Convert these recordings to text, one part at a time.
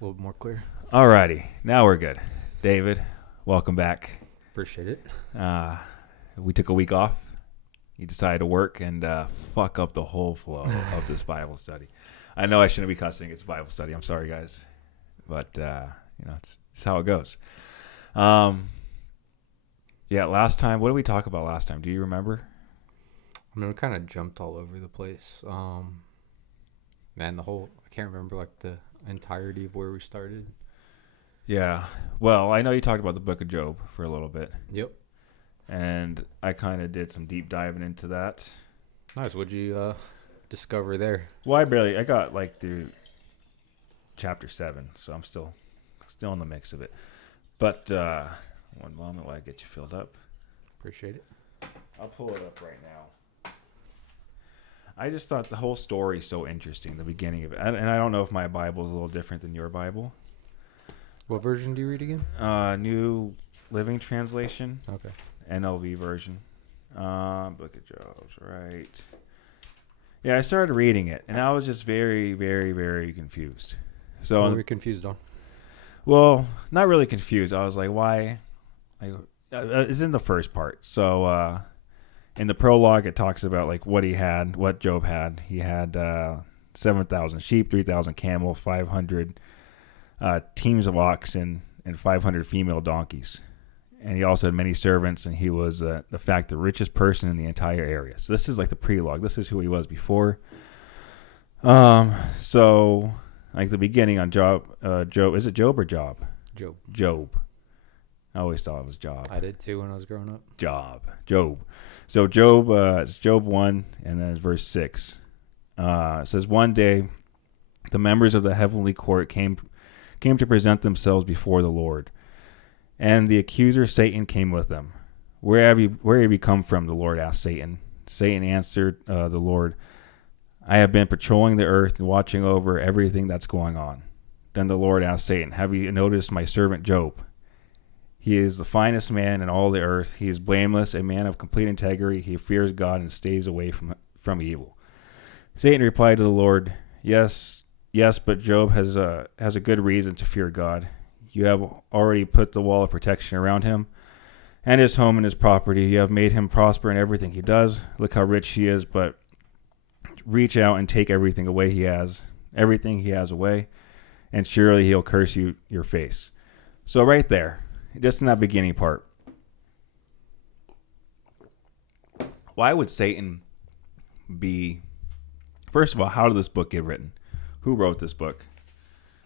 A little more clear. Alrighty, now we're good. David, welcome back. Appreciate it. We took a week off. You decided to work and fuck up the whole flow of this Bible study. I know I shouldn't be cussing. It's a Bible study. I'm sorry, guys, but it's how it goes. Yeah. Last time, what did we talk about last time? Do you remember? I mean, we kind of jumped all over the place. Man, I can't remember like the entirety of where we started. Yeah. Well, I know you talked about the Book of Job for a little bit. Yep. And I kind of did some deep diving into that. Nice. What'd you discover there? Well, I got like through chapter 7, so I'm still in the mix of it. But one moment while I get you filled up. Appreciate it. I'll pull it up right now. I just thought the whole story so interesting, the beginning of it. And I don't know if my Bible is a little different than your Bible. What version do you read again? New Living Translation. Okay. NLV version. Book of Job's right. Yeah, I started reading it, and I was just very, very, very confused. So What were you confused on? Well, not really confused. I was like, why? It's in the first part. So in the prologue, it talks about like what Job had. He had 7,000 sheep, 3,000 camel, 500 teams of oxen, and 500 female donkeys. And he also had many servants, and he was, the richest person in the entire area. So this is like the prologue. This is who he was before. So like the beginning on Job, is it Job or Job? Job. I always thought it was Job. I did too when I was growing up. Job. So Job, it's Job 1, and then it's verse 6. It says, one day the members of the heavenly court came to present themselves before the Lord. And the accuser Satan came with them. Where have you come from? The Lord asked Satan. Satan answered the Lord, I have been patrolling the earth and watching over everything that's going on. Then the Lord asked Satan, have you noticed my servant Job? He is the finest man in all the earth. He is blameless, a man of complete integrity. He fears God and stays away from evil. Satan replied to the Lord, Yes, but Job has a good reason to fear God. You have already put the wall of protection around him and his home and his property. You have made him prosper in everything he does. Look how rich he is, but reach out and take everything he has away, and surely he'll curse your face. So right there, just in that beginning part, why would Satan be, first of all, how did this book get written? Who wrote this book?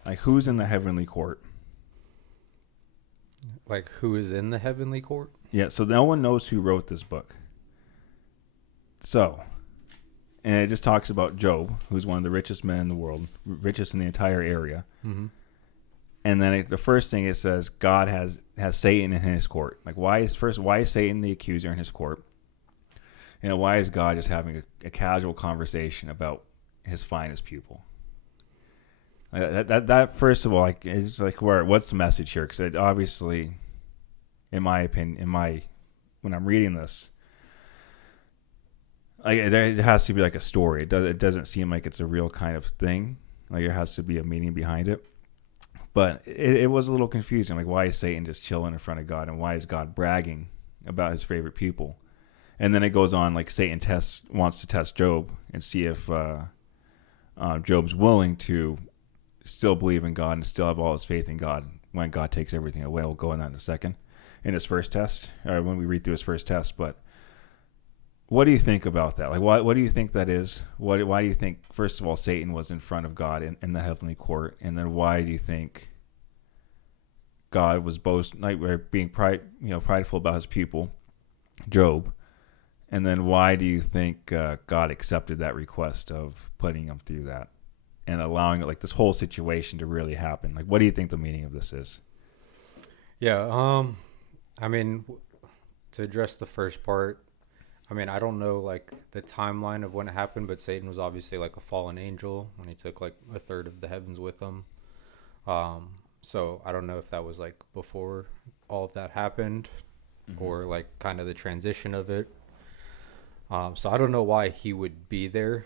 Like, who's in the heavenly court? Like, who is in the heavenly court? Yeah, so no one knows who wrote this book. So, and it just talks about Job, who's one of the richest men in the world, richest in the entire area. Mm-hmm. And then the first thing it says, God has Satan in his court. Like, why is Satan the accuser in his court? And why is God just having a casual conversation about his finest pupil? That first of all, like, it's like, what's the message here? Because obviously, in my opinion, when I'm reading this, like, there has to be like a story. It doesn't seem like it's a real kind of thing. Like, there has to be a meaning behind it. But it was a little confusing. Like, why is Satan just chilling in front of God, and why is God bragging about his favorite pupil? And then it goes on, like, Satan wants to test Job and see if Job's willing to still believe in God and still have all his faith in God when God takes everything away. We'll go on that in a second. In his first test, or when we read through his first test. But what do you think about that? Like, what do you think that is? Why do you think, first of all, Satan was in front of God in the heavenly court? And then why do you think God was being prideful about his pupil, Job? And then why do you think God accepted that request of putting him through that and allowing it, like, this whole situation to really happen? Like, what do you think the meaning of this is? Yeah. I mean, to address the first part, I mean, I don't know like the timeline of when it happened, but Satan was obviously like a fallen angel when he took like a third of the heavens with him. So I don't know if that was like before all of that happened, mm-hmm. or like kind of the transition of it. So I don't know why he would be there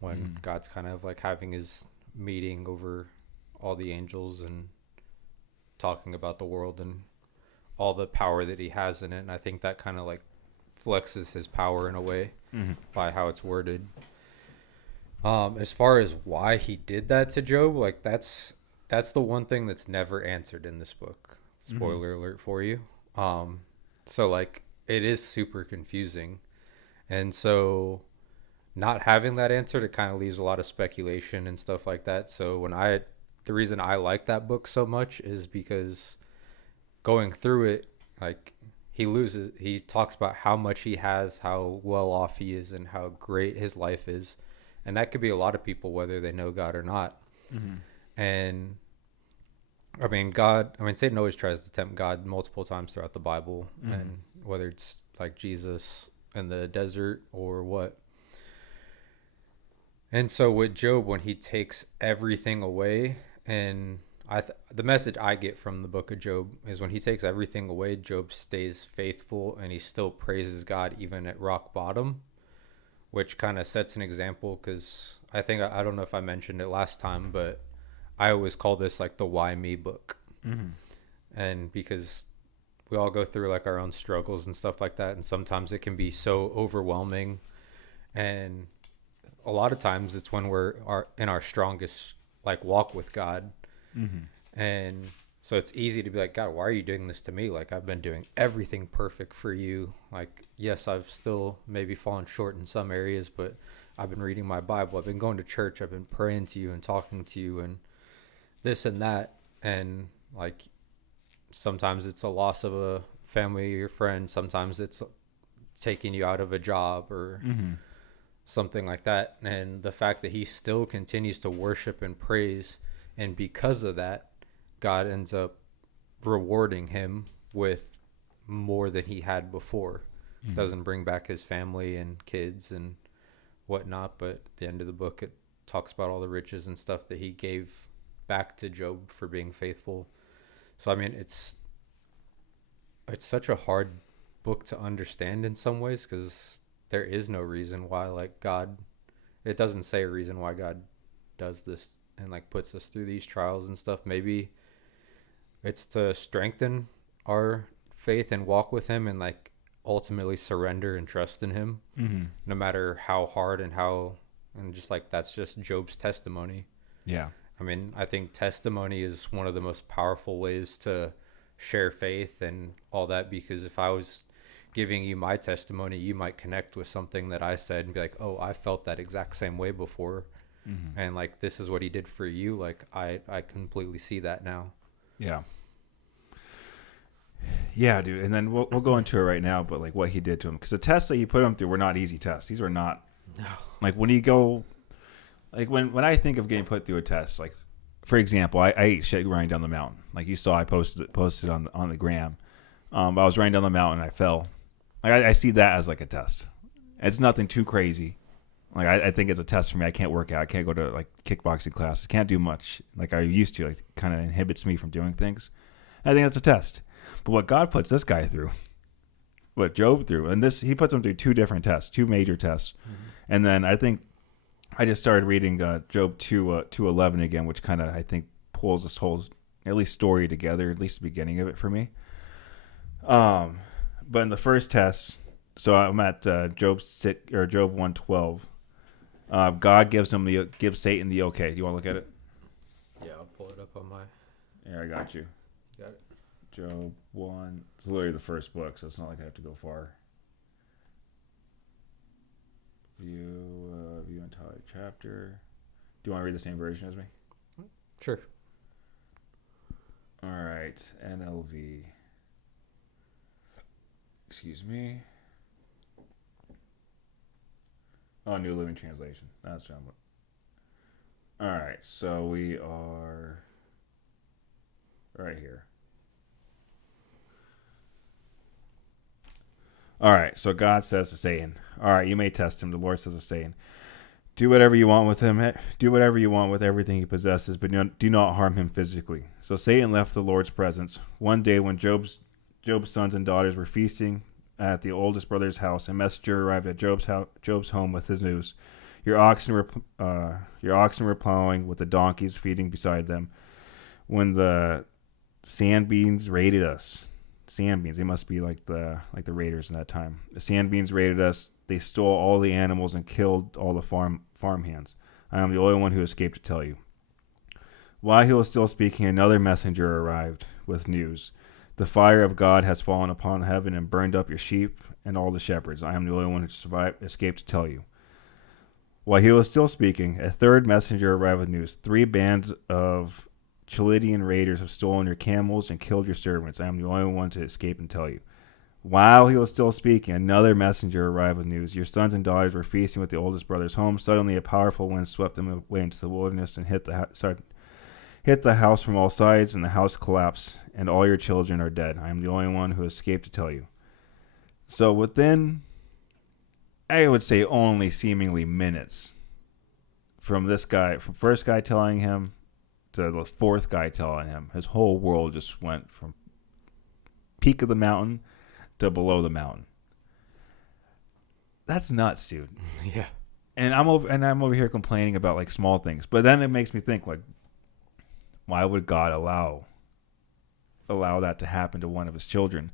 when God's kind of like having his meeting over all the angels and talking about the world and all the power that he has in it. And I think that kind of like flexes his power in a way by how it's worded. As far as why he did that to Job, like that's the one thing that's never answered in this book. Spoiler alert for you. So like it is super confusing. And so not having that answer, it kind of leaves a lot of speculation and stuff like that. So the reason I like that book so much is because going through it, like he talks about how much he has, how well off he is, and how great his life is. And that could be a lot of people, whether they know God or not. And Satan always tries to tempt God multiple times throughout the Bible, and whether it's like Jesus in the desert or what. And so with Job, when he takes everything away, and the message I get from the book of Job is when he takes everything away, Job stays faithful and he still praises God even at rock bottom, which kind of sets an example, because I think, I don't know if I mentioned it last time, but I always call this like the why me book. And because we all go through like our own struggles and stuff like that, and sometimes it can be so overwhelming, and a lot of times it's when we're in our strongest like walk with God. And so it's easy to be like, God, why are you doing this to me? Like, I've been doing everything perfect for you. Like, yes, I've still maybe fallen short in some areas, but I've been reading my Bible, I've been going to church, I've been praying to you and talking to you and this and that. And like sometimes it's a loss of a family or friend, sometimes it's taking you out of a job or something like that. And the fact that he still continues to worship and praise, and because of that, God ends up rewarding him with more than he had before. Doesn't bring back his family and kids and whatnot, but at the end of the book it talks about all the riches and stuff that he gave back to Job for being faithful. So I mean, it's such a hard book to understand in some ways, because there is no reason why, like, God, it doesn't say a reason why God does this and like puts us through these trials and stuff. Maybe it's to strengthen our faith and walk with him, and like ultimately surrender and trust in him, no matter how hard and just like, that's just Job's testimony. Yeah. I mean, I think testimony is one of the most powerful ways to share faith and all that, because if I was giving you my testimony, you might connect with something that I said and be like, oh, I felt that exact same way before. And like, this is what he did for you. Like, I completely see that now. Yeah. Yeah, dude. And then we'll go into it right now, but like what he did to him, because the tests that he put him through were not easy tests. These were not like, when you go, like when I think of getting put through a test, like for example, I ate shit running down the mountain. Like you saw, I posted on the gram. I was running down the mountain and I fell. Like I see that as like a test. It's nothing too crazy. Like I think it's a test for me. I can't work out. I can't go to like kickboxing classes. Can't do much like I used to. Like, kind of inhibits me from doing things. I think that's a test. But what God puts this guy through, what Job through, and he puts him through two different tests, two major tests. And then I think I just started reading Job 2:11 again, which kind of, I think, pulls this whole at least story together, at least the beginning of it for me. But in the first test, so I'm at Job 1:12. God gives Satan the okay. Do you want to look at it? Yeah, I'll pull it up on my. Yeah, I got you. Got it. Job 1. It's literally the first book, so it's not like I have to go far. View entire chapter. Do you want to read the same version as me? Sure. All right, NLV. Excuse me. Oh, New Living Translation. That's what I'm. All right, so we are right here. All right, so God says to Satan, all right, you may test him. The Lord says to Satan, do whatever you want with him. Do whatever you want with everything he possesses, but do not harm him physically. So Satan left the Lord's presence. One day when Job's sons and daughters were feasting at the oldest brother's house, a messenger arrived at Job's home with his news. Your oxen were plowing, with the donkeys feeding beside them. when the sand beans raided us. Sand beans, they must be like the raiders in that time. The sand beans raided us. They stole all the animals and killed all the farm hands. I am the only one who escaped to tell you. While he was still speaking, another messenger arrived with news. The fire of God has fallen upon heaven and burned up your sheep and all the shepherds. I am the only one who escaped to tell you. While he was still speaking, a third messenger arrived with news. 3 bands of Chaldean raiders have stolen your camels and killed your servants. I am the only one to escape and tell you. While he was still speaking, another messenger arrived with news. Your sons and daughters were feasting with the oldest brother's home. Suddenly, a powerful wind swept them away into the wilderness and hit the house from all sides, and the house collapsed, and all your children are dead. I am the only one who escaped to tell you. So within, I would say, only seemingly minutes from this guy, from first guy telling him to the fourth guy telling him, his whole world just went from peak of the mountain to below the mountain. That's nuts, dude. Yeah. And I'm over here complaining about like small things, but then it makes me think like, why would God allow that to happen to one of his children?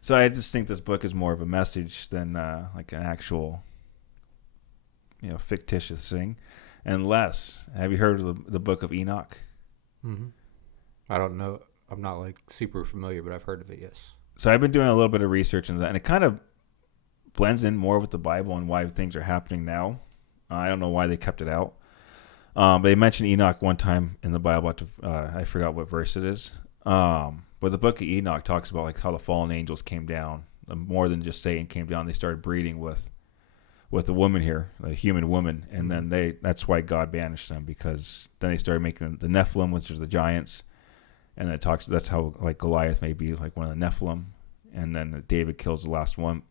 So I just think this book is more of a message than like an actual, fictitious thing. And less, have you heard of the book of Enoch? Mm-hmm. I don't know. I'm not like super familiar, but I've heard of it. Yes. So I've been doing a little bit of research into that, and it kind of blends in more with the Bible and why things are happening now. I don't know why they kept it out. But they mentioned Enoch one time in the Bible. I forgot what verse it is. But the book of Enoch talks about like how the fallen angels came down. More than just Satan came down. They started breeding with a woman here, a human woman. And then that's why God banished them, because then they started making the Nephilim, which is the giants. And that's how like Goliath may be like one of the Nephilim. And then David kills the last one.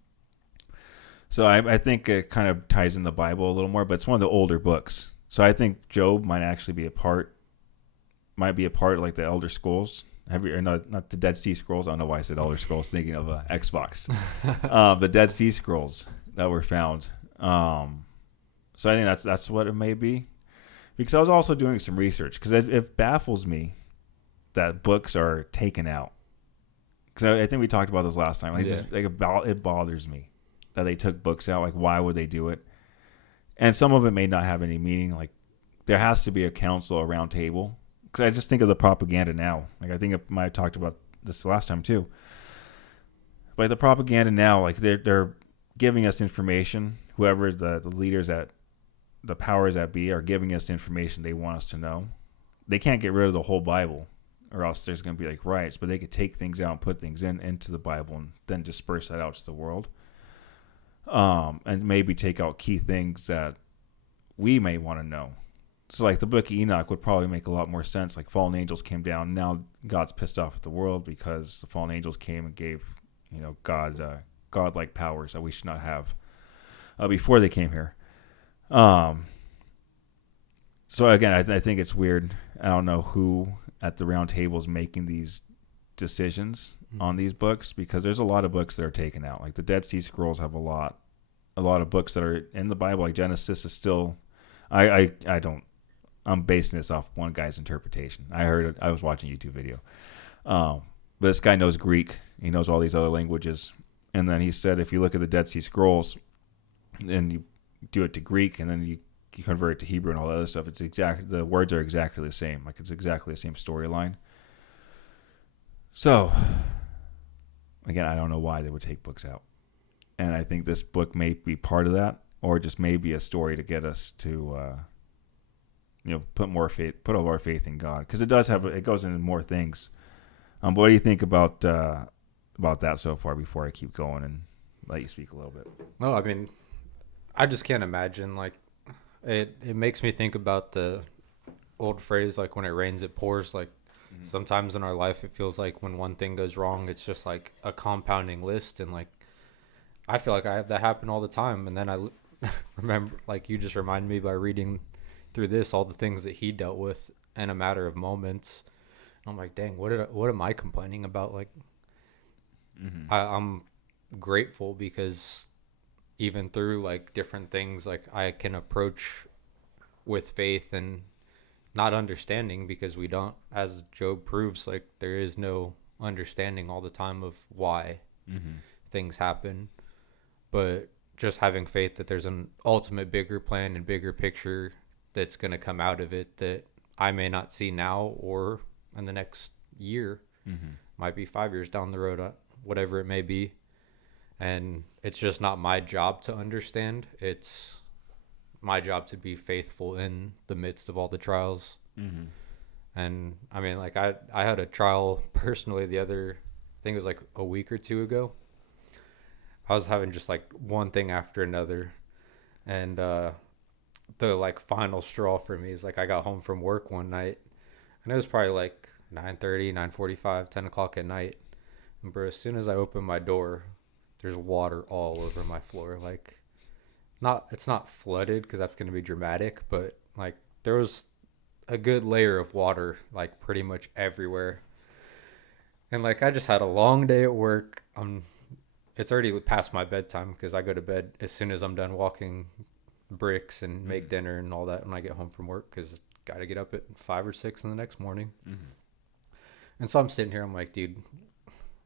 So I think it kind of ties in the Bible a little more, but it's one of the older books. So I think Job might actually be a part of like the Elder Scrolls. Not the Dead Sea Scrolls. I don't know why I said Elder Scrolls, thinking of Xbox. The Dead Sea Scrolls that were found. So I think that's what it may be. Because I was also doing some research, because it baffles me that books are taken out. Because I think we talked about this last time. It bothers me that they took books out. Like, why would they do it? And some of it may not have any meaning. Like, there has to be a council, a round table. Because I just think of the propaganda now. Like, I think I might have talked about this last time too. But the propaganda now, like they're giving us information. Whoever the leaders at the powers that be are giving us information they want us to know. They can't get rid of the whole Bible, or else there's going to be like riots. But they could take things out and put things into the Bible and then disperse that out to the world. And maybe take out key things that we may want to know. So like the book of Enoch would probably make a lot more sense. Like fallen angels came down. Now God's pissed off at the world because the fallen angels came and gave, godlike powers that we should not have before they came here. So again, I think it's weird. I don't know who at the round table is making these decisions on these books, because there's a lot of books that are taken out. Like the Dead Sea Scrolls have a lot of books that are in the Bible. Like Genesis is still, I'm basing this off one guy's interpretation. I heard it. I was watching a YouTube video. But this guy knows Greek. He knows all these other languages. And then he said, if you look at the Dead Sea Scrolls and you do it to Greek and then you convert it to Hebrew and all that other stuff, the words are exactly the same. Like it's exactly the same storyline. So, again, I don't know why they would take books out. And I think this book may be part of that, or just maybe a story to get us to, put all our faith in God. Because it goes into more things. But what do you think about that so far before I keep going and let you speak a little bit? No, I mean, I just can't imagine. Like, it makes me think about the old phrase, like, when it rains, it pours. Like, sometimes in our life, it feels like when one thing goes wrong, it's just like a compounding list. And like, I feel like I have that happen all the time. And then I remember, like, you just reminded me by reading through this, all the things that he dealt with in a matter of moments. And I'm like, dang, what am I complaining about? Like, I'm grateful because even through like different things, like I can approach with faith and not understanding, because we don't, as Job proves, like there is no understanding all the time of why Mm-hmm. things happen, but just having faith that there's an ultimate bigger plan and bigger picture that's going to come out of it that I may not see now or in the next year, Mm-hmm. might be 5 years down the road, whatever it may be. And it's just not my job to understand. It's my job to be faithful in the midst of all the trials. Mm-hmm. And I mean, like I had a trial personally I think it was like a week or two ago. I was having just like one thing after another. And the like final straw for me is like I got home from work one night, and it was probably like 9:30, 9:45, 10 o'clock at night. And bro, as soon as I open my door, there's water all over my floor. Like, it's not flooded because that's going to be dramatic, but like there was a good layer of water like pretty much everywhere. And like I just had a long day at work. It's already past my bedtime because I go to bed as soon as I'm done walking bricks and make dinner and all that when I get home from work, because got to get up at 5 or 6 in the next morning. Mm-hmm. And so I'm sitting here, I'm like, dude,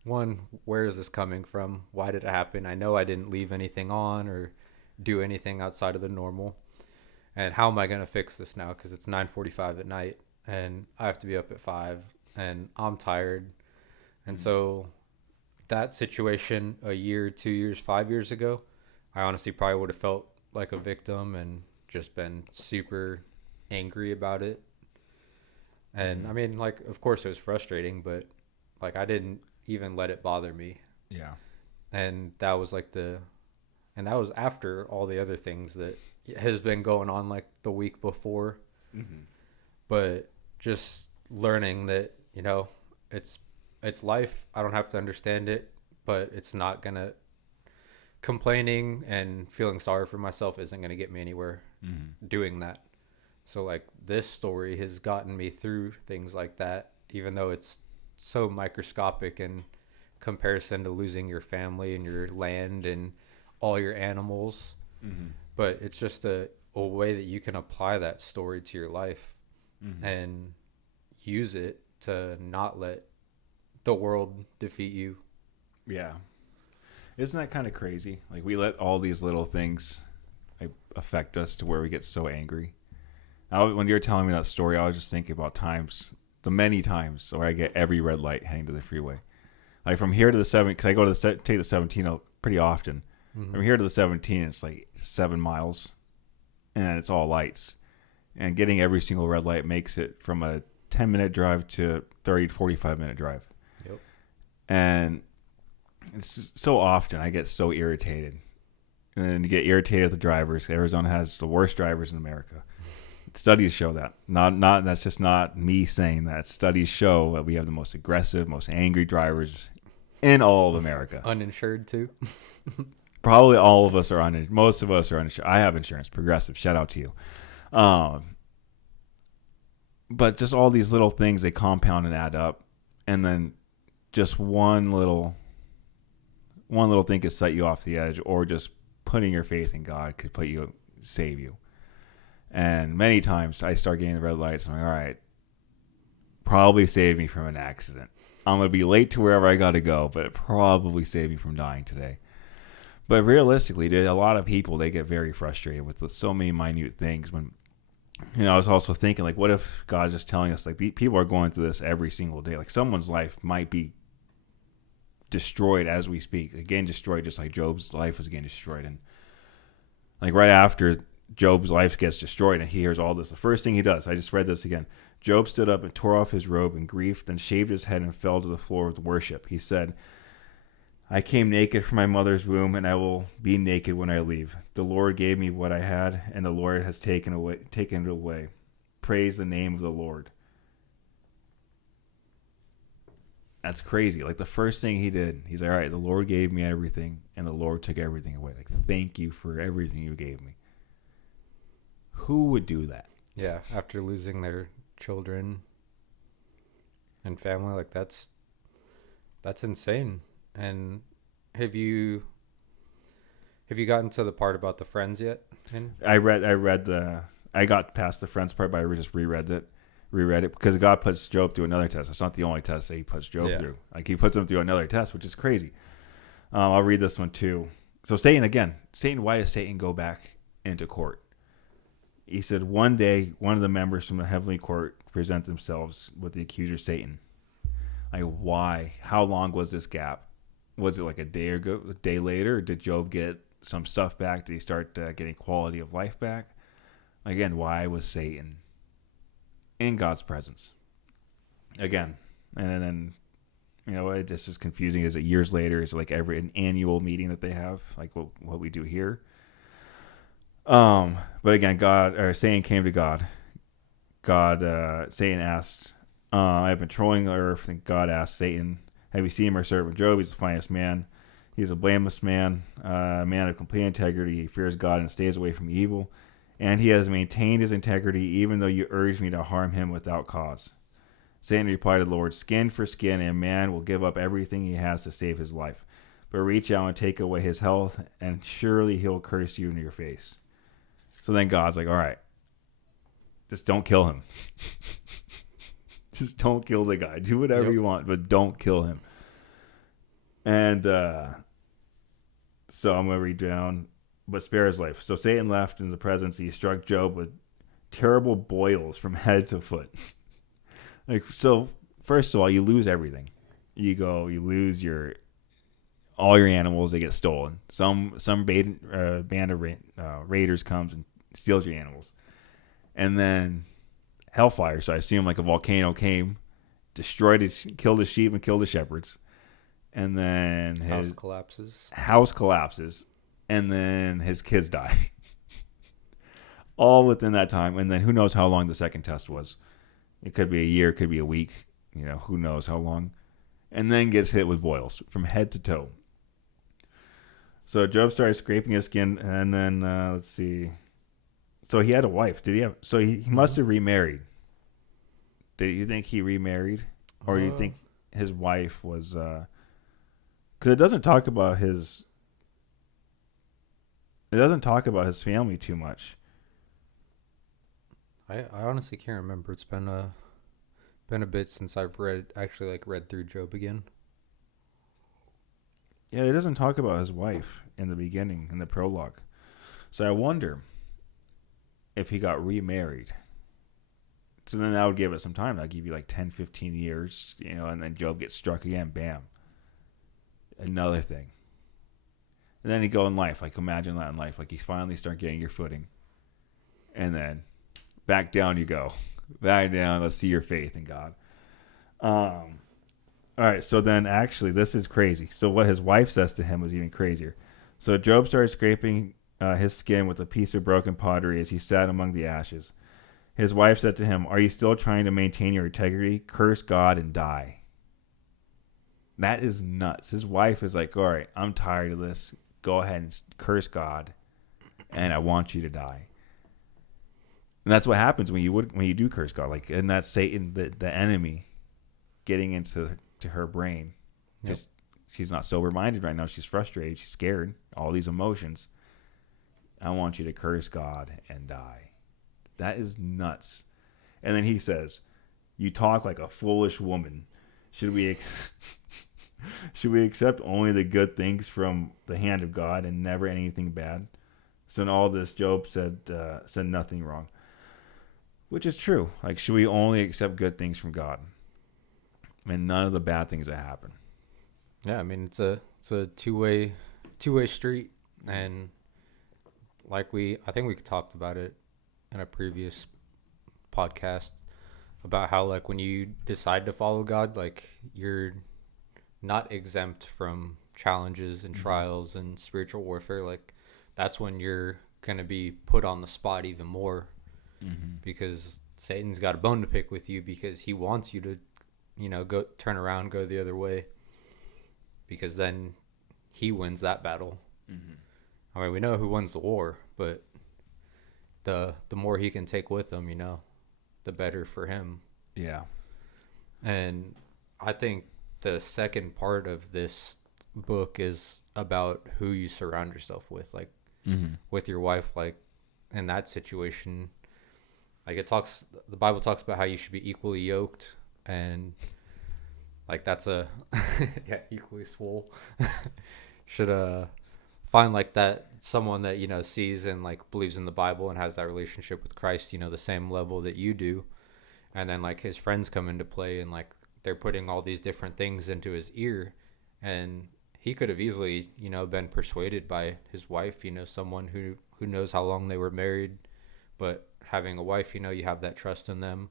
one, where is this coming from? Why did it happen? I know I didn't leave anything on or do anything outside of the normal. And how am I going to fix this now? Because it's 9:45 at night and I have to be up at 5 and I'm tired. And so that situation a year, 2 years, 5 years ago, I honestly probably would have felt like a victim and just been super angry about it. And I Mm-hmm. mean, like, of course it was frustrating, but like I didn't even let it bother me. Yeah. And that was and that was after all the other things that has been going on like the week before. Mm-hmm. But just learning that, it's it's life. I don't have to understand it, but it's not gonna complaining and feeling sorry for myself isn't gonna get me anywhere Mm-hmm. doing that. So like this story has gotten me through things like that, even though it's so microscopic in comparison to losing your family and your land and all your animals. Mm-hmm. But it's just a way that you can apply that story to your life Mm-hmm. and use it to not let the world defeat you. Yeah. Isn't that kind of crazy? Like we let all these little things like, affect us to where we get so angry. When you were telling me that story, I was just thinking about the many times where I get every red light heading to the freeway. Like from here to the 7, because I go to take the 17 pretty often. Mm-hmm. From here to the 17, it's like 7 miles, and it's all lights. And getting every single red light makes it from a 10-minute drive to 30 to 45-minute drive. Yep. And it's so often I get so irritated. And then you get irritated at the drivers. Arizona has the worst drivers in America. Studies show that. Not that's just not me saying that. Studies show that we have the most aggressive, most angry drivers in all of America. Uninsured too. Probably all of us are uninsured. Most of us are uninsured. I have insurance. Progressive. Shout out to you. But just all these little things, they compound and add up, and then just one little thing could set you off the edge, or just putting your faith in God could save you. And many times I start getting the red lights. I'm like, all right, probably save me from an accident. I'm going to be late to wherever I got to go, but it probably saved me from dying today. But realistically, dude, a lot of people, they get very frustrated with so many minute things. When, I was also thinking, like, what if God's just telling us, like, people are going through this every single day. Like, someone's life might be destroyed as we speak. Again, destroyed, just like Job's life was getting destroyed. And, like, right after Job's life gets destroyed and he hears all this, the first thing he does, I just read this again. Job stood up and tore off his robe in grief, then shaved his head and fell to the floor with worship. He said, I came naked from my mother's womb, and I will be naked when I leave. The Lord gave me what I had, and the Lord has taken it away. Praise the name of the Lord. That's crazy. Like the first thing he did, he's like, all right, the Lord gave me everything, and the Lord took everything away. Like, thank you for everything you gave me. Who would do that? Yeah, after losing their children and family, like that's insane. And have you gotten to the part about the friends yet? I read I got past the friends part, but I just reread it because God puts Job through another test. It's not the only test that he puts Job through. Like he puts him through another test, which is crazy. I'll read this one too. So Satan, why does Satan go back into court? He said, one day, one of the members from the heavenly court present themselves with the accuser Satan. Like, why? How long was this gap? Was it like a day later? Or did Job get some stuff back? Did he start getting quality of life back? Again, why was Satan in God's presence? Again, and then, it just is confusing. Is it years later? Is it like an annual meeting that they have, like what we do here? But again, Satan came to God. Satan asked, I have been trolling the earth, and God asked Satan, have you seen my servant Job? He's the finest man. He's a blameless man, a man of complete integrity. He fears God and stays away from evil. And he has maintained his integrity even though you urged me to harm him without cause. Satan replied to the Lord, skin for skin, and man will give up everything he has to save his life. But reach out and take away his health, and surely he'll curse you in your face. So then God's like, all right, just don't kill him. Just don't kill the guy. Do whatever you want, but don't kill him. And so I'm going to read down, but spare his life. So Satan left in the presence. He struck Job with terrible boils from head to foot. So first of all, you lose everything. You lose all your animals. They get stolen. Some band of raiders comes and steals your animals. And then hellfire, so I assume like a volcano came, destroyed it, killed the sheep and killed the shepherds. And then his house collapses, and then his kids die. All within that time. And then who knows how long the second test was. It could be a year, it could be a week, who knows how long. And then gets hit with boils from head to toe. So Job started scraping his skin, and then let's see. So he had a wife. Did he have? So he must have remarried. Do you think he remarried, or do you think his wife was? Because it doesn't talk about his. It doesn't talk about his family too much. I honestly can't remember. It's been a bit since I've read through Job again. Yeah, it doesn't talk about his wife in the beginning, in the prologue. So I wonder if he got remarried. So then that would give it some time. That'd give you like 10, 15 years, and then Job gets struck again. Bam. Another thing. And then you go in life. Like, imagine that in life. Like, you finally start getting your footing. And then back down you go. Back down. Let's see your faith in God. All right. So then actually, this is crazy. So what his wife says to him was even crazier. So Job started scraping his skin with a piece of broken pottery as he sat among the ashes. His wife said to him, are you still trying to maintain your integrity? Curse God and die. That is nuts. His wife is like, all right, I'm tired of this. Go ahead and curse God, and I want you to die. And that's what happens when you do curse God. Like, and that's Satan, the enemy, getting into her brain. Yep. She's not sober-minded right now. She's frustrated. She's scared. All these emotions. I want you to curse God and die. That is nuts. And then he says, you talk like a foolish woman. Should we accept only the good things from the hand of God and never anything bad? So in all this, Job said nothing wrong. Which is true. Like, should we only accept good things from God? And none of the bad things that happen. Yeah, I mean, it's a two-way street. And I think we talked about it in a previous podcast about how, like, when you decide to follow God, like, you're not exempt from challenges and trials and spiritual warfare. Like, that's when you're going to be put on the spot even more, because Satan's got a bone to pick with you, because he wants you to, go turn around, go the other way, because then he wins that battle. I mean, we know who wins the war, but the more he can take with him, the better for him. Yeah. And I think the second part of this book is about who you surround yourself with, like with your wife, like in that situation, Like the Bible talks about how you should be equally yoked, and like that's a yeah, equally swole. Should find like that someone that sees and like believes in the Bible and has that relationship with Christ, the same level that you do, and then like his friends come into play and like they're putting all these different things into his ear, and he could have easily been persuaded by his wife, someone who knows how long they were married, but having a wife, you have that trust in them,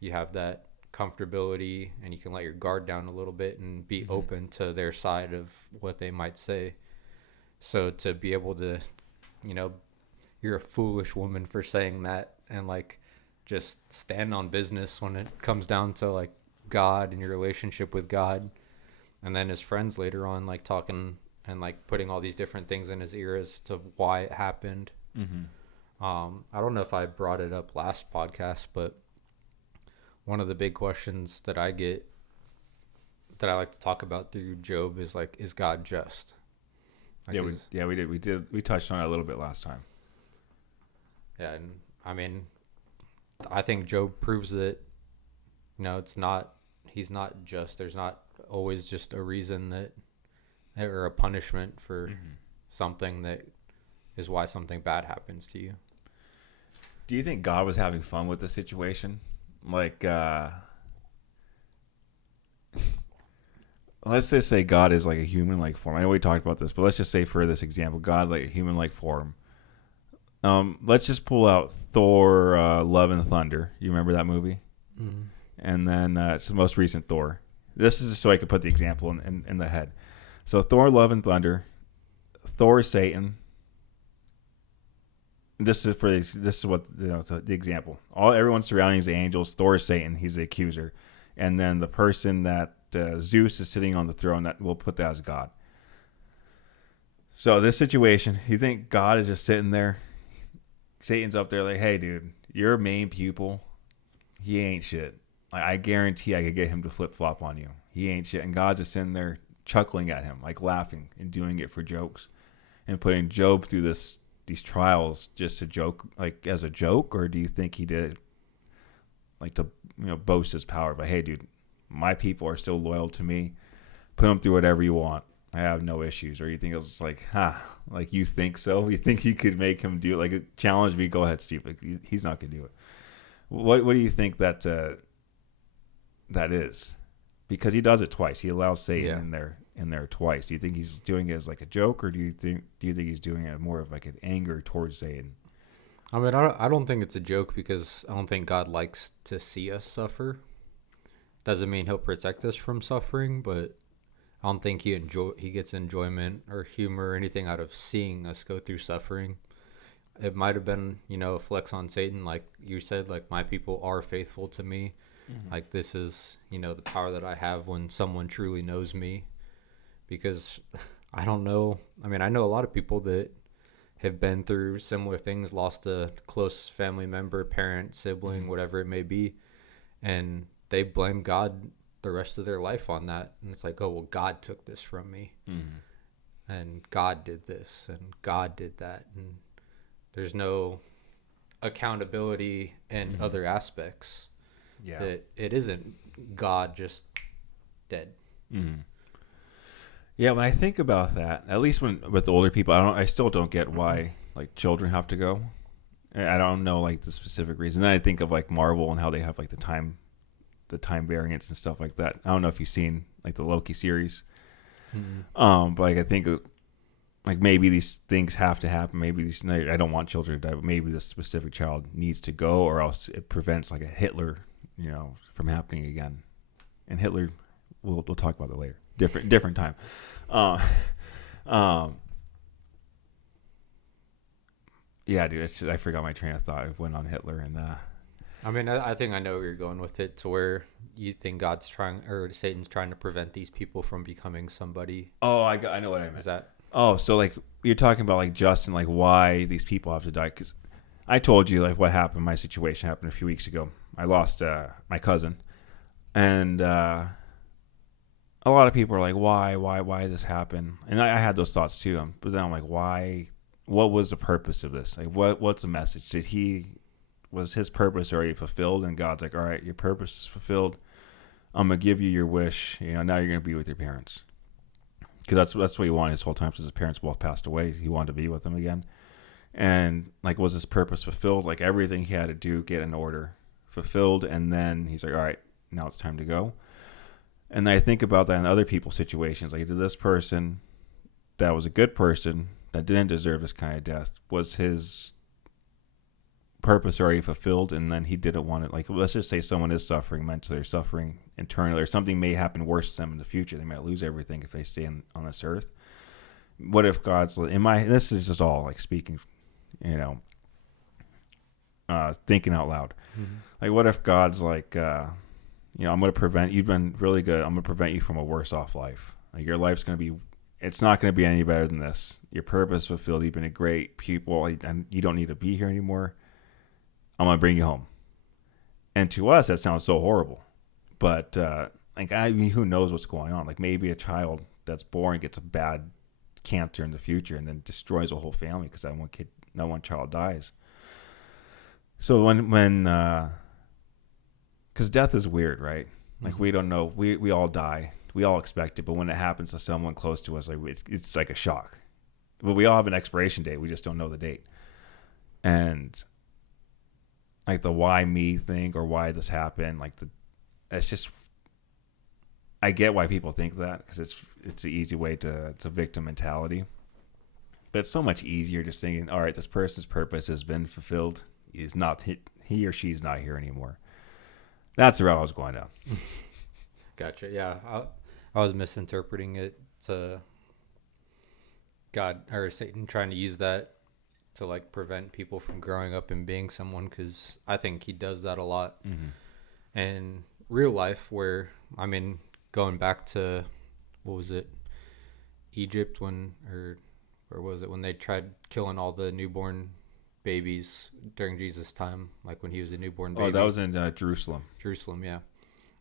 you have that comfortability, and you can let your guard down a little bit and be open to their side of what they might say. So to be able to, you know, you're a foolish woman for saying that, and like just stand on business when it comes down to like God and your relationship with God. And then his friends later on like talking and like putting all these different things in his ear as to why it happened. I don't know if I brought it up last podcast, but one of the big questions that I get that I like to talk about through Job is like, is God just? Like, we touched on it a little bit last time. Yeah, and I mean, I think Job proves that he's not just. There's not always just a reason that or a punishment for something that is why something bad happens to you. Do you think God was having fun with the situation? Like, let's just say God is like a human-like form. I know we talked about this, but let's just say for this example, God's like a human-like form. Let's just pull out Thor, Love and Thunder. You remember that movie? Mm-hmm. And then it's the most recent Thor. This is just so I could put the example in the head. So Thor, Love and Thunder. Thor is Satan. This is what the example. Everyone surrounding is the angels. Thor is Satan. He's the accuser, and then the person that Zeus is sitting on the throne. That we'll put that as God. So this situation, you think God is just sitting there? Satan's up there like, hey, dude, your main pupil, he ain't shit. I guarantee I could get him to flip flop on you. He ain't shit, and God's just sitting there chuckling at him, like laughing and doing it for jokes, and putting Job through these trials just to joke, like as a joke, or do you think he did it like to boast his power? But hey, dude, my people are still loyal to me. Put them through whatever you want. I have no issues. Or you think it was like, like you think so? You think you could make him do it? Like challenge me? Go ahead, Steve. Like, he's not gonna do it. What do you think that is? Because he does it twice. He allows Satan in there twice. Do you think he's doing it as like a joke, or do you think he's doing it more of like an anger towards Satan? I mean, I don't think it's a joke, because I don't think God likes to see us suffer. Doesn't mean he'll protect us from suffering, but I don't think he gets enjoyment or humor or anything out of seeing us go through suffering. It might have been, a flex on Satan, like you said, like my people are faithful to me. Mm-hmm. Like this is, the power that I have when someone truly knows me. Because I don't know. I mean, I know a lot of people that have been through similar things, lost a close family member, parent, sibling, whatever it may be, and they blame God the rest of their life on that. And it's like, oh, well, God took this from me. Mm-hmm. And God did this, and God did that. And there's no accountability in other aspects. Yeah. That it isn't God just dead. Mm-hmm. Yeah, when I think about that, at least with the older people, I still don't get why like children have to go. I don't know like the specific reason. Then I think of like Marvel and how they have like the time variance and stuff like that. I don't know if you've seen like the Loki series. Mm-hmm. But like I think like maybe these things have to happen. Maybe I don't want children to die, but maybe this specific child needs to go, or else it prevents like a Hitler, from happening again. And Hitler, we'll talk about that later. Different time. Yeah, dude. I forgot my train of thought. I went on Hitler and. I mean, I think I know where you're going with it. To where you think Satan's trying to prevent these people from becoming somebody. Oh, I know what I meant. Is that? Oh, so like you're talking about like Justin, like why these people have to die? Because I told you like what happened. My situation happened a few weeks ago. I lost my cousin, and. A lot of people are like, why this happened? And I had those thoughts too. But then I'm like, why? What was the purpose of this? Like, what's the message? was his purpose already fulfilled? And God's like, all right, your purpose is fulfilled. I'm gonna give you your wish. Now you're gonna be with your parents, because that's what he wanted his whole time. Since his parents both passed away, he wanted to be with them again. And like, was his purpose fulfilled? Like everything he had to do, get in order, fulfilled, and then he's like, all right, now it's time to go. And I think about that in other people's situations. Like, did this person that was a good person that didn't deserve this kind of death, was his purpose already fulfilled, and then he didn't want it? Like, let's just say someone is suffering mentally or suffering internally, or something may happen worse to them in the future. They might lose everything if they stay on this earth. What if God's this is just all like speaking, thinking out loud. Mm-hmm. Like, what if God's like, I'm going to prevent, you've been really good, I'm going to prevent you from a worse off life. Like, your life's going to be, it's not going to be any better than this. Your purpose fulfilled. You've been a great pupil, and you don't need to be here anymore. I'm going to bring you home. And to us, that sounds so horrible. But, who knows what's going on? Like, maybe a child that's born gets a bad cancer in the future and then destroys a whole family because that one child dies. So when because death is weird, right? Like, we don't know. We all die. We all expect it. But when it happens to someone close to us, like, it's like a shock. But we all have an expiration date. We just don't know the date. And like the why me thing, or why this happened, it's just, I get why people think that, because it's an easy way it's a victim mentality. But it's so much easier just thinking, all right, this person's purpose has been fulfilled. He or she's not here anymore. That's the route I was going down. Gotcha. Yeah, I was misinterpreting it to God or Satan trying to use that to like prevent people from growing up and being someone, because I think he does that a lot. Mm-hmm. In real life, where going back to, what was it, Egypt, or was it when they tried killing all the newborn babies during Jesus' time, like when he was a newborn baby? Oh, that was in Jerusalem. Jerusalem, yeah.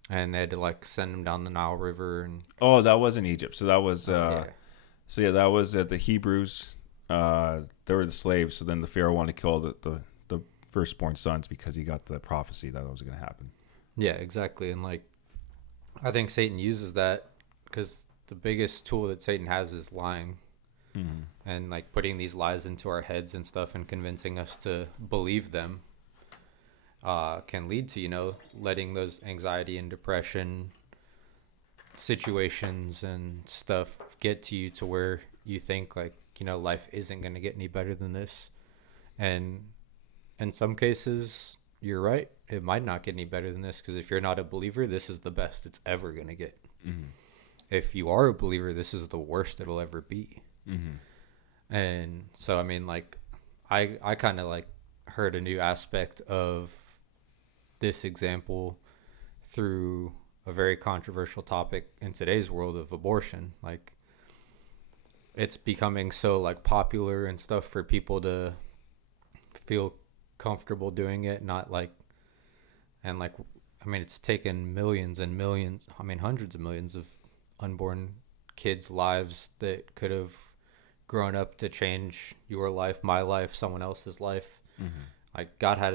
And they had to like send him down the Nile River. And oh, that was in Egypt. So that was yeah. So yeah, that was the Hebrews. They were the slaves. So then the Pharaoh wanted to kill the firstborn sons because he got the prophecy that was going to happen. Yeah, exactly. And like, I think Satan uses that because the biggest tool that Satan has is lying. Mm-hmm. And like putting these lies into our heads and stuff and convincing us to believe them can lead to, letting those anxiety and depression situations and stuff get to you to where you think like, life isn't going to get any better than this. And in some cases, you're right. It might not get any better than this, because if you're not a believer, this is the best it's ever going to get. Mm-hmm. If you are a believer, this is the worst it'll ever be. Mm-hmm. And so, I kind of like heard a new aspect of this example through a very controversial topic in today's world of abortion. Like, it's becoming so like popular and stuff for people to feel comfortable doing it, not like, and like, it's taken millions and millions, hundreds of millions of unborn kids' lives that could have grown up to change your life, my life, someone else's life. Mm-hmm. Like, God had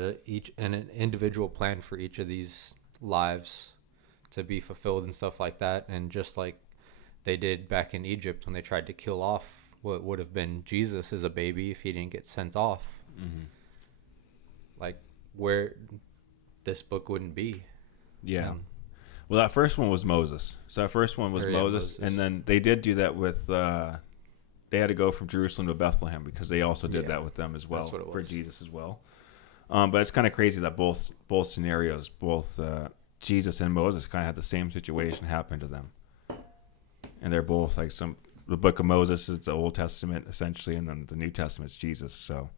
an individual plan for each of these lives to be fulfilled and stuff like that. And just like they did back in Egypt when they tried to kill off what would have been Jesus as a baby if he didn't get sent off. Mm-hmm. Like, where this book wouldn't be. Yeah. Well, that first one was Moses. So that first one was Moses. And then they did do that with, they had to go from Jerusalem to Bethlehem because they also did that with them as well, for Jesus as well. But it's kind of crazy that both scenarios, both Jesus and Moses kind of had the same situation happen to them. And they're both like the book of Moses is the Old Testament essentially, and then the New Testament's Jesus. So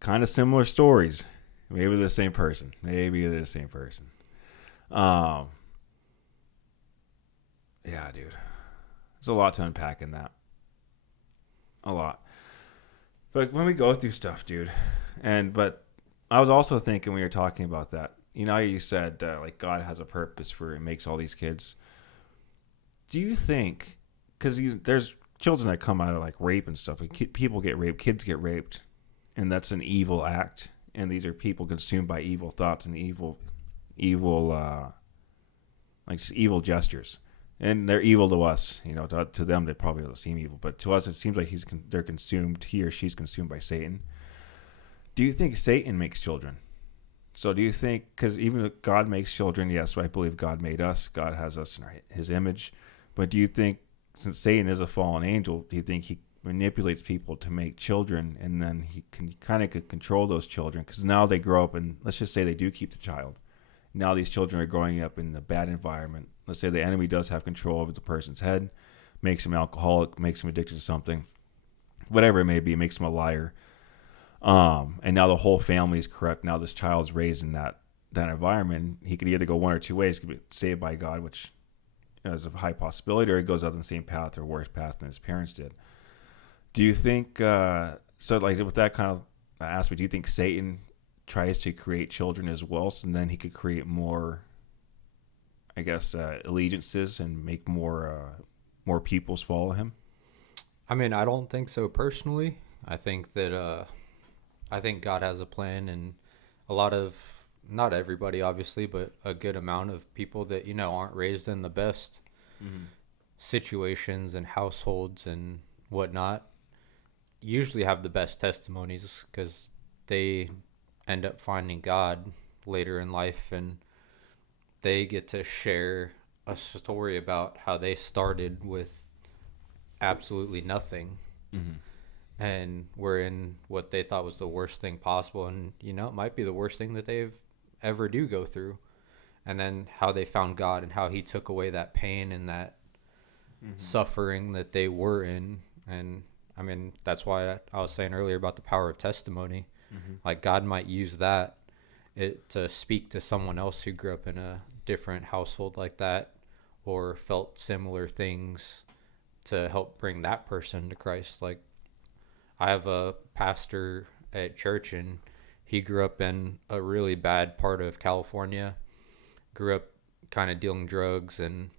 kind of similar stories. Maybe they're the same person. Yeah, dude. There's a lot to unpack in that. A lot. But when we go through stuff, dude, but I was also thinking when you were talking about that, you said like God has a purpose for it, makes all these kids. Do you think, because there's children that come out of like rape and stuff, like people get raped, kids get raped, and that's an evil act, and these are people consumed by evil thoughts and evil gestures, and they're evil to us. To them they probably don't seem evil, but to us it seems like they're consumed. He or she's consumed by Satan. Do you think Satan makes children? So do you think, because even if God makes children, yes, I believe God made us. God has us in His image. But do you think, since Satan is a fallen angel, do you think he manipulates people to make children, and then he can kind of control those children? Because now they grow up, and let's just say they do keep the child. Now these children are growing up in a bad environment. Let's say the enemy does have control over the person's head, makes him alcoholic, makes him addicted to something, whatever it may be, makes him a liar. And now the whole family is corrupt. Now this child's raised in that environment. He could either go one or two ways. He could be saved by God, which is a high possibility, or he goes out on the same path or worse path than his parents did. Do you think, so like with that kind of aspect, do you think Satan tries to create children as well, so then he could create more, I guess, allegiances and make more peoples follow him? I mean, I don't think so personally. I think that I think God has a plan, and a lot of, not everybody obviously, but a good amount of people that aren't raised in the best situations and households and whatnot usually have the best testimonies, because they end up finding God later in life, and they get to share a story about how they started with absolutely nothing. And were in what they thought was the worst thing possible, and it might be the worst thing that they've ever do go through, and then how they found God and how he took away that pain and that suffering that they were in. And I mean, that's why I was saying earlier about the power of testimony. Like, God might use that to speak to someone else who grew up in a different household like that, or felt similar things, to help bring that person to Christ. Like, I have a pastor at church, and he grew up in a really bad part of California, grew up kind of dealing drugs, and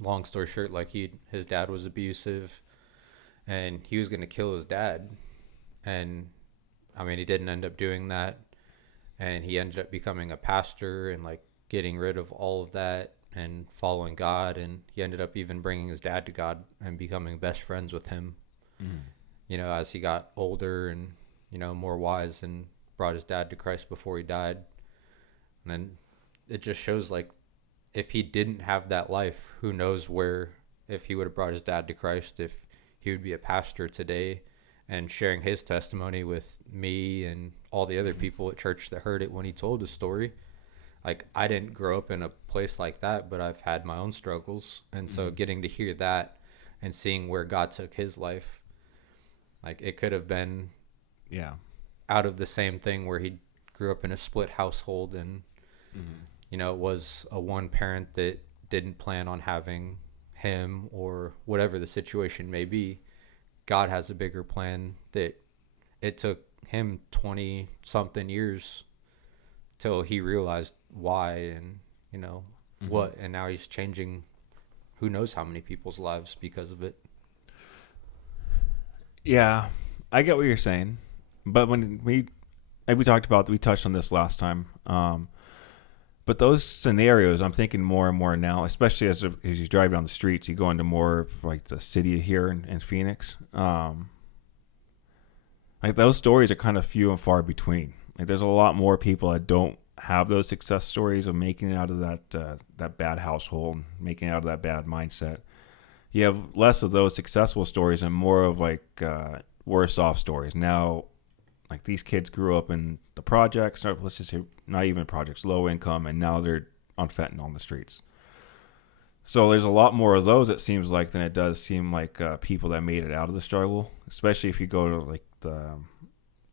long story short, like, his dad was abusive, and he was going to kill his dad. And I mean, he didn't end up doing that, and he ended up becoming a pastor and like getting rid of all of that and following God. And he ended up even bringing his dad to God and becoming best friends with him. As he got older and, more wise, and brought his dad to Christ before he died. And then it just shows, like, if he didn't have that life, who knows where, if he would have brought his dad to Christ, if he would be a pastor today and sharing his testimony with me and all the other people at church that heard it when he told his story. Like, I didn't grow up in a place like that, but I've had my own struggles. And so getting to hear that and seeing where God took his life, like, it could have been out of the same thing where he grew up in a split household, and it was a one parent that didn't plan on having him, or whatever the situation may be. God has a bigger plan, that it took him 20 something years till he realized why, and what, and now he's changing who knows how many people's lives because of it. Yeah, I get what you're saying, but when we touched on this last time. But those scenarios, I'm thinking more and more now, especially as you drive down the streets, you go into more of like the city here in Phoenix. Like, those stories are kind of few and far between. Like, there's a lot more people that don't have those success stories of making it out of that bad household, making it out of that bad mindset. You have less of those successful stories and more of like worse off stories. Now, like, these kids grew up in the projects, or let's just say not even projects, low income, and now they're on fentanyl on the streets. So there's a lot more of those, it seems like, than it does seem like people that made it out of the struggle, especially if you go to like the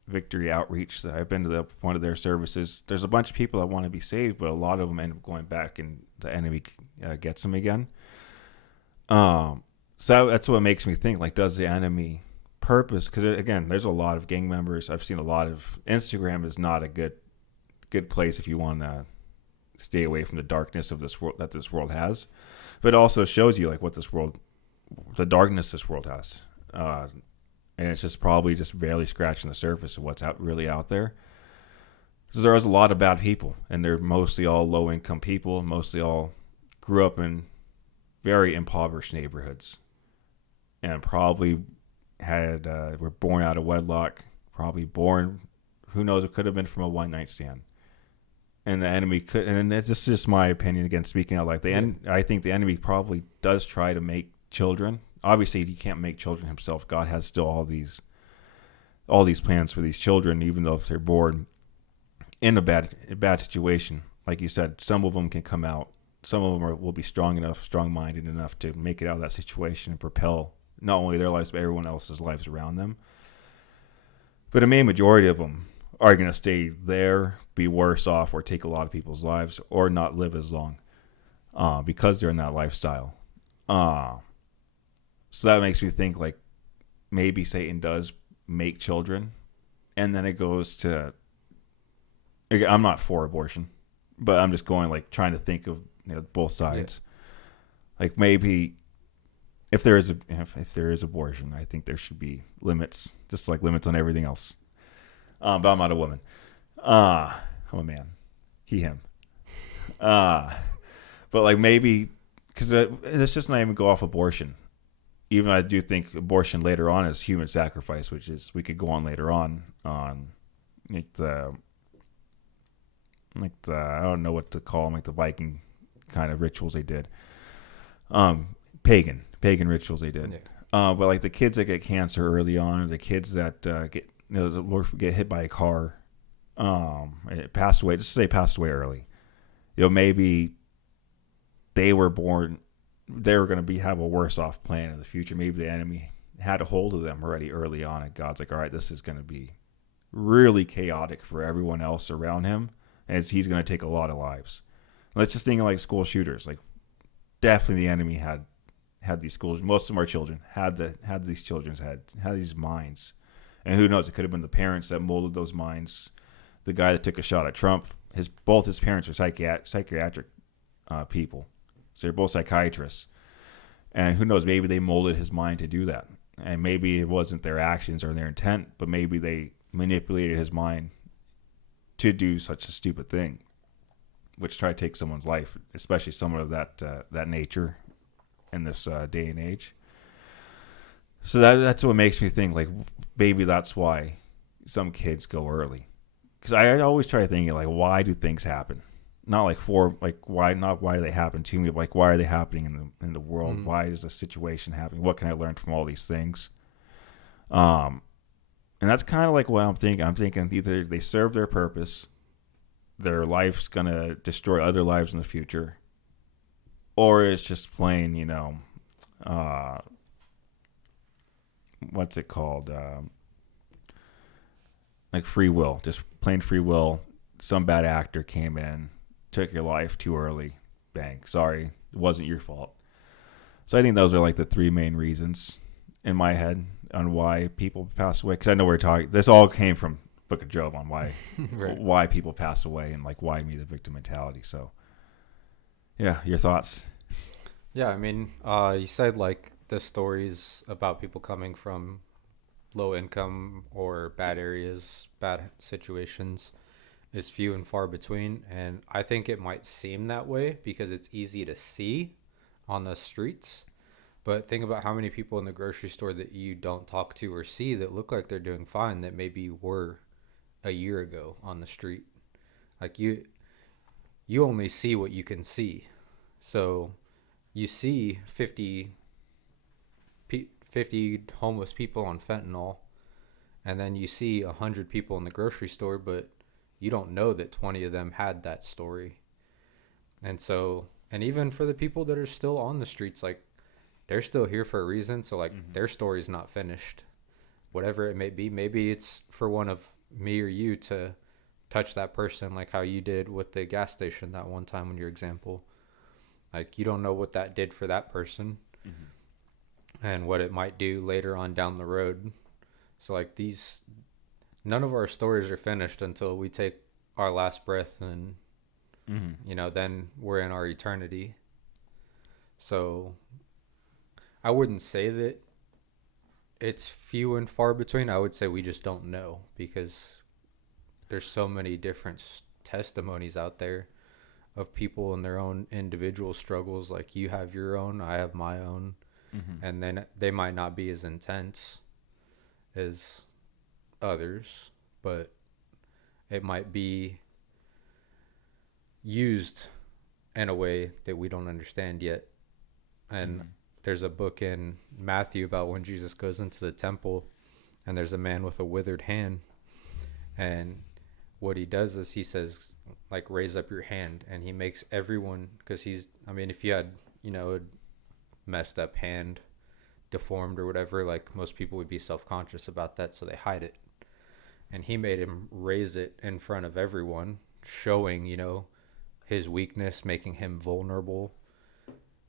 Victory Outreach. I've been to one of their services. There's a bunch of people that want to be saved, but a lot of them end up going back, and the enemy gets them again. So that's what makes me think, like, does the enemy purpose? Because again, there's a lot of gang members. I've seen a lot of, Instagram is not a good place if you want to stay away from the darkness of this world that this world has, but it also shows you like what the darkness this world has, and it's just probably just barely scratching the surface of what's really out there. So there was a lot of bad people, and they're mostly all low income people, mostly all grew up in very impoverished neighborhoods, and probably had were born out of wedlock, probably born, who knows, it could have been from a one night stand. And the enemy could, and this is just my opinion again, speaking out like I think the enemy probably does try to make children. Obviously, he can't make children himself. God has still all these plans for these children, even though if they're born in a bad situation. Like you said, some of them can come out. Some of them will be strong-minded enough to make it out of that situation and propel not only their lives but everyone else's lives around them. But a main majority of them are going to stay there, be worse off, or take a lot of people's lives, or not live as long because they're in that lifestyle. So that makes me think like maybe Satan does make children, and then it goes to. I'm not for abortion, but I'm just going like trying to think of both sides. Yeah. Like maybe if there is abortion, I think there should be limits, just like limits on everything else. But I'm not a woman. I'm a man. He, him. But like maybe because let's just not even go off abortion. Even I do think abortion later on is human sacrifice, which is we could go on later on like the I don't know what to call them, like the Viking kind of rituals they did. Pagan rituals they did. Yeah. But like the kids that get cancer early on, or the kids that get hit by a car, and passed away. Just say passed away early. Maybe they were born. They were going to have a worse off plan in the future. Maybe the enemy had a hold of them already early on, and God's like, all right, this is going to be really chaotic for everyone else around him, and he's going to take a lot of lives. Let's just think of like school shooters. Like, definitely the enemy had these schools. Most of them are children. Had these children's had these minds, and who knows? It could have been the parents that molded those minds. The guy that took a shot at Trump, both his parents are psychiatric people. So they're both psychiatrists. And who knows, maybe they molded his mind to do that. And maybe it wasn't their actions or their intent, but maybe they manipulated his mind to do such a stupid thing, which try to take someone's life, especially someone of that nature in this day and age. So that's what makes me think, like, maybe that's why some kids go early. Because I always try thinking, like, why do things happen? Not why do they happen to me, but like why are they happening in the world? Mm. Why is a situation happening? What can I learn from all these things? And that's kind of like what I'm thinking. I'm thinking either they serve their purpose, their life's gonna destroy other lives in the future, or it's just plain, what's it called? Like free will, just plain free will. Some bad actor came in, took your life too early. Bang. Sorry, it wasn't your fault. So I think those are like the three main reasons in my head on why people pass away. Because I know we're talking. This all came from Book of Job on why right. Why people pass away and like why me the victim mentality. So yeah, your thoughts? Yeah, I mean, you said like the stories about people coming from low income or bad areas, bad situations, is few and far between, and I think it might seem that way because it's easy to see on the streets, but think about how many people in the grocery store that you don't talk to or see that look like they're doing fine that maybe were a year ago on the street. Like you only see what you can see. So you see 50 homeless people on fentanyl, and then you see 100 people in the grocery store, but you don't know that 20 of them had that story. And so, and even for the people that are still on the streets, like they're still here for a reason. So like their story's not finished, whatever it may be. Maybe it's for one of me or you to touch that person, like how you did with the gas station that one time in your example. Like you don't know what that did for that person and what it might do later on down the road. So like none of our stories are finished until we take our last breath, and then we're in our eternity. So I wouldn't say that it's few and far between. I would say we just don't know, because there's so many different testimonies out there of people and their own individual struggles. Like you have your own, I have my own, and then they might not be as intense as others, but it might be used in a way that we don't understand yet. And there's a book in Matthew about when Jesus goes into the temple and there's a man with a withered hand, and what he does is he says, like, raise up your hand, and he makes everyone, because if you had, a messed up hand, deformed or whatever, like most people would be self-conscious about that, so they hide it. And he made him raise it in front of everyone, showing, his weakness, making him vulnerable,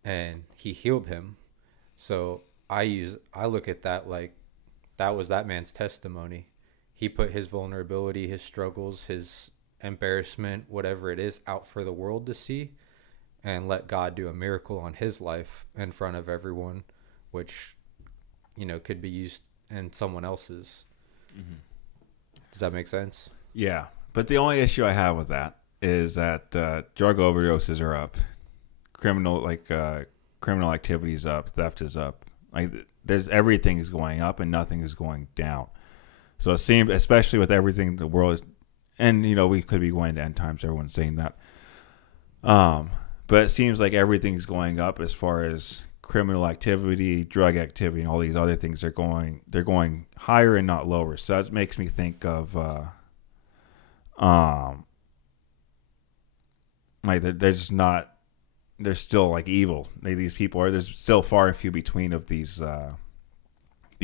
and he healed him. So I look at that like that was that man's testimony. He put his vulnerability, his struggles, his embarrassment, whatever it is, out for the world to see, and let God do a miracle on his life in front of everyone, which, could be used in someone else's. Mm-hmm. Does that make sense? Yeah. But the only issue I have with that is that drug overdoses are up. Criminal activity is up. Theft is up. Like everything is going up and nothing is going down. So it seems, especially with everything in the world, and we could be going to end times. Everyone's saying that. But it seems like everything's going up as far as criminal activity, drug activity, and all these other things are going. They're going higher and not lower. So that makes me think of like there's not. They're still like evil. These people are. There's still far and few between of these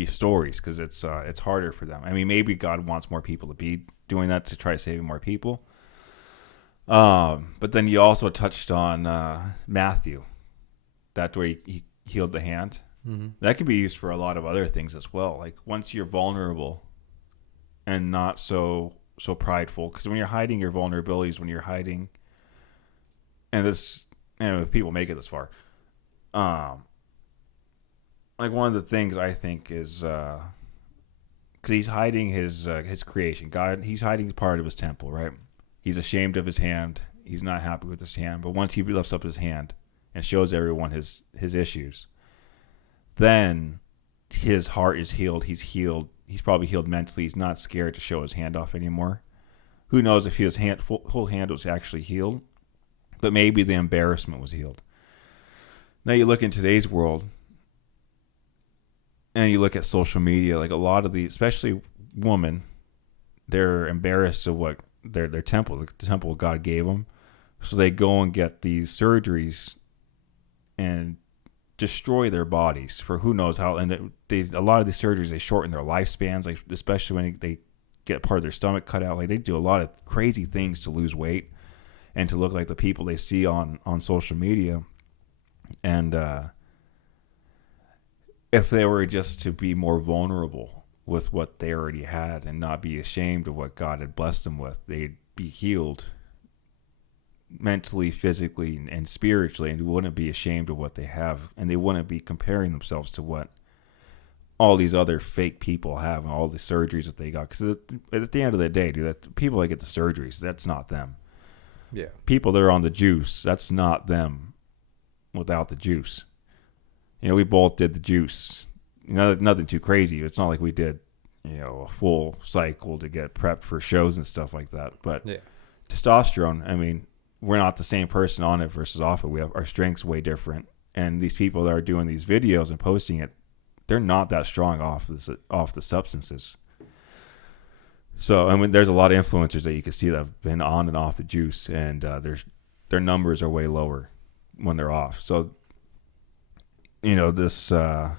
stories, because it's harder for them. I mean, maybe God wants more people to be doing that to try saving more people. But then you also touched on Matthew, that way he healed the hand. Mm-hmm. That could be used for a lot of other things as well. Like once you're vulnerable and not so prideful, because when you're hiding your vulnerabilities, when you're hiding, and this. And if people make it this far, like one of the things I think is because he's hiding his creation. God, he's hiding part of his temple, right? He's ashamed of his hand. He's not happy with his hand. But once he lifts up his hand and shows everyone his issues, then his heart is healed. He's healed. He's probably healed mentally. He's not scared to show his hand off anymore. Who knows if his whole hand was actually healed? But maybe the embarrassment was healed. Now you look in today's world, and you look at social media, like a lot of especially women, they're embarrassed of what their temple, the temple God gave them. So they go and get these surgeries and destroy their bodies for who knows how. And a lot of these surgeries, they shorten their lifespans, like especially when they get part of their stomach cut out. Like they do a lot of crazy things to lose weight and to look like the people they see on social media. And if they were just to be more vulnerable with what they already had and not be ashamed of what God had blessed them with, they'd be healed mentally, physically, and spiritually, and wouldn't be ashamed of what they have, and they wouldn't be comparing themselves to what all these other fake people have and all the surgeries that they got. Because at the end of the day, dude, that people that get the surgeries, that's not them. Yeah. People that are on the juice, that's not them without the juice. We both did the juice. Nothing too crazy. It's not like we did, a full cycle to get prepped for shows and stuff like that. But yeah. Testosterone, I mean, we're not the same person on it versus off it. We have our strengths way different. And these people that are doing these videos and posting it, they're not that strong off the substances. So, I mean, there's a lot of influencers that you can see that have been on and off the juice, and their numbers are way lower when they're off. So, this, I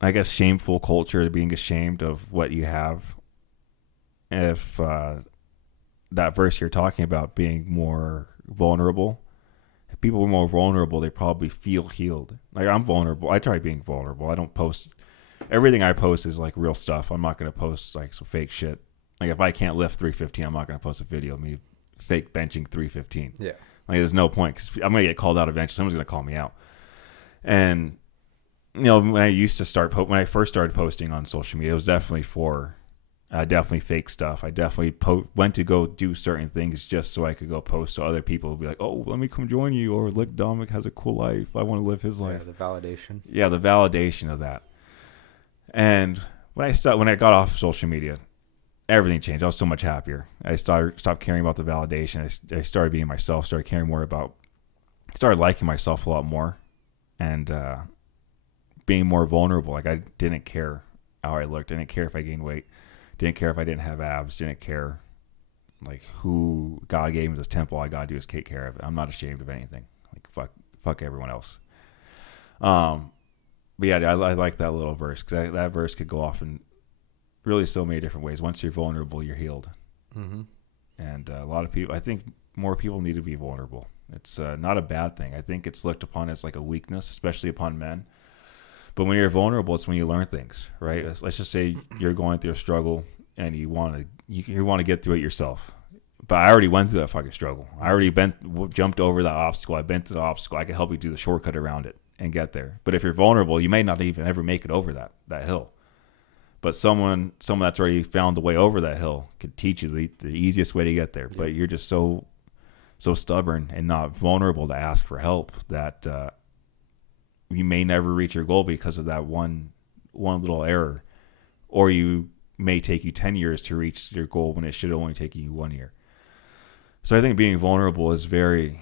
guess, shameful culture, being ashamed of what you have. If that verse you're talking about, being more vulnerable, if people were more vulnerable, they probably feel healed. Like, I'm vulnerable. I try being vulnerable. I don't post. Everything I post is like real stuff. I'm not going to post like some fake shit. Like if I can't lift 315, I'm not going to post a video of me fake benching 315. Yeah. Like there's no point, because I'm going to get called out eventually. Someone's going to call me out. And, when I first started posting on social media, it was definitely for I definitely fake stuff. I definitely went to go do certain things just so I could go post, so other people would be like, "Oh, let me come join you," or "Look, Dominic has a cool life. I want to live his Yeah, life." the validation. Yeah, the validation of that. And when I got off social media, everything changed. I was so much happier. I stopped caring about the validation. I started being myself. Started liking myself a lot more, and being more vulnerable. Like, I didn't care how I looked. Didn't care if I gained weight. Didn't care if I didn't have abs. Didn't care like who God gave me this temple. I gotta do is take care of it. I'm not ashamed of anything. Like, fuck everyone else. But yeah, I like that little verse, because that verse could go off in really so many different ways. Once you're vulnerable, you're healed. Mm-hmm. And a lot of people, I think more people need to be vulnerable. It's not a bad thing. I think it's looked upon as like a weakness, especially upon men. But when you're vulnerable, it's when you learn things, right? Let's just say you're going through a struggle and you want to get through it yourself. But I already went through that fucking struggle. I already jumped over that obstacle. I've been through the obstacle. I can help you do the shortcut around it and get there. But if you're vulnerable, you may not even ever make it over that hill. But someone that's already found the way over that hill could teach you the easiest way to get there. But you're just so stubborn and not vulnerable to ask for help that you may never reach your goal because of that one little error, or you may take you 10 years to reach your goal when it should only take you 1 year. So I think being vulnerable is very,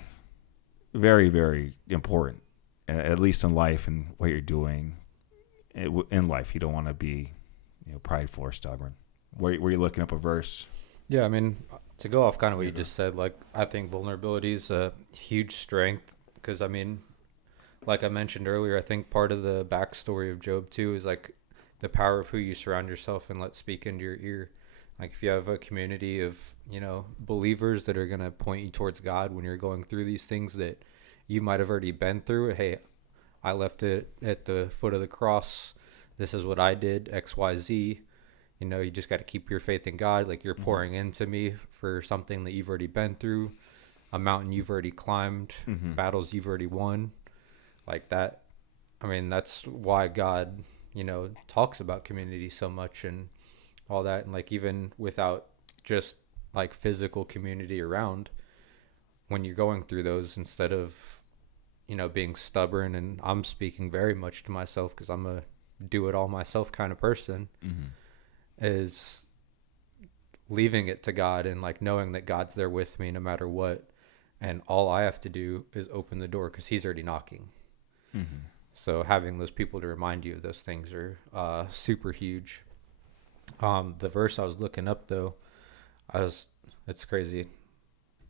very, very important, at least in life and what you're doing in life. You don't want to be, prideful or stubborn. Were you looking up a verse? Yeah, I mean, to go off kind of what you just said, like, I think vulnerability is a huge strength, because, I mean, like I mentioned earlier, I think part of the backstory of Job too is like the power of who you surround yourself and let speak into your ear. Like, if you have a community of, believers that are going to point you towards God when you're going through these things that you might have already been through. Hey, I left it at the foot of the cross. This is what I did, XYZ. You just got to keep your faith in God. Like, you're pouring into me for something that you've already been through, a mountain you've already climbed, battles you've already won. Like that. I mean, that's why God, talks about community so much and all that. And like, even without just like physical community around, when you're going through those, instead of, being stubborn, and I'm speaking very much to myself because I'm a do it all myself kind of person, is leaving it to God and like knowing that God's there with me no matter what. And all I have to do is open the door because he's already knocking. So having those people to remind you of those things are super huge. The verse I was looking up though, it's crazy.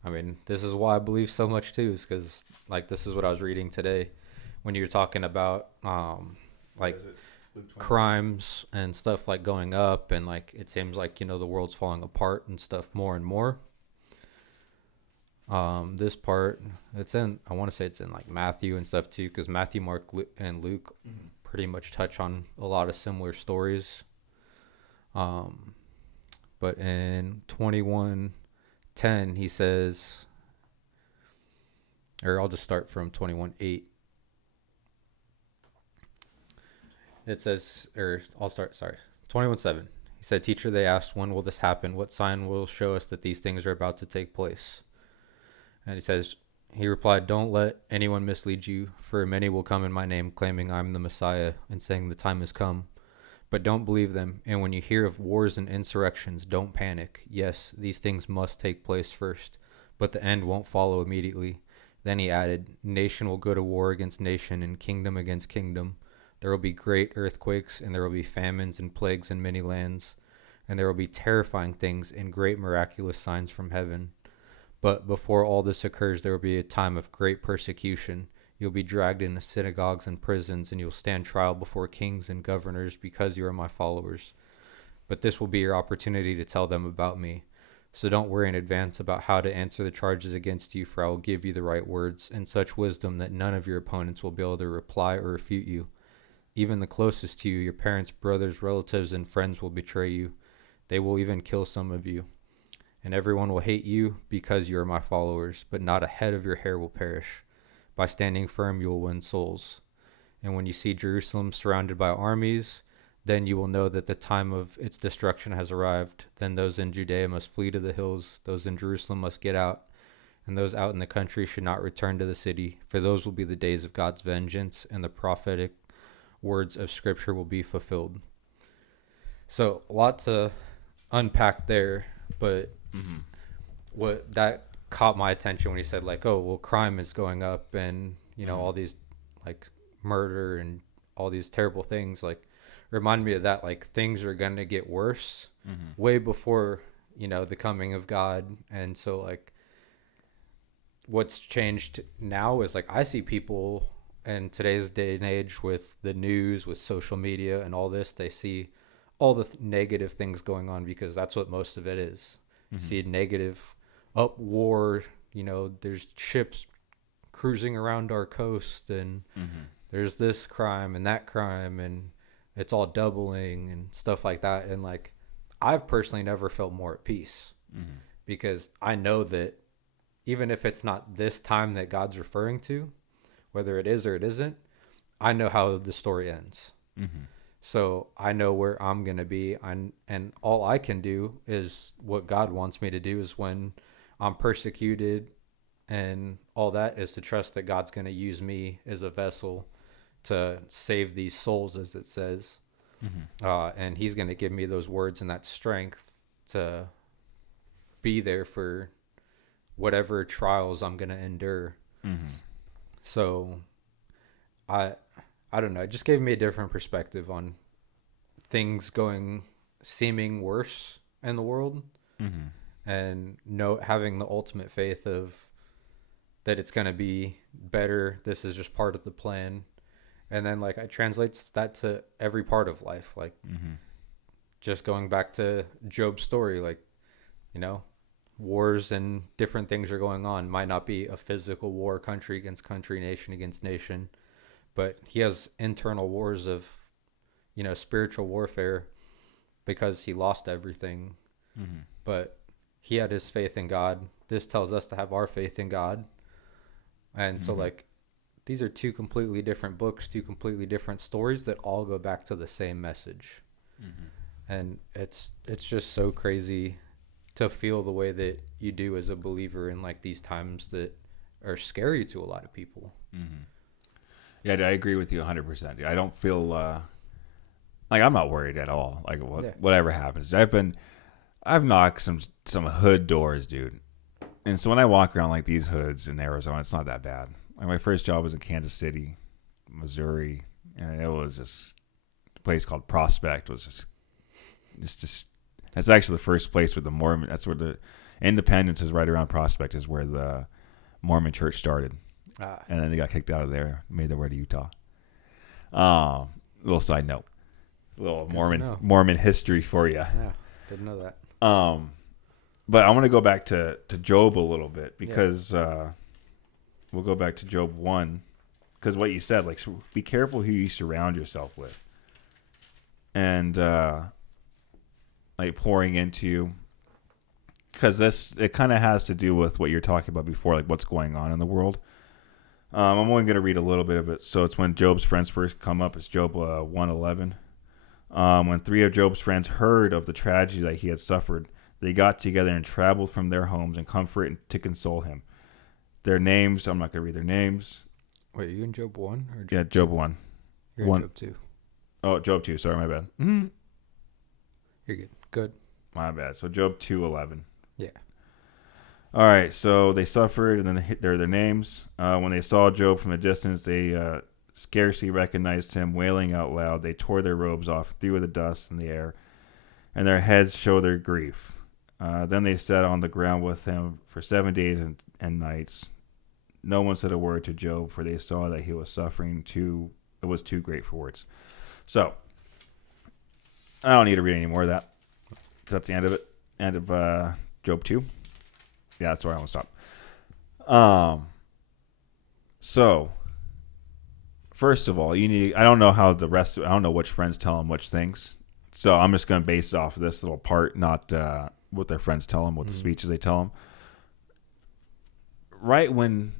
I mean, this is why I believe so much too, is because like this is what I was reading today when you were talking about like crimes and stuff like going up, and like it seems like the world's falling apart and stuff more and more. This part, I want to say it's in like Matthew and stuff too, because Matthew, Mark, and Luke pretty much touch on a lot of similar stories. But in 21:10, he says, or I'll just start from 21:8. It says, or I'll start, sorry, 21:7. He said, "Teacher," they asked, "when will this happen? What sign will show us that these things are about to take place?" And he replied, "Don't let anyone mislead you, for many will come in my name, claiming I'm the Messiah and saying the time has come. But don't believe them. And when you hear of wars and insurrections, don't panic. Yes, these things must take place first, but the end won't follow immediately." Then he added, "Nation will go to war against nation and kingdom against kingdom. There will be great earthquakes, and there will be famines and plagues in many lands, and there will be terrifying things and great miraculous signs from heaven. But before all this occurs, there will be a time of great persecution. You'll be dragged into synagogues and prisons, and you'll stand trial before kings and governors because you are my followers. But this will be your opportunity to tell them about me. So don't worry in advance about how to answer the charges against you, for I will give you the right words and such wisdom that none of your opponents will be able to reply or refute you. Even the closest to you, your parents, brothers, relatives, and friends will betray you. They will even kill some of you. And everyone will hate you because you are my followers, but not a head of your hair will perish. By standing firm, you will win souls. And when you see Jerusalem surrounded by armies, Then you will know that the time of its destruction has arrived. Then those in Judea must flee to the hills, those in Jerusalem must get out, and those out in the country should not return to the city, for those will be the days of God's vengeance, and the prophetic words of Scripture will be fulfilled. So, a lot to unpack there, but Mm-hmm. what that caught my attention when he said, like, oh, well, crime is going up, and, Mm-hmm. all these, like, murder and all these terrible things, like, remind me of that, like, things are going to get worse Mm-hmm. way before, the coming of God. And so, like, what's changed now is, like, I see people in today's day and age with the news, with social media and all this, they see all the negative things going on, because that's what most of it is. Mm-hmm. See negative up war, there's ships cruising around our coast, and Mm-hmm. there's this crime and that crime, and it's all doubling and stuff like that. And, like, I've personally never felt more at peace, Mm-hmm. because I know that even if it's not this time that God's referring to, whether it is or it isn't, I know how the story ends. Mm-hmm. So I know where I'm going to be. And all I can do is what God wants me to do, is when I'm persecuted and all that, is to trust that God's going to use me as a vessel to save these souls, as it says. Mm-hmm. And he's going to give me those words and that strength to be there for whatever trials I'm going to endure. Mm-hmm. So I I don't know, it just gave me a different perspective on things seeming worse in the world, Mm-hmm. and having the ultimate faith of that it's going to be better. This is just part of the plan. And then, like, I translates that to every part of life, like, Mm-hmm. just going back to Job's story, like, wars and different things are going on. Might not be a physical war, country against country, nation against nation, but he has internal wars of, spiritual warfare, because he lost everything. Mm-hmm. But he had his faith in God. This tells us to have our faith in God. And so, Mm-hmm. like, these are two completely different books, two completely different stories that all go back to the same message. Mm-hmm. And it's just so crazy to feel the way that you do as a believer in, like, these times that are scary to a lot of people. Mm-hmm. Yeah, I agree with you 100%. I don't feel like I'm not worried at all. Like whatever happens, I've knocked some hood doors, dude. And so when I walk around like these hoods in Arizona, it's not that bad. Like my first job was in Kansas City, Missouri, and it was just a place called Prospect. Was just that's actually the first place where the Mormon. That's where the Independence is, right around Prospect, is where the Mormon church started. And then they got kicked out of there, made their way to Utah. Little side note, little Mormon history for you. Yeah, didn't know that. But I want to go back to Job a little bit, because we'll go back to Job 1, because what you said, like, be careful who you surround yourself with, and like pouring into, because it kind of has to do with what you're talking about before, like what's going on in the world. I'm only going to read a little bit of it. So it's when Job's friends first come up. It's Job 1:11. When 3 of Job's friends heard of the tragedy that he had suffered, they got together and traveled from their homes and comfort to console him. Their names, I'm not going to read their names. Wait, are you in Job 1? Or Job 1. You're in Job 2. Oh, Job 2. Sorry, my bad. Mm-hmm. You're good. Good. My bad. So Job 2:11. Yeah. All right, so they suffered, and then their names. When they saw Job from a distance, they scarcely recognized him. Wailing out loud, they tore their robes off, threw the dust in the air, and their heads showed their grief. Then they sat on the ground with him for 7 days and nights. No one said a word to Job, for they saw that he was suffering it was too great for words. So, I don't need to read any more of that. That's the end of it. End of Job 2. Yeah, that's where I want to stop. So, first of all, I don't know how I don't know which friends tell them which things. So I'm just going to base it off of this little part, not what their friends tell them, what the speeches they tell them. Right when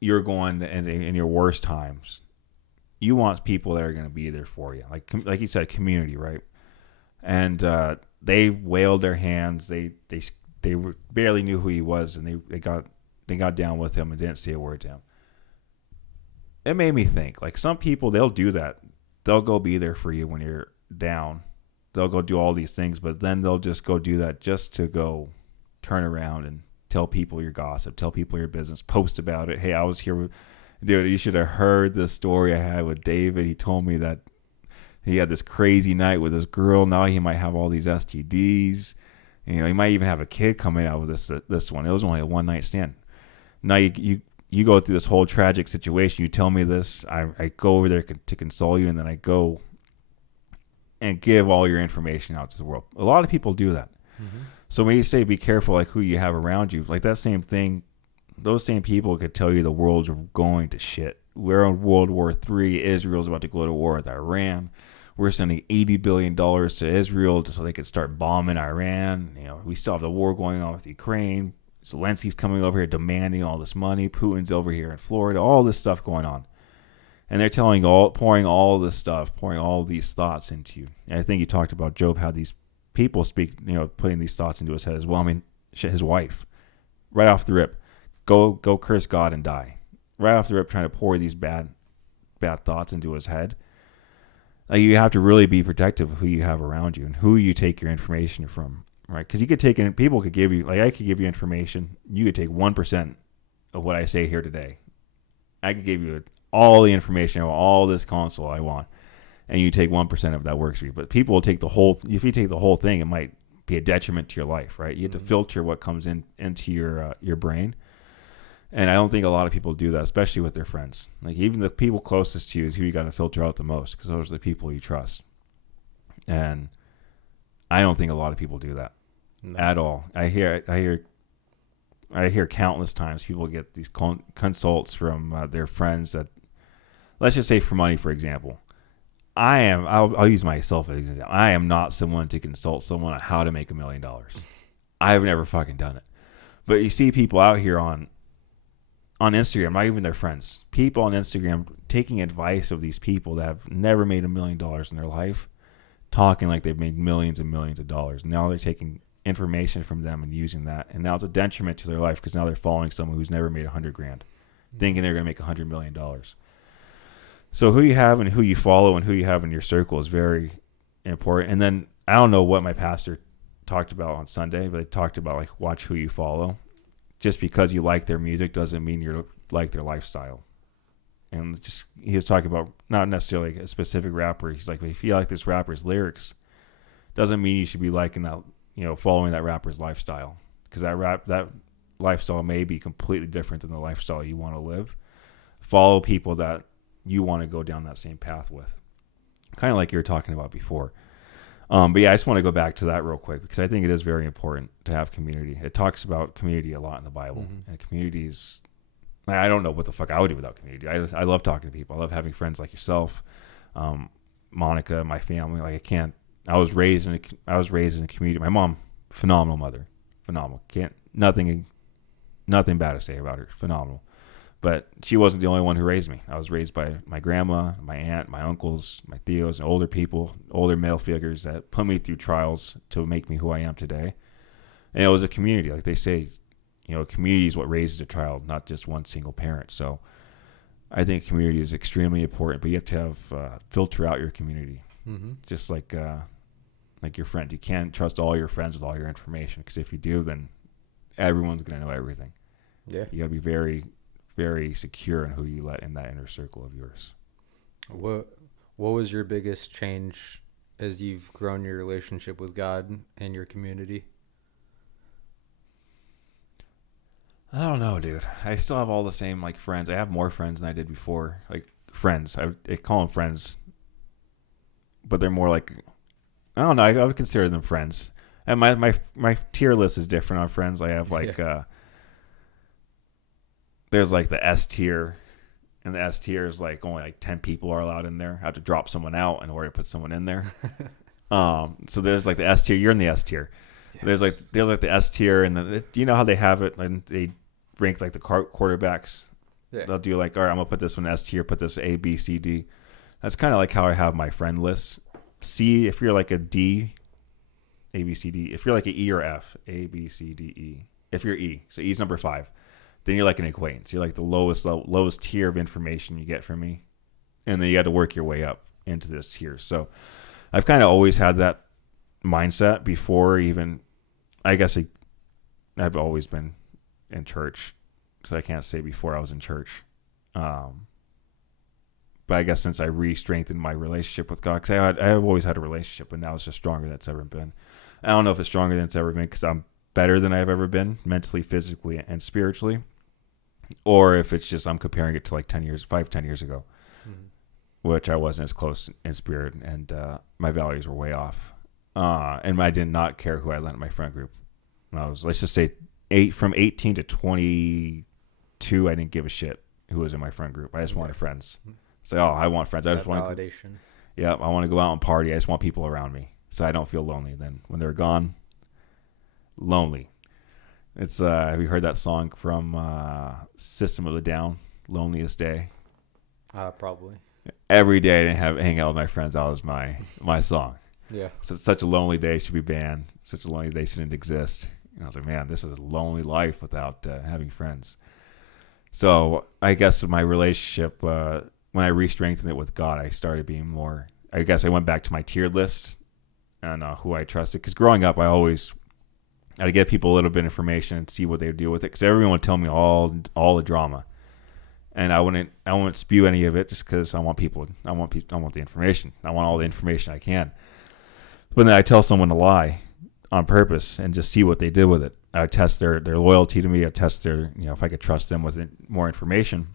you're going in your worst times, you want people that are going to be there for you, like you said, community, right? And they wailed their hands. They barely knew who he was, and they got down with him and didn't say a word to him. It made me think, like, some people, they'll do that. They'll go be there for you when you're down. They'll go do all these things, but then they'll just go do that just to go turn around and tell people your gossip, tell people your business, post about it. Hey, I was here. Dude, you should have heard the story I had with David. He told me that he had this crazy night with this girl. Now he might have all these STDs. You know, he might even have a kid coming out with this one. It was only a one night stand. Now you go through this whole tragic situation. You tell me this. I go over there to console you, and then I go and give all your information out to the world. A lot of people do that. Mm-hmm. So when you say be careful, like, who you have around you, like, that same thing, those same people could tell you the world's going to shit. We're in World War III. Israel's about to go to war with Iran. We're sending $80 billion to Israel so they could start bombing Iran. You know, we still have the war going on with Ukraine. Zelensky's coming over here demanding all this money. Putin's over here in Florida. All this stuff going on. And they're pouring all this stuff, pouring all these thoughts into you. And I think you talked about Job, how these people speak, you know, putting these thoughts into his head as well. I mean, his wife, right off the rip, go curse God and die. Right off the rip, trying to pour these bad thoughts into his head. Like, you have to really be protective of who you have around you and who you take your information from, right? Because you could take in, people could give you, like, I could give you information. You could take 1% of what I say here today. I could give you all the information of all this console I want, and you take 1% of that works for you. But people will take the whole. If you take the whole thing, it might be a detriment to your life, right? You have to filter what comes into your brain. And I don't think a lot of people do that, especially with their friends. Like, even the people closest to you is who you got to filter out the most, because those are the people you trust. And I don't think a lot of people do that at all. I hear countless times people get these consults from their friends that, let's just say for money, for example. I'll use myself as an example. I am not someone to consult someone on how to make $1 million. I've never fucking done it. But you see people out here on Instagram, not even their friends, people on Instagram taking advice of these people that have never made $1 million in their life, talking like they've made millions and millions of dollars. Now they're taking information from them and using that, and now it's a detriment to their life because now they're following someone who's never made $100,000, thinking they're going to make $100 million. So who you have and who you follow and who you have in your circle is very important. And then I don't know what my pastor talked about on Sunday, but they talked about, like, watch who you follow. Just because you like their music doesn't mean you like their lifestyle. And just, he was talking about not necessarily a specific rapper. He's like, if you like this rapper's lyrics, doesn't mean you should be liking that, you know, following that rapper's lifestyle, because that lifestyle may be completely different than the lifestyle you want to live. Follow people that you want to go down that same path with, kind of like you were talking about before. But yeah, I just want to go back to that real quick, because I think it is very important to have community. It talks about community a lot in the Bible, and communities. I don't know what the fuck I would do without community. I love talking to people. I love having friends like yourself, Monica, my family. Like, I can't. I was raised in a community. My mom, phenomenal mother, phenomenal. Nothing bad to say about her. Phenomenal. But she wasn't the only one who raised me. I was raised by my grandma, my aunt, my uncles, my tios, older people, older male figures that put me through trials to make me who I am today. And it was a community. Like they say, you know, community is what raises a child, not just one single parent. So I think community is extremely important, but you have to have filter out your community. Just like your friend. You can't trust all your friends with all your information, because if you do, then everyone's going to know everything. Yeah. You got to be very, very secure in who you let in that inner circle of yours. What was your biggest change as you've grown your relationship with God and your community? I don't know, dude. I still have all the same, like, friends. I have more friends than I did before. Like, friends. I call them friends, but they're more like, I don't know. I would consider them friends. And my tier list is different on friends. I have like there's like the S tier, and the S tier is like only like 10 people are allowed in there. I have to drop someone out in order to put someone in there. So there's like the S tier. You're in the S tier. Yes. There's like the S tier, and then do you know how they have it? And they rank like the quarterbacks. Yeah. They'll do like, all right, I'm gonna put this one S tier, put this A, B, C, D. That's kind of like how I have my friend list. C, if you're like a D, A, B, C, D. If you're like an E or F, A, B, C, D, E. If you're E, so E's number 5, then you're like an acquaintance. You're like the lowest tier of information you get from me, and then you got to work your way up into this tier. So I've kind of always had that mindset before even. I guess I've always been in church, because I can't say before I was in church. But I guess since I re-strengthened my relationship with God, because I've always had a relationship, but now it's just stronger than it's ever been. I don't know if it's stronger than it's ever been because I'm better than I've ever been, mentally, physically, and spiritually, or if it's just I'm comparing it to like 10 years ago, which I wasn't as close in spirit, and my values were way off. And I did not care who I let in my friend group. When I was, let's just say, from 18 to 22, I didn't give a shit who was in my friend group. I just wanted friends. So, I want friends. I just want validation. Yeah, I want to go out and party. I just want people around me, so I don't feel lonely. Then when they're gone, lonely. It's have you heard that song from System of a Down, "Loneliest Day"? Probably. Every day I didn't hang out with my friends. That was my song. Yeah. So such a lonely day should be banned. Such a lonely day shouldn't exist. And I was like, man, this is a lonely life without having friends. So I guess with my relationship, when I re-strengthened it with God, I started being more. I guess I went back to my tiered list and who I trusted. Because growing up, I'd give people a little bit of information and see what they would do with it. Because everyone would tell me all the drama, and I wouldn't spew any of it just because I want the information. I want all the information I can. But then I tell someone to lie on purpose and just see what they did with it. I test their loyalty to me. I test if I could trust them with more information.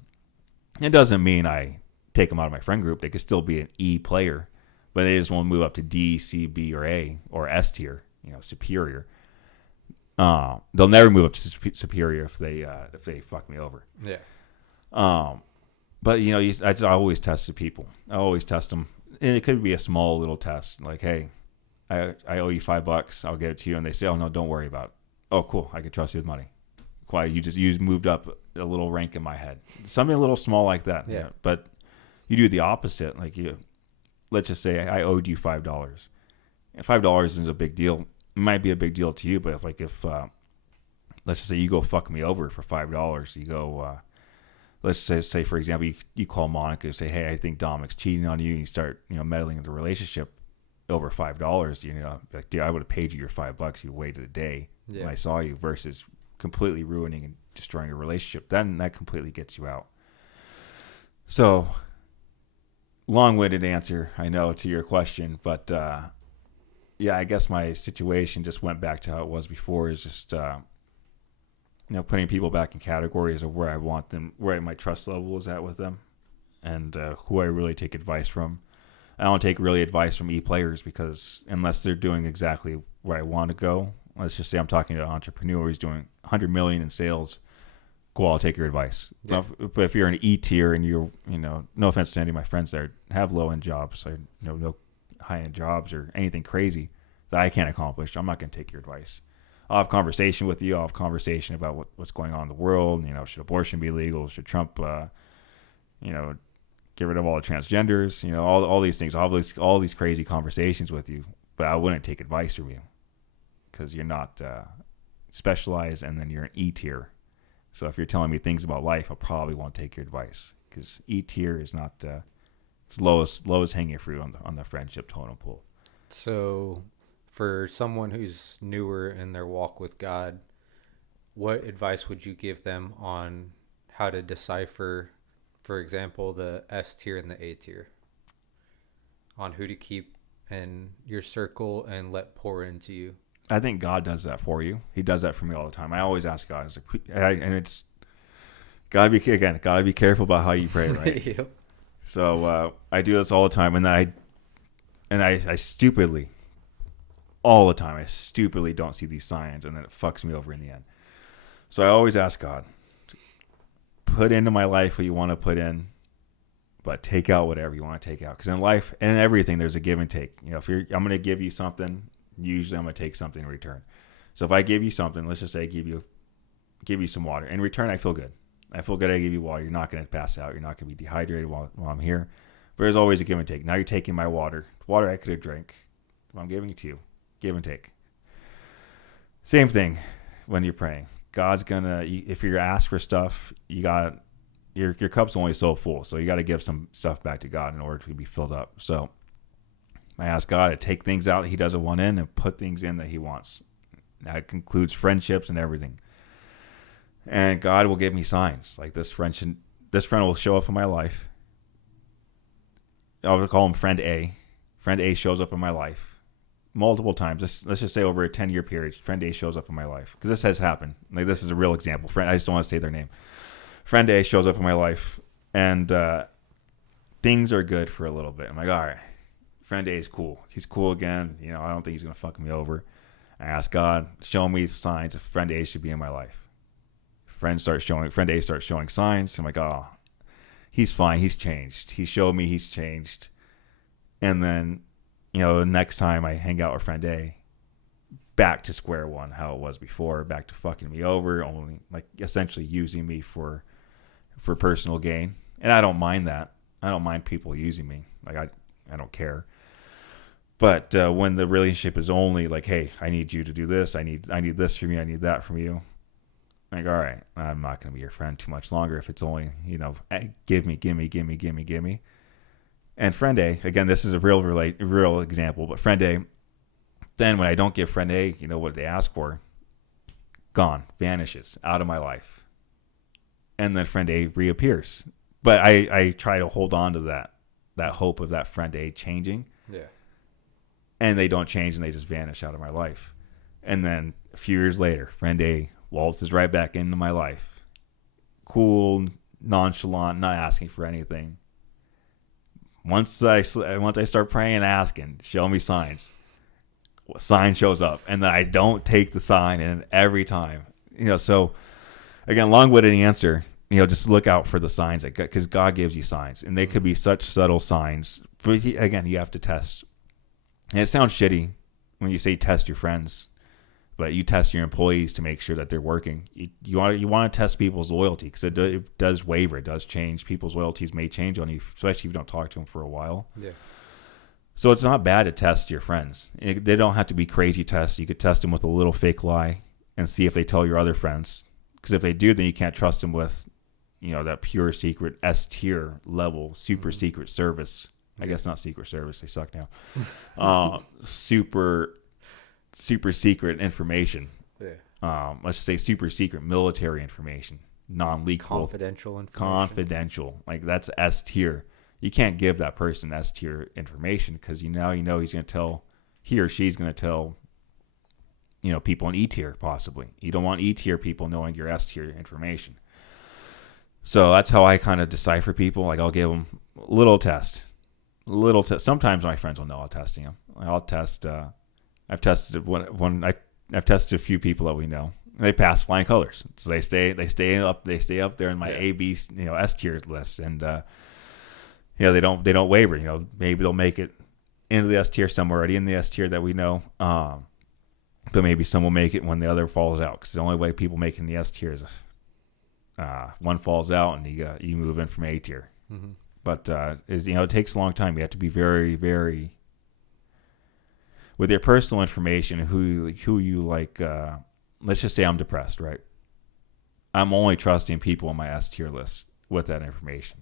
It doesn't mean I take them out of my friend group. They could still be an E player, but they just won't move up to D, C, B, or A or S tier, superior. They'll never move up to superior if they fuck me over. Yeah. But I always tested people. I always test them, and it could be a small little test, like, hey, I owe you $5. I'll give it to you, and they say, oh no, don't worry about it. Oh, cool, I can trust you with money. Quiet, you moved up a little rank in my head. Something a little small like that. Yeah. But you do the opposite. Like let's just say I owed you $5. And $5 isn't a big deal. It might be a big deal to you, but if let's just say you go fuck me over for $5, you go. Let's say for example, you call Monica and say, hey, I think Dominic's cheating on you, and you start meddling in the relationship over $5. Like, dude, I would have paid you your $5. You waited a day when I saw you, versus completely ruining and destroying a relationship. Then that completely gets you out. So, long-winded answer, I know, to your question, but I guess my situation just went back to how it was before. Is just putting people back in categories of where I want them, where my trust level is at with them, and who I really take advice from. I don't take really advice from E-players, because unless they're doing exactly where I want to go, let's just say I'm talking to an entrepreneur who's doing 100 million in sales, cool, I'll take your advice. Yeah. But if you're an E tier and you're, no offense to any of my friends that have low-end jobs, or no high-end jobs or anything crazy that I can't accomplish, I'm not going to take your advice. I'll have conversation with you. I'll have conversation about what's going on in the world. Should abortion be legal? Should Trump, get rid of all the transgenders? All these things. I'll have all these crazy conversations with you, but I wouldn't take advice from you because you're not specialized, and then you're an E tier. So if you're telling me things about life, I probably won't take your advice, because E tier is not it's lowest hanging fruit on the friendship totem pole. So, for someone who's newer in their walk with God, what advice would you give them on how to decipher, for example, the S tier and the A tier, on who to keep in your circle and let pour into you? I think God does that for you. He does that for me all the time. I always ask God, and it's gotta be careful about how you pray, right? Yep. So I do this all the time, and then I stupidly, all the time, I stupidly don't see these signs, and then it fucks me over in the end. So I always ask God, put into my life what you want to put in, but take out whatever you want to take out. Because in life and in everything, there's a give and take. If I'm going to give you something, usually I'm going to take something in return. So if I give you something, let's just say I give you some water. In return, I feel good. I give you water. You're not going to pass out. You're not going to be dehydrated while I'm here. But there's always a give and take. Now you're taking my water I could have drank. I'm giving it to you. Give and take. Same thing when you're praying. God's gonna, if you're asked for stuff, you got your cup's only so full, so you got to give some stuff back to God in order to be filled up. So I ask God to take things out He doesn't want in and put things in that He wants. That includes friendships and everything. And God will give me signs like this friend will show up in my life. I'll call him friend A. Friend A shows up in my life multiple times. Let's just say over a 10-year period, friend A shows up in my life, because this has happened. Like, this is a real example. I just don't want to say their name. Friend A shows up in my life, and things are good for a little bit. I'm like, all right, friend A is cool. He's cool again. I don't think he's gonna fuck me over. I ask God, show me signs if friend A should be in my life. Friend A starts showing signs. I'm like, oh, he's fine. He's changed. He showed me he's changed. And then, the next time I hang out with friend A, back to square one, how it was before, back to fucking me over, only like essentially using me for personal gain. And I don't mind that. I don't mind people using me. Like, I don't care. But when the relationship is only like, hey, I need you to do this. I need this from you. I need that from you. Like, all right, I'm not going to be your friend too much longer if it's only, give me. And friend A, again, this is a real example, but friend A, then when I don't give friend A, what they ask for, gone, vanishes out of my life. And then friend A reappears. But I try to hold on to that hope of that friend A changing. Yeah. And they don't change and they just vanish out of my life. And then a few years later, friend A waltzes right back into my life. Cool, nonchalant, not asking for anything. Once I start praying and asking, show me signs. A sign shows up, and then I don't take the sign, and every time, So again, long-winded answer. Just look out for the signs, because God gives you signs, and they could be such subtle signs. But again, you have to test. And it sounds shitty when you say test your friends, but you test your employees to make sure that they're working. You want to test people's loyalty, because it does waver, it does change. People's loyalties may change on you, especially if you don't talk to them for a while. Yeah. So it's not bad to test your friends. They don't have to be crazy tests. You could test them with a little fake lie and see if they tell your other friends. Because if they do, then you can't trust them with, that pure secret S-tier level, super secret service. I guess not secret service. They suck now. Super secret information. Yeah. Let's just say super secret military information, non-leakable, Confidential information. Confidential. Like, that's S tier. You can't give that person S tier information, because he's going to tell, he or she's going to tell, people in E tier possibly. You don't want E tier people knowing your S tier information. So that's how I kind of decipher people. Like, I'll give them a little test. Sometimes my friends will know I'm testing them. I'll test. I've tested I've tested a few people that we know. They pass flying colors, so they stay up there in my A, B, S tier list, and they don't waver. Maybe they'll make it into the S tier. Some already in the S tier that we know, but maybe some will make it when the other falls out. Because the only way people make it in the S tier is if one falls out and you move in from A tier. Mm-hmm. But it takes a long time. You have to be very, very, with your personal information, who you like. Let's just say I'm depressed, right? I'm only trusting people on my S tier list with that information,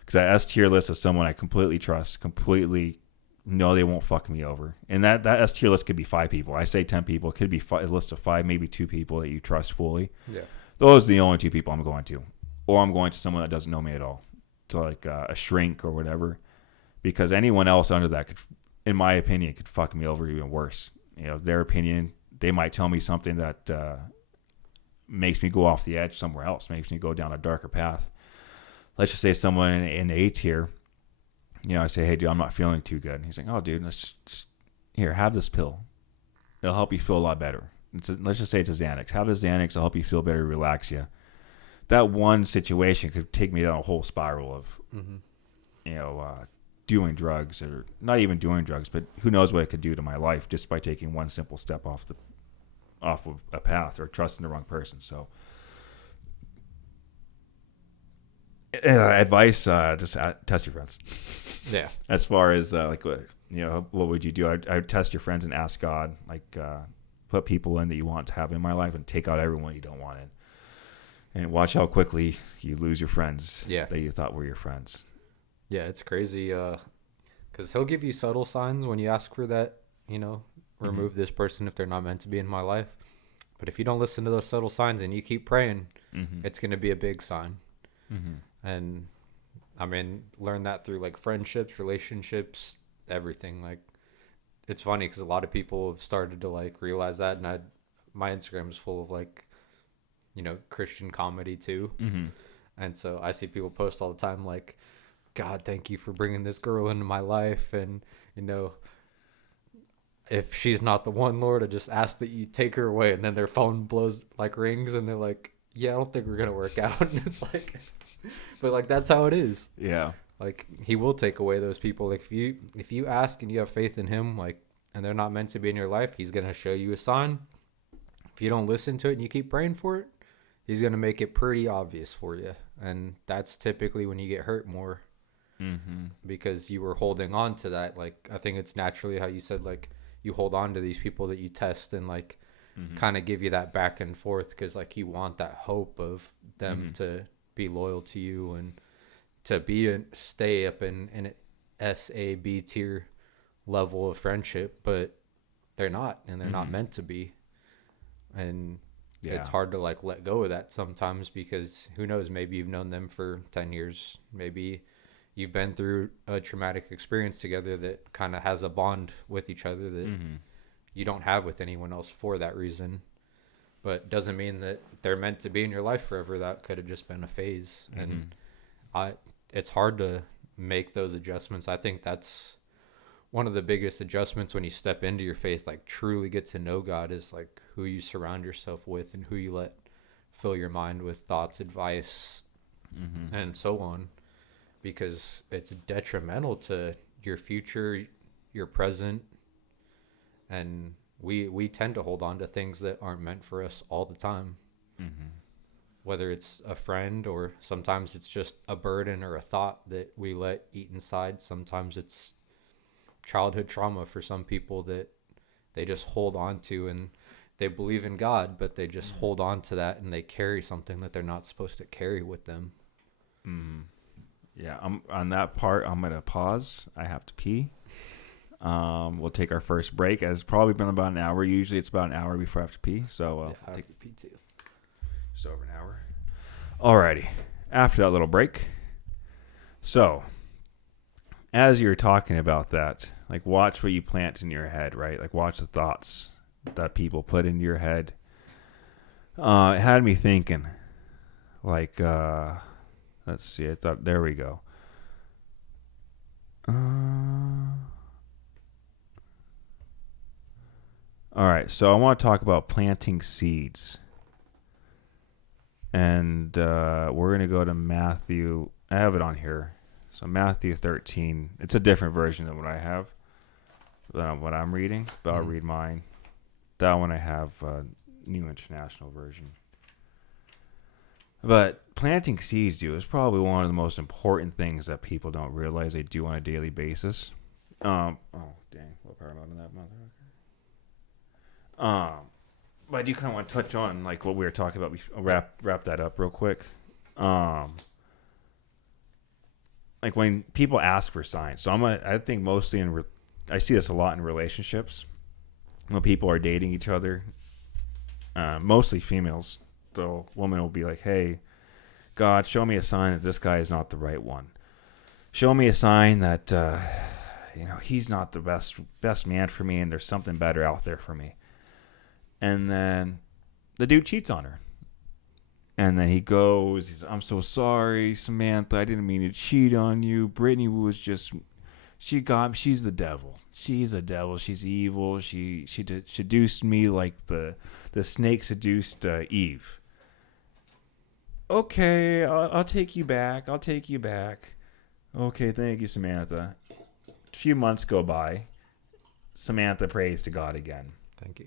because that S tier list is someone I completely trust, completely know they won't fuck me over. And that S tier list could be 5 people. I say 10 people. It could be a list of 5, maybe 2 people that you trust fully. Yeah, those are the only 2 people I'm going to, or I'm going to someone that doesn't know me at all, to like a shrink or whatever, because anyone else under that could, in my opinion, could fuck me over even worse. Their opinion, they might tell me something that makes me go off the edge somewhere else, makes me go down a darker path. Let's just say someone in A tier, I say, hey, dude, I'm not feeling too good. And he's like, oh, dude, let's just, here, have this pill. It'll help you feel a lot better. Let's just say it's a Xanax. Have a Xanax. It'll help you feel better, relax you. That one situation could take me down a whole spiral of, doing drugs, or not even doing drugs, but who knows what it could do to my life just by taking one simple step off of a path, or trusting the wrong person. So advice: just test your friends. Yeah. As far as what would you do? I would test your friends and ask God, put people in that you want to have in my life, and take out everyone you don't want in, and watch how quickly you lose your friends that you thought were your friends. Yeah, it's crazy. Because he'll give you subtle signs when you ask for that. Remove this person if they're not meant to be in my life. But if you don't listen to those subtle signs and you keep praying, it's going to be a big sign. And learn that through like friendships, relationships, everything. Like, it's funny because a lot of people have started to like realize that, and my Instagram is full of like, Christian comedy too. And so I see people post all the time like, God, thank you for bringing this girl into my life, and if she's not the one, Lord, I just ask that you take her away. And then their phone blows like rings, and they're like, yeah, I don't think we're gonna work out. And it's like, but like that's how it is. Yeah. Like, he will take away those people. Like, if you ask and you have faith in him, like, and they're not meant to be in your life, he's gonna show you a sign. If you don't listen to it and you keep praying for it, he's gonna make it pretty obvious for you. And that's typically when you get hurt more, because you were holding on to that. Like, I think it's naturally how you said, like, you hold on to these people that you test and like kind of give you that back and forth, because like you want that hope of them to be loyal to you and to stay up in an S-A-B tier level of friendship, but they're not, and they're not meant to be. And it's hard to like let go of that sometimes, because who knows, maybe you've known them for 10 years, maybe you've been through a traumatic experience together that kind of has a bond with each other that you don't have with anyone else for that reason. But doesn't mean that they're meant to be in your life forever. That could have just been a phase. And it's hard to make those adjustments. I think that's one of the biggest adjustments when you step into your faith, like truly get to know God, is like who you surround yourself with and who you let fill your mind with thoughts, advice, and so on. Because it's detrimental to your future, your present, and we tend to hold on to things that aren't meant for us all the time. Whether it's a friend, or sometimes it's just a burden or a thought that we let eat inside. Sometimes it's childhood trauma for some people that they just hold on to, and they believe in God, but they just hold on to that, and they carry something that they're not supposed to carry with them. Yeah, on that part, I'm going to pause. I have to pee. We'll take our first break. It's probably been about an hour. Usually it's about an hour before I have to pee. So I have to pee too. Just over an hour. Alrighty. After that little break. So, as you're talking about that, like, watch what you plant in your head, right? Like, watch the thoughts that people put into your head. It had me thinking, like, let's see. I thought, there we go. All right. So I want to talk about planting seeds. And we're going to go to Matthew. I have it on here. So Matthew 13. It's a different version than what I have, what I'm reading. But I'll read mine. That one I have New International Version. But planting seeds, is probably one of the most important things that people don't realize they do on a daily basis. Oh, dang. What power mode on that motherfucker? But I do kind of want to touch on like what we were talking about. Wrap that up real quick. Like when people ask for signs. So I think mostly I see this a lot in relationships when people are dating each other. Mostly females. So a woman will be like, "Hey, God, show me a sign that this guy is not the right one. Show me a sign that he's not the best man for me, and there's something better out there for me." And then the dude cheats on her. And then he goes, "I'm so sorry, Samantha. I didn't mean to cheat on you. Brittany was just, she's the devil. She's a devil. She's evil. She seduced me like the snake seduced Eve." Okay, I'll take you back. Okay, thank you, Samantha. A few months go by. Samantha prays to God again. Thank you.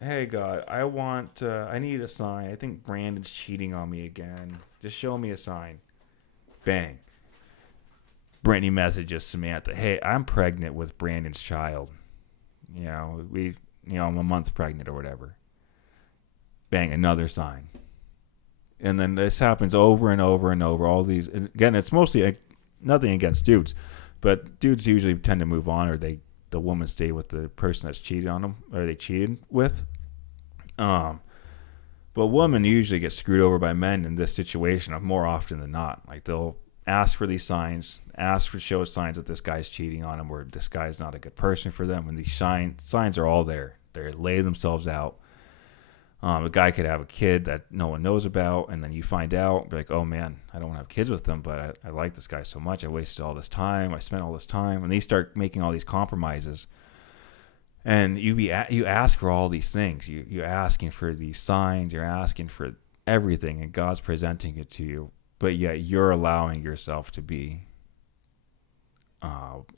"Hey, God, I need a sign. I think Brandon's cheating on me again. Just show me a sign." Bang. Brittany messages Samantha, hey, I'm pregnant with Brandon's child. I'm a month pregnant or whatever. Bang, another sign. And then this happens over and over and over. All these, again, it's mostly nothing against dudes, but dudes usually tend to move on, or the woman stay with the person that's cheated on them, or they cheated with. But women usually get screwed over by men in this situation more often than not. Like, they'll ask for these signs, show signs that this guy's cheating on them, or this guy's not a good person for them. And these signs are all there. They lay themselves out. A guy could have a kid that no one knows about, and then you find out, be like, oh man, I don't want to have kids with them, but I like this guy so much. I wasted all this time. I spent all this time. And they start making all these compromises. And you ask for all these things. You're asking for these signs. You're asking for everything, and God's presenting it to you. But yet you're allowing yourself to be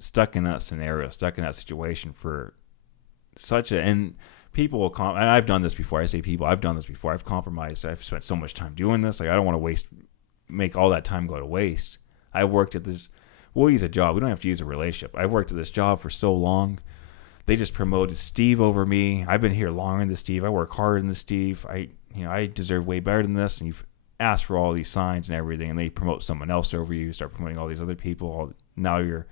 stuck in that scenario, stuck in that situation for and people will and I've done this before. I say people, I've done this before. I've compromised. I've spent so much time doing this. Like, I don't want to make all that time go to waste. I worked at this. We'll use a job. We don't have to use a relationship. I've worked at this job for so long. They just promoted Steve over me. I've been here longer than Steve. I work harder than Steve. I deserve way better than this. And you've asked for all these signs and everything, and they promote someone else over you. Start promoting all these other people. Now you're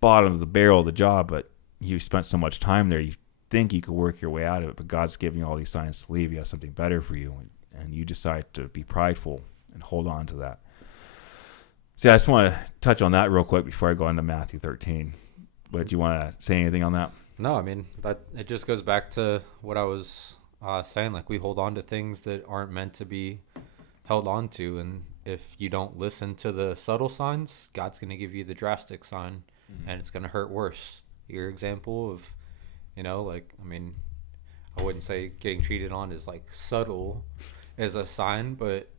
bottom of the barrel of the job, but you spent so much time there. You think you could work your way out of it, but God's giving you all these signs to leave. He has something better for you, and you decide to be prideful and hold on to that. See, I just want to touch on that real quick before I go into Matthew 13. But do you want to say anything on that? No, I mean, that it just goes back to what I was saying. Like, we hold on to things that aren't meant to be held on to, and if you don't listen to the subtle signs, God's going to give you the drastic sign, and it's going to hurt worse. Your example of, I wouldn't say getting cheated on is like subtle as a sign, but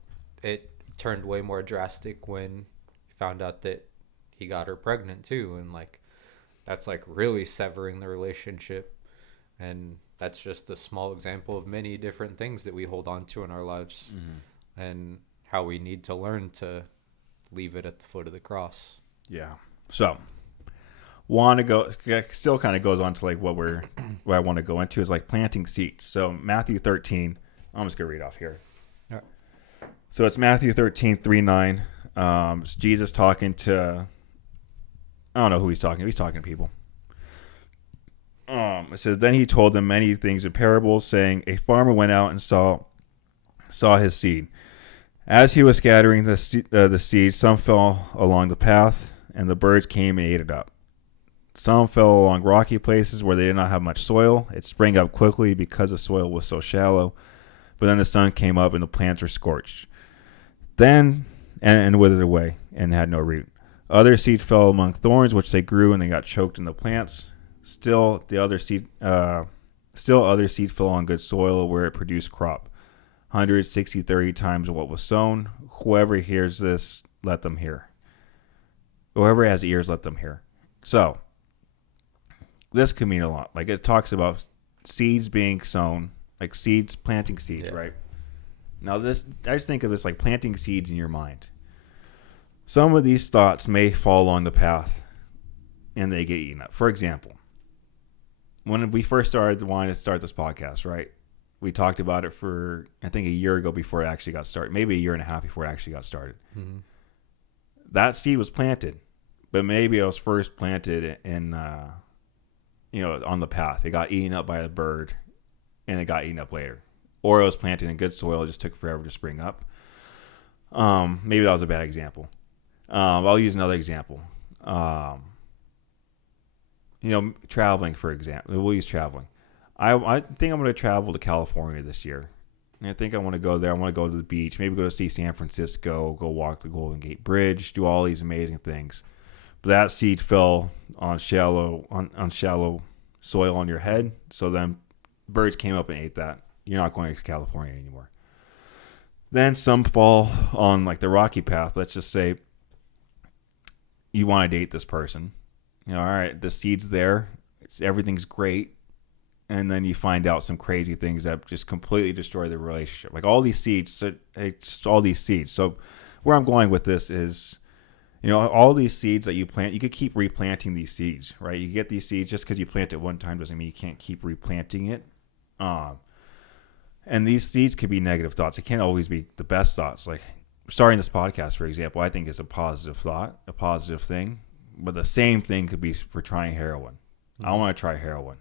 it turned way more drastic when he found out that he got her pregnant too, and like, that's like really severing the relationship. And that's just a small example of many different things that we hold on to in our lives, and how we need to learn to leave it at the foot of the cross. Yeah. So, still kind of goes on to like what I want to go into is like planting seeds. So Matthew 13, I'm just going to read off here. All right. So it's Matthew 13, 3-9. It's Jesus talking to, I don't know who he's talking to. He's talking to people. It says, then he told them many things in parables, saying, a farmer went out and saw his seed. As he was scattering the seed, some fell along the path, and the birds came and ate it up. Some fell along rocky places where they did not have much soil. It sprang up quickly because the soil was so shallow. But then the sun came up and the plants were scorched. Then and withered away and had no root. Other seed fell among thorns, which they grew, and they got choked in the plants. Still other seed fell on good soil, where it produced crop, 160, 30 times what was sown. Whoever hears this, let them hear. Whoever has ears, let them hear. So, this could mean a lot. Like, it talks about seeds being sown, like seeds, planting seeds, right? Now, I just think of this like planting seeds in your mind. Some of these thoughts may fall along the path, and they get eaten up. For example, when we first wanted to start this podcast, right? We talked about it for, I think, a year ago before it actually got started. Maybe a year and a half before it actually got started. Mm-hmm. That seed was planted, but maybe it was first planted in, on the path. It got eaten up by a bird, and it got eaten up later. Or it was planted in good soil. It just took forever to spring up. Maybe that was a bad example. I'll use another example. Traveling, for example. We'll use traveling. I think I'm going to travel to California this year. And I think I want to go there. I want to go to the beach. Maybe go to see San Francisco. Go walk the Golden Gate Bridge. Do all these amazing things. But that seed fell on shallow soil on your head. So then birds came up and ate that. You're not going to California anymore. Then some fall on like the rocky path. Let's just say you want to date this person. All right, the seed's there. Everything's great. And then you find out some crazy things that just completely destroy the relationship. Like all these seeds. So where I'm going with this is All these seeds that you plant, you could keep replanting these seeds, right? You get these seeds, just because you plant it one time doesn't mean you can't keep replanting it. And these seeds could be negative thoughts. It can't always be the best thoughts. Like starting this podcast, for example, I think is a positive thought, a positive thing. But the same thing could be for trying heroin. I want to try heroin.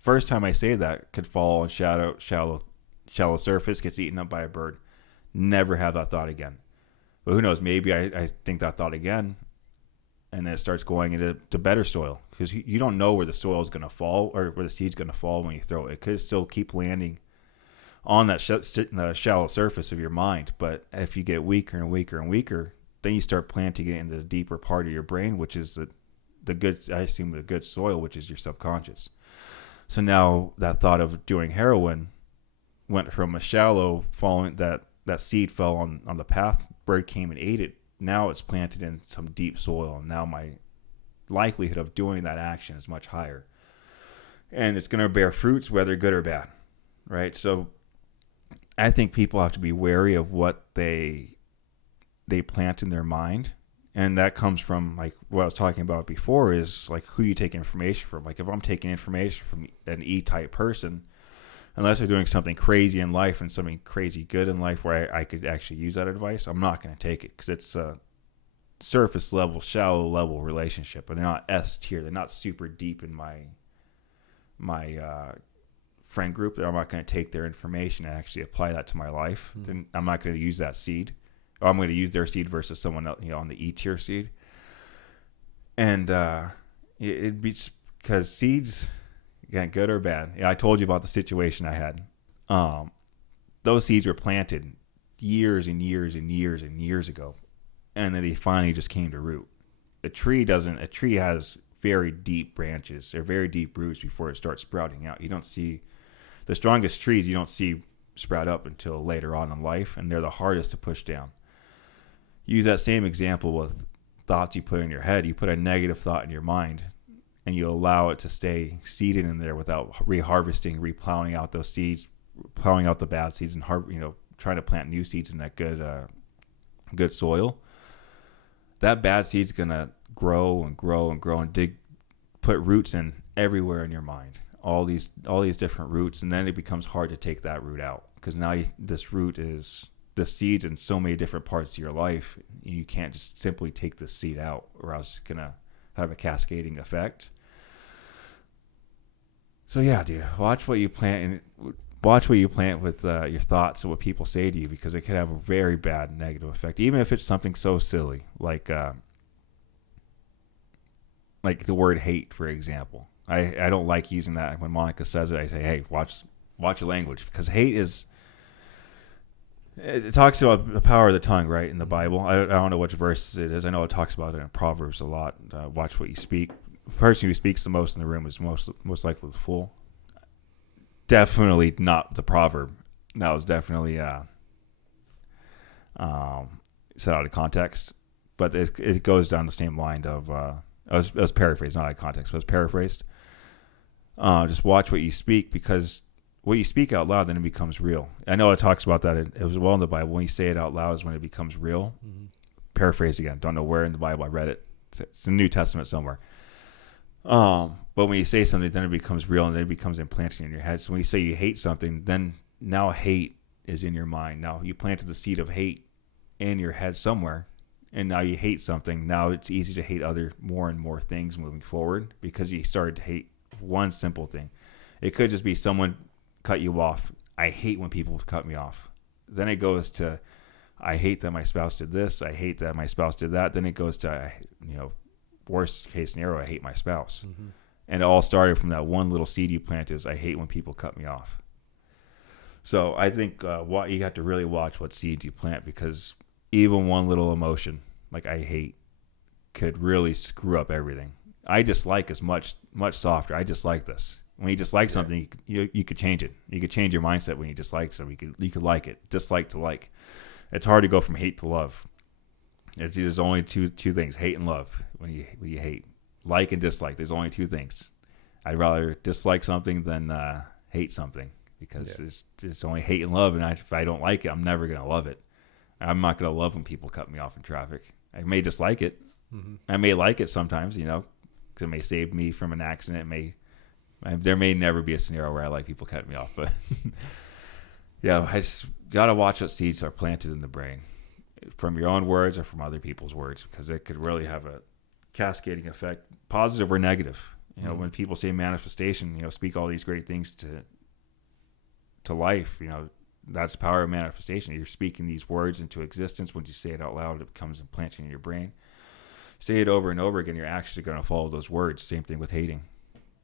First time I say that, could fall on shallow surface, gets eaten up by a bird. Never have that thought again. But who knows? Maybe I think that thought again, and then it starts going into better soil, because you don't know where the soil is going to fall or where the seed's going to fall when you throw it. It could still keep landing on that shallow surface of your mind. But if you get weaker and weaker and weaker, then you start planting it in the deeper part of your brain, which is the good, I assume, the good soil, which is your subconscious. So now that thought of doing heroin went from a shallow falling that seed fell on the path, bird came and ate it. Now it's planted in some deep soil, and now my likelihood of doing that action is much higher. And it's going to bear fruits, whether good or bad, right? So I think people have to be wary of what they plant in their mind. And that comes from, like, what I was talking about before is, like, who you take information from. Like, if I'm taking information from an E-type person, unless they're doing something crazy in life and something crazy good in life where I could actually use that advice, I'm not going to take it, because it's a surface level, shallow level relationship. But they're not S tier. They're not super deep in my friend group. I'm not going to take their information and actually apply that to my life. Then I'm not going to use that seed. Or I'm going to use their seed versus someone else, on the E tier seed. And it beats, because seeds, again, good or bad. I told you about the situation I had. Those seeds were planted years and years and years and years ago, and then they finally just came to root. A tree has very deep branches or very deep roots before it starts sprouting out. You don't see the strongest trees, you don't see sprout up until later on in life, and they're the hardest to push down. Use that same example with thoughts you put in your head. You put a negative thought in your mind, and you allow it to stay seeded in there without reharvesting, replowing out those seeds, plowing out the bad seeds, and trying to plant new seeds in that good soil. That bad seed's gonna grow and grow and grow and put roots in everywhere in your mind. All these different roots, and then it becomes hard to take that root out, because now this root is the seeds in so many different parts of your life. You can't just simply take the seed out, or else it's gonna have a cascading effect. So yeah, dude, watch what you plant with your thoughts and what people say to you, because it could have a very bad negative effect, even if it's something so silly like the word hate, for example. I don't like using that. When Monica says it, I say, hey, watch your language, because hate is. It talks about the power of the tongue, right, in the Bible. I don't know which verse it is. I know it talks about it in Proverbs a lot. Watch what you speak. The person who speaks the most in the room is most likely the fool. Definitely not the proverb. That was definitely set out of context. But it goes down the same line of, it was paraphrased, not out of context, but it was paraphrased. Just watch what you speak, because what you speak out loud, then it becomes real. I know it talks about that. It was well in the Bible. When you say it out loud is when it becomes real. Mm-hmm. Paraphrased again. Don't know where in the Bible. I read it. It's in the New Testament somewhere. But when you say something, then it becomes real, and then it becomes implanted in your head. So when you say you hate something, then now hate is in your mind. Now you planted the seed of hate in your head somewhere, and now you hate something. Now it's easy to hate more and more things moving forward, because you started to hate one simple thing. It could just be someone cut you off. I hate when people cut me off. Then it goes to, I hate that my spouse did this. I hate that my spouse did that. Then it goes to, worst case scenario, I hate my spouse. Mm-hmm. And it all started from that one little seed you plant is, I hate when people cut me off. So I think you have to really watch what seeds you plant, because even one little emotion, like I hate, could really screw up everything. I dislike is much softer. I dislike this. When you dislike something, you could change it. You could change your mindset when you dislike something. You could like it. Dislike to like. It's hard to go from hate to love. There's only two things: hate and love. When you hate, like and dislike. There's only two things. I'd rather dislike something than hate something, because there's only hate and love. And if I don't like it, I'm never gonna love it. I'm not gonna love when people cut me off in traffic. I may dislike it, Mm-hmm. I may like it sometimes, because it may save me from an accident. There may never be a scenario where I like people cutting me off, but yeah, I just gotta watch what seeds are planted in the brain, from your own words or from other people's words, because it could really have a cascading effect, positive or negative. Mm-hmm. When people say manifestation, speak all these great things to life. That's the power of manifestation. You're speaking these words into existence. When you say it out loud, it becomes implanted in your brain. Say it over and over again, your actions are going to follow those words. Same thing with hating.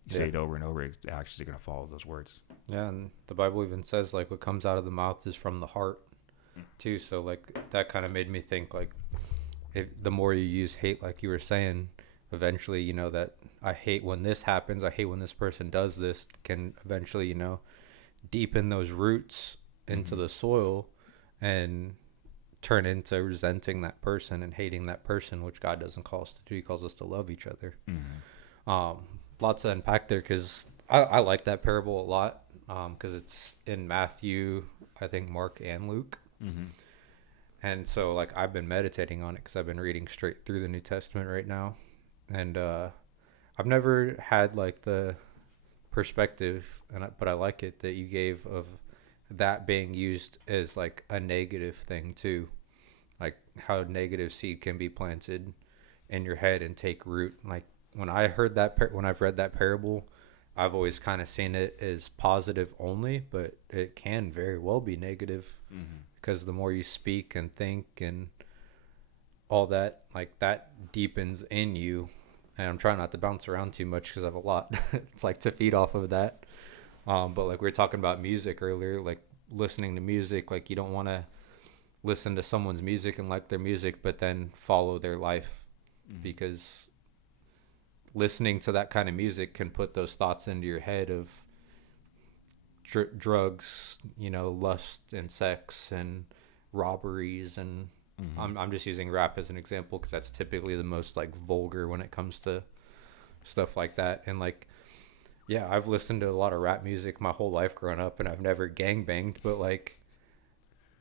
You say it over and over, your actions are going to follow those words. Yeah, and the Bible even says like what comes out of the mouth is from the heart too. So like that kind of made me think like the more you use hate, like you were saying, eventually, that I hate when this happens, I hate when this person does this, can eventually, deepen those roots into the soil and turn into resenting that person and hating that person, which God doesn't call us to do. He calls us to love each other. Lots to unpack there, because I like that parable a lot, because it's in Matthew, I think Mark and Luke. And so like I've been meditating on it because I've been reading straight through the New Testament right now. And I've never had like the perspective, but I like it that you gave of that being used as like a negative thing too, like how negative seed can be planted in your head and take root. Like when I heard when I've read that parable, I've always kind of seen it as positive only, but it can very well be negative, because the more you speak and think and all that, like that deepens in you. And I'm trying not to bounce around too much because I have a lot. It's like to feed off of that. But like we were talking about music earlier, like listening to music, like you don't want to listen to someone's music and like their music, but then follow their life, because listening to that kind of music can put those thoughts into your head of drugs, lust and sex and robberies. And I'm just using rap as an example because that's typically the most like vulgar when it comes to stuff like that. And like, yeah, I've listened to a lot of rap music my whole life growing up, and I've never gangbanged, but like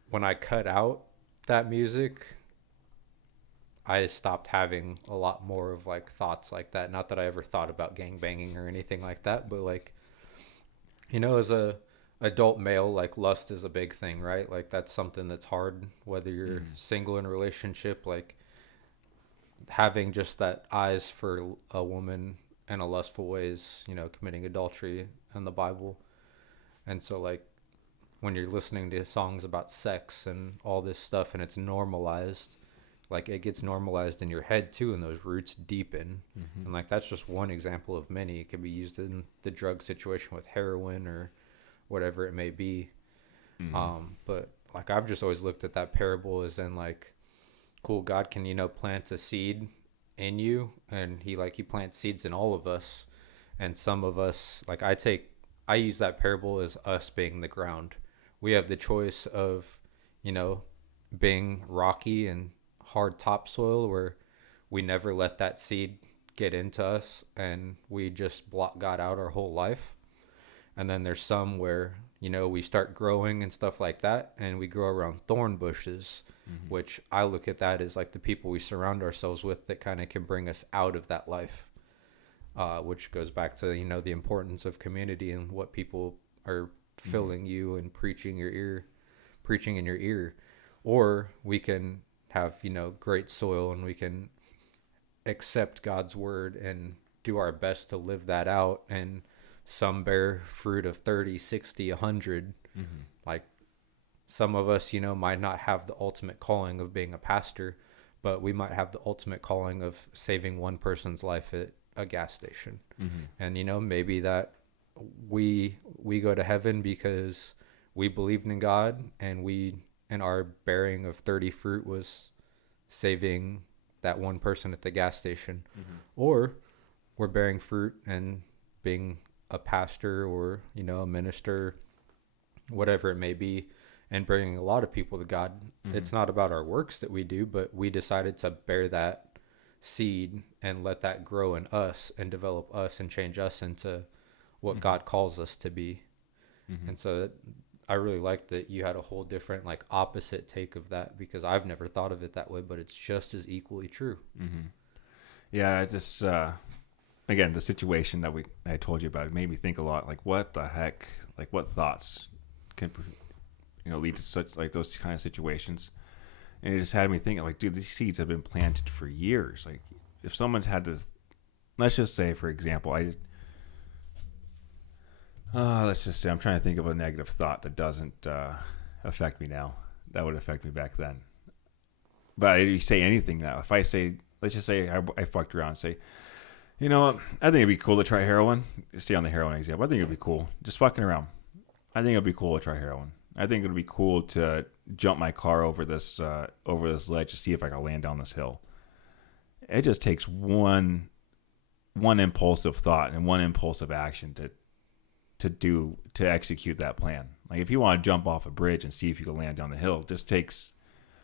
when I cut out that music, I just stopped having a lot more of like thoughts like that. Not that I ever thought about gangbanging or anything like that, but like, as a adult male, like lust is a big thing, right? Like that's something that's hard, whether you're single in a relationship, like having just that eyes for a woman in a lustful way is, committing adultery in the Bible. And so like when you're listening to songs about sex and all this stuff and it's normalized, like it gets normalized in your head too, and those roots deepen. And like that's just one example of many. It can be used in the drug situation with heroin or whatever it may be. But like I've just always looked at that parable as in like, cool, God can plant a seed in you, and he plants seeds in all of us. And some of us, like I use that parable as us being the ground. We have the choice of being rocky and hard topsoil where we never let that seed get into us and we just block God out our whole life. And then there's some where we start growing and stuff like that, and we grow around thorn bushes, which I look at that as like the people we surround ourselves with that kind of can bring us out of that life, which goes back to the importance of community and what people are filling you and preaching in your ear. Or we can have great soil, and we can accept God's word and do our best to live that out. And some bear fruit of 30, 60, 100. Like some of us might not have the ultimate calling of being a pastor, but we might have the ultimate calling of saving one person's life at a gas station. And maybe that we go to heaven because we believed in God, and our bearing of 30 fruit was saving that one person at the gas station. Or we're bearing fruit and being a pastor or a minister, whatever it may be, and bringing a lot of people to God. It's not about our works that we do, but we decided to bear that seed and let that grow in us and develop us and change us into what God calls us to be. And so I really like that you had a whole different opposite take of that, because I've never thought of it that way, but it's just as equally true. Yeah, I just again, the situation that I told you about, it made me think a lot. Like, what the heck? Like, what thoughts can lead to such like those kind of situations? And it just had me thinking, like, dude, these seeds have been planted for years. Like, if someone's had to, let's just say, for example, let's just say I'm trying to think of a negative thought that doesn't affect me now. That would affect me back then. But if you say anything now, if I say, let's just say I fucked around and say, you know what, I think it'd be cool to try heroin. Stay on the heroin example. I think it'd be cool. Just fucking around. I think it'd be cool to try heroin. I think it'd be cool to jump my car over this ledge to see if I can land down this hill. It just takes one impulsive thought and one impulsive action to execute that plan. Like if you want to jump off a bridge and see if you can land down the hill, it just takes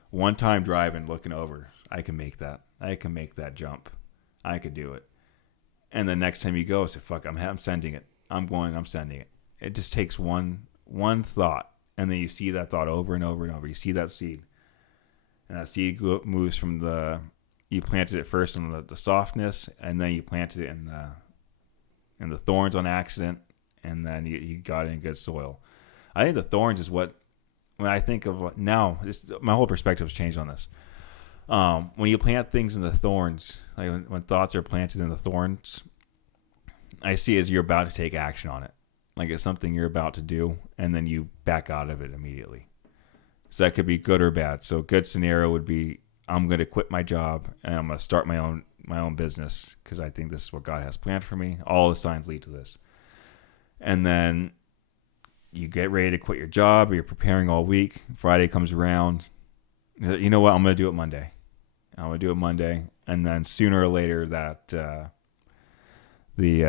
one time driving, looking over. I can make that. I can make that jump. I could do it. And the next time you go, say, fuck, I'm sending it. I'm sending it. It just takes one thought. And then you see that thought over and over and over. You see that seed. And that seed moves from you planted it first in the softness, and then you planted it in the thorns on accident, and then you got it in good soil. I think the thorns is what, when I think of now, my whole perspective has changed on this. When you plant things in the thorns, like when thoughts are planted in the thorns, I see as you're about to take action on it. Like it's something you're about to do, and then you back out of it immediately. So that could be good or bad. So a good scenario would be, I'm going to quit my job and I'm going to start my own business because I think this is what God has planned for me. All the signs lead to this. And then you get ready to quit your job, or you're preparing all week. Friday comes around. You know what? I'm going to do it Monday. And then sooner or later that we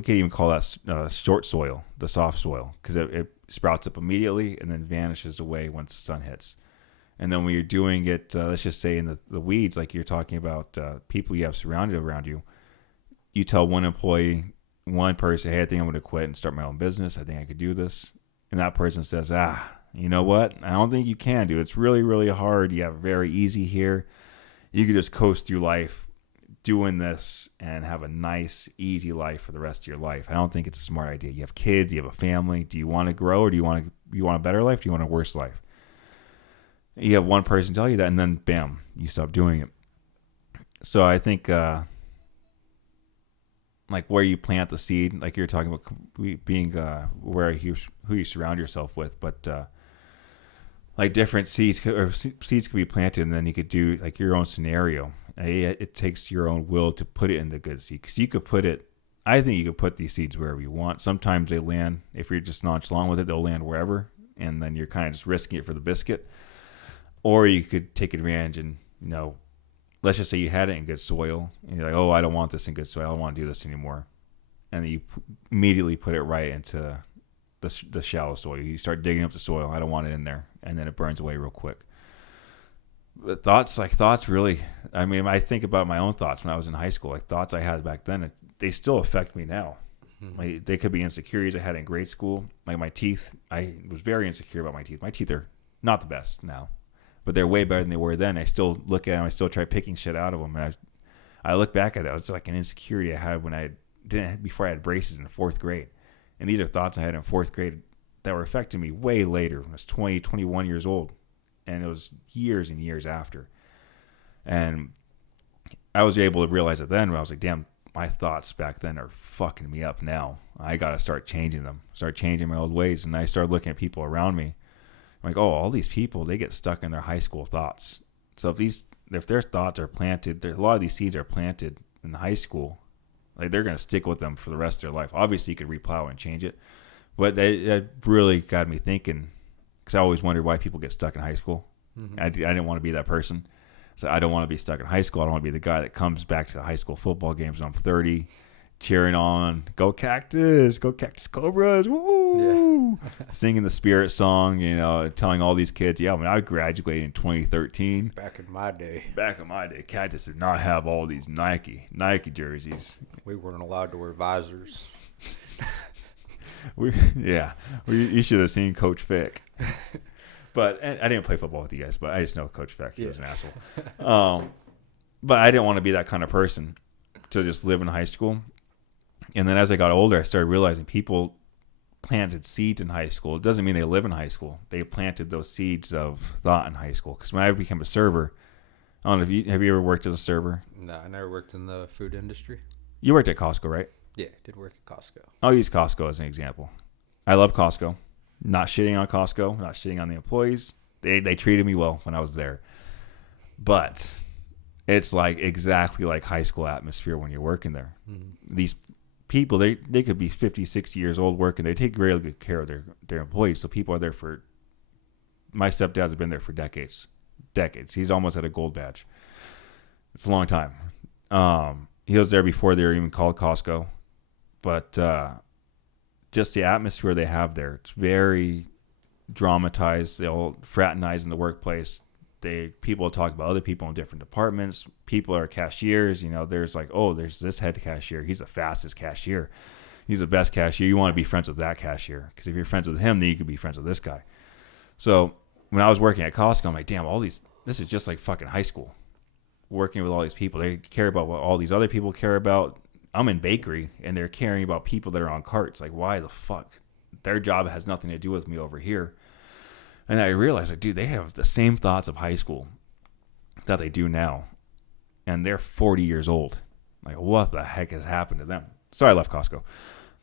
could even call that short soil, the soft soil, because it sprouts up immediately and then vanishes away once the sun hits. And then when you're doing it, let's just say in the weeds, like you're talking about people you have surrounded around you, you tell one employee, one person, hey, I think I'm going to quit and start my own business. I think I could do this. And that person says, you know what? I don't think you can, dude. It's really, really hard. You have it very easy here. You could just coast through life doing this and have a nice, easy life for the rest of your life. I don't think it's a smart idea. You have kids, you have a family. Do you want to grow, or do you want a better life? Do you want a worse life? You have one person tell you that, and then bam, you stop doing it. So I think like where you plant the seed, like you're talking about being who you surround yourself with, but like different seeds could be planted, and then you could do like your own scenario. It takes your own will to put it in the good seed, because you could put it. I think you could put these seeds wherever you want. Sometimes they land, if you're just nonchalant with it, they'll land wherever, and then you're kind of just risking it for the biscuit. Or you could take advantage and, let's just say you had it in good soil. And you're like, oh, I don't want this in good soil. I don't want to do this anymore. And then you immediately put it right into the shallow soil. You start digging up the soil. I don't want it in there. And then it burns away real quick. But thoughts really, I think about my own thoughts when I was in high school. Like thoughts I had back then, they still affect me now. Mm-hmm. Like, they could be insecurities I had in grade school. Like my teeth, I was very insecure about my teeth. My teeth are not the best now, but they're way better than they were then. I still look at them. I still try picking shit out of them. And I look back at that. It's like an insecurity I had before I had braces in fourth grade. And these are thoughts I had in fourth grade that were affecting me way later. I was 20, 21 years old. And it was years and years after. And I was able to realize it then when I was like, damn, my thoughts back then are fucking me up now. I got to start changing them, start changing my old ways. And I started looking at people around me. I'm like, oh, all these people, they get stuck in their high school thoughts. So if their thoughts are planted, a lot of these seeds are planted in high school, like they're going to stick with them for the rest of their life. Obviously, you could replow and change it. But that really got me thinking, because I always wondered why people get stuck in high school. Mm-hmm. I didn't want to be that person. So I don't want to be stuck in high school. I don't want to be the guy that comes back to the high school football games when I'm 30, cheering on, go Cactus Cobras, woo! Yeah. Singing the Spirit song, telling all these kids, when I graduated in 2013. Back in my day, Cactus did not have all these Nike jerseys. We weren't allowed to wear visors. You should have seen Coach Fick. But I didn't play football with you guys, but I just know Coach Fick. He was an asshole. But I didn't want to be that kind of person to just live in high school. And then as I got older, I started realizing people planted seeds in high school. It doesn't mean they live in high school. They planted those seeds of thought in high school. Because when I became a server, I don't know if have you ever worked as a server? No, I never worked in the food industry. You worked at Costco, right? Yeah, I did work at Costco. I'll use Costco as an example. I love Costco. Not shitting on Costco, not shitting on the employees. They treated me well when I was there. But it's like exactly like high school atmosphere when you're working there. Mm-hmm. These people, they could be 50, 60 years old working. They take really good care of their employees. So people are there for, my stepdad's been there for decades. He's almost at a gold badge. It's a long time. He was there before they were even called Costco. But just the atmosphere they have there, it's very dramatized. They all fraternize in the workplace. People talk about other people in different departments. People are cashiers. There's like, oh, there's this head cashier. He's the fastest cashier. He's the best cashier. You want to be friends with that cashier, because if you're friends with him, then you could be friends with this guy. So when I was working at Costco, I'm like, damn, this is just like fucking high school. Working with all these people, they care about what all these other people care about. I'm in bakery, and they're caring about people that are on carts. Like, why the fuck? Their job has nothing to do with me over here. And I realized, like, dude, they have the same thoughts of high school that they do now. And they're 40 years old. Like, what the heck has happened to them? So I left Costco.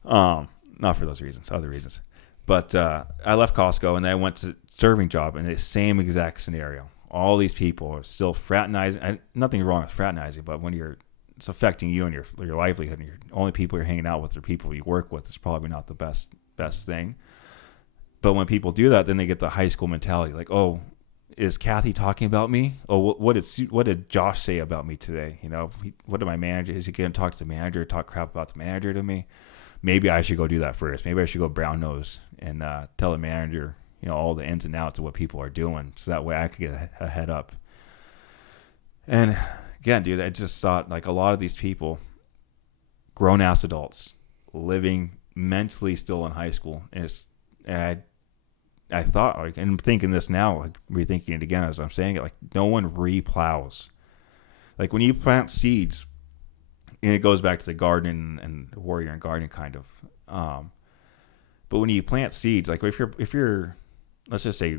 Not for those reasons, other reasons. But I left Costco, and then I went to serving job in the same exact scenario. All these people are still fraternizing. Nothing wrong with fraternizing, but when it's affecting you and your livelihood, and your only people you're hanging out with are people you work with, it's probably not the best thing. But when people do that, then they get the high school mentality. Like, oh, is Kathy talking about me? Oh, what did Josh say about me today? What did my manager? Is he going to talk to the manager, talk crap about the manager to me? Maybe I should go do that first. Maybe I should go brown nose and tell the manager, all the ins and outs of what people are doing, so that way I could get a head up. And again, dude, I just thought, like, a lot of these people, grown ass adults, living mentally still in high school, and I thought, like, and I'm thinking this now, like, rethinking it again as I'm saying it, like, no one replows. Like, when you plant seeds, and it goes back to the garden and the warrior and garden kind of. But when you plant seeds, like, if you're let's just say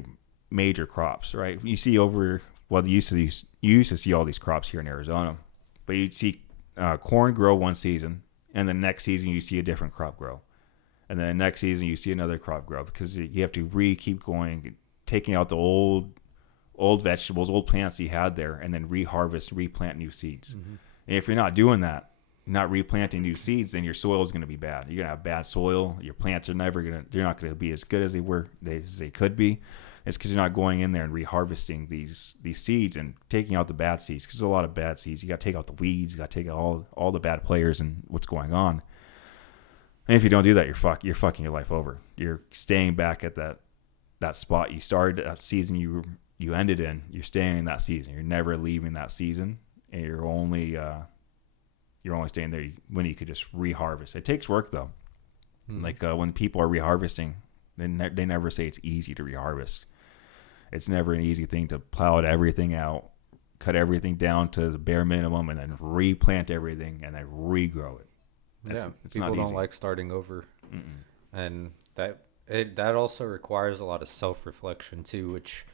major crops, right? You see you used to see all these crops here in Arizona, but you see corn grow one season, and the next season you see a different crop grow. And then the next season you see another crop grow, because you have to keep going, taking out the old vegetables, old plants you had there, and then reharvest, replant new seeds. Mm-hmm. And if you're not doing that, not replanting new seeds, then your soil is going to be bad. You're going to have bad soil. Your plants are they're not going to be as good as they could be. It's because you're not going in there and reharvesting these seeds and taking out the bad seeds, because there's a lot of bad seeds. You got to take out the weeds. You got to take out all the bad players and what's going on. And if you don't do that, you're fucking your life over. You're staying back at that spot you started, that season you ended in. You're staying in that season. You're never leaving that season, and you're only staying there when you could just reharvest. It takes work, though. Like when people are reharvesting, they never say it's easy to reharvest. It's never an easy thing to plow everything out, cut everything down to the bare minimum, and then replant everything and then regrow it. It's people don't like starting over. Mm-mm. And that also requires a lot of self-reflection too, which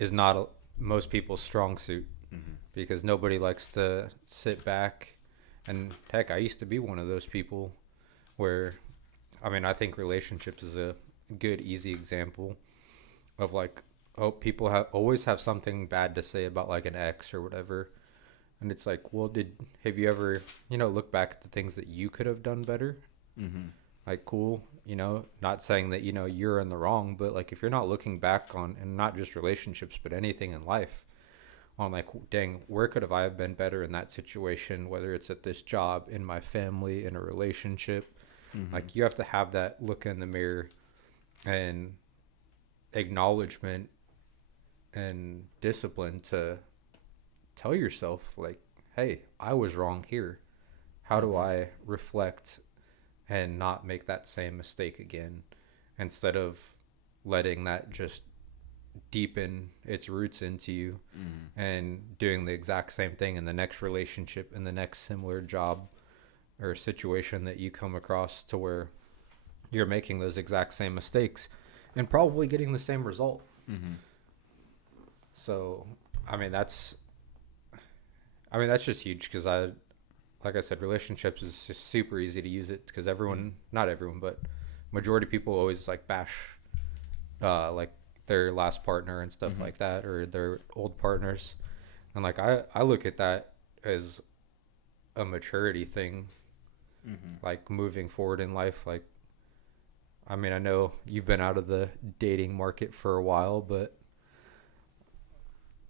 is not most people's strong suit. Mm-hmm. Because nobody likes to sit back. And heck, I used to be one of those people where, I think relationships is a good, easy example of, like, people always have something bad to say about, like, an ex or whatever. And it's like, well, have you ever, look back at the things that you could have done better? Mm-hmm. Like, cool, not saying that, you're in the wrong, but, like, if you're not looking back on, and not just relationships, but anything in life, on, like, dang, where could I have been better in that situation, whether it's at this job, in my family, in a relationship. Mm-hmm. Like, you have to have that look in the mirror and acknowledgement and discipline to tell yourself, like, hey, I was wrong here. How do I reflect and not make that same mistake again, instead of letting that just deepen its roots into you, and doing the exact same thing in the next relationship, in the next similar job or situation that you come across, to where you're making those exact same mistakes and probably getting the same result. Mm-hmm. So, I mean, that's just huge, because like I said, relationships is just super easy to use it, because everyone, not everyone, but majority of people always like bash, like their last partner and stuff like that, or their old partners. And like, I look at that as a maturity thing, like moving forward in life. Like, I mean, I know you've been out of the dating market for a while, but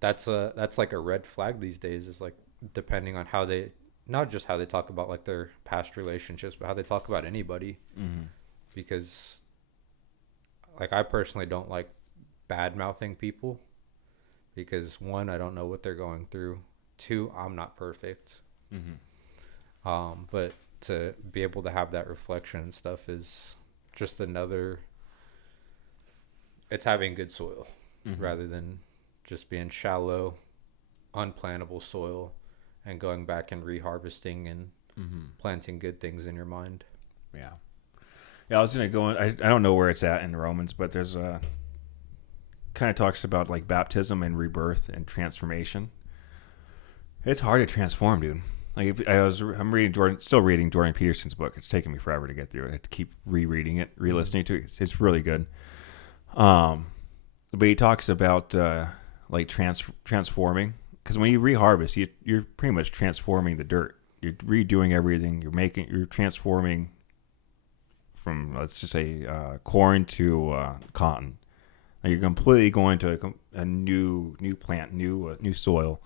that's like a red flag these days, is like, depending on how they, not just how they talk about like their past relationships, but how they talk about anybody. Because like, I personally don't like bad mouthing people, because one, I don't know what they're going through. Two, I'm not perfect. But to be able to have that reflection and stuff is just another, it's having good soil, rather than just being shallow, unplantable soil, and going back and reharvesting and planting good things in your mind. Yeah. Yeah, I was going to go in. I don't know where it's at in Romans, but there's a kind of talks about like baptism and rebirth and transformation. It's hard to transform, dude. Like, I'm still reading Jordan Peterson's book. It's taken me forever to get through it. I have to keep rereading it, re-listening to it. It's really good. But he talks about like transforming, because when you reharvest, you're pretty much transforming the dirt. You're redoing everything. You're transforming from, let's just say, corn to cotton. Like, you're completely going to a new plant, new soil,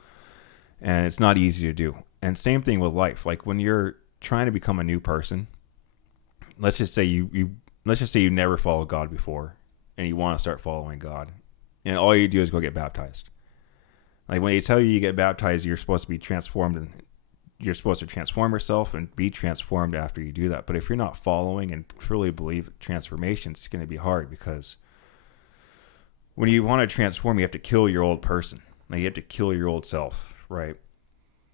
and it's not easy to do. And same thing with life. Like, when you're trying to become a new person, let's just say you never followed God before, and you want to start following God, and all you do is go get baptized. Like, when they tell you get baptized, you're supposed to be transformed, and you're supposed to transform yourself and be transformed after you do that. But if you're not following and truly believe transformation, it's going to be hard, because when you want to transform, you have to kill your old person. Like, you have to kill your old self, right?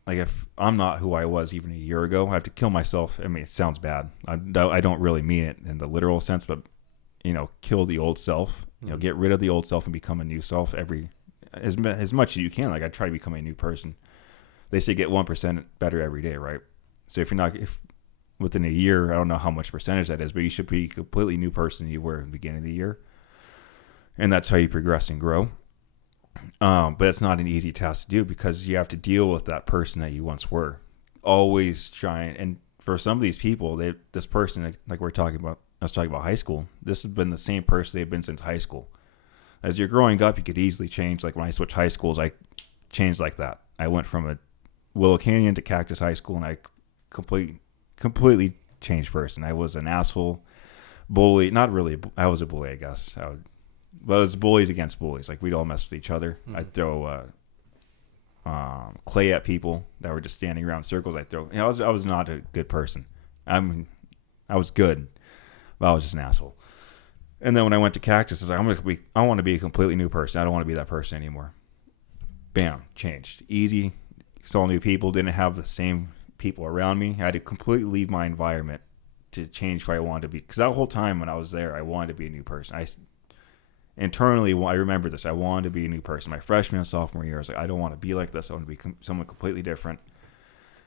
Like, if I'm not who I was even a year ago, I have to kill myself. I mean, it sounds bad. I don't really mean it in the literal sense, but, kill the old self. Get rid of the old self and become a new self as much as you can. Like, I try to become a new person. They say get 1% better every day, right? So if within a year, I don't know how much percentage that is, but you should be a completely new person you were in the beginning of the year. And that's how you progress and grow. But it's not an easy task to do, because you have to deal with that person that you once were. Always trying, and for some of these people, this person, like I was talking about high school, this has been the same person they've been since high school. As you're growing up, you could easily change. Like, when I switched high schools, I changed like that. I went from a Willow Canyon to Cactus High School, and I completely changed person. I was an asshole, bully. Not really. I was a bully, I guess. But it was bullies against bullies. Like, we'd all mess with each other. I'd throw clay at people that were just standing around in circles. I was not a good person. I was good, but I was just an asshole. And then when I went to Cactus, I was like, I want to be a completely new person. I don't want to be that person anymore. Bam, changed. Easy. Saw new people. Didn't have the same people around me. I had to completely leave my environment to change who I wanted to be. Because that whole time when I was there, I wanted to be a new person. Internally, I remember this. I wanted to be a new person. My freshman and sophomore year, I was like, I don't want to be like this. I want to be someone completely different.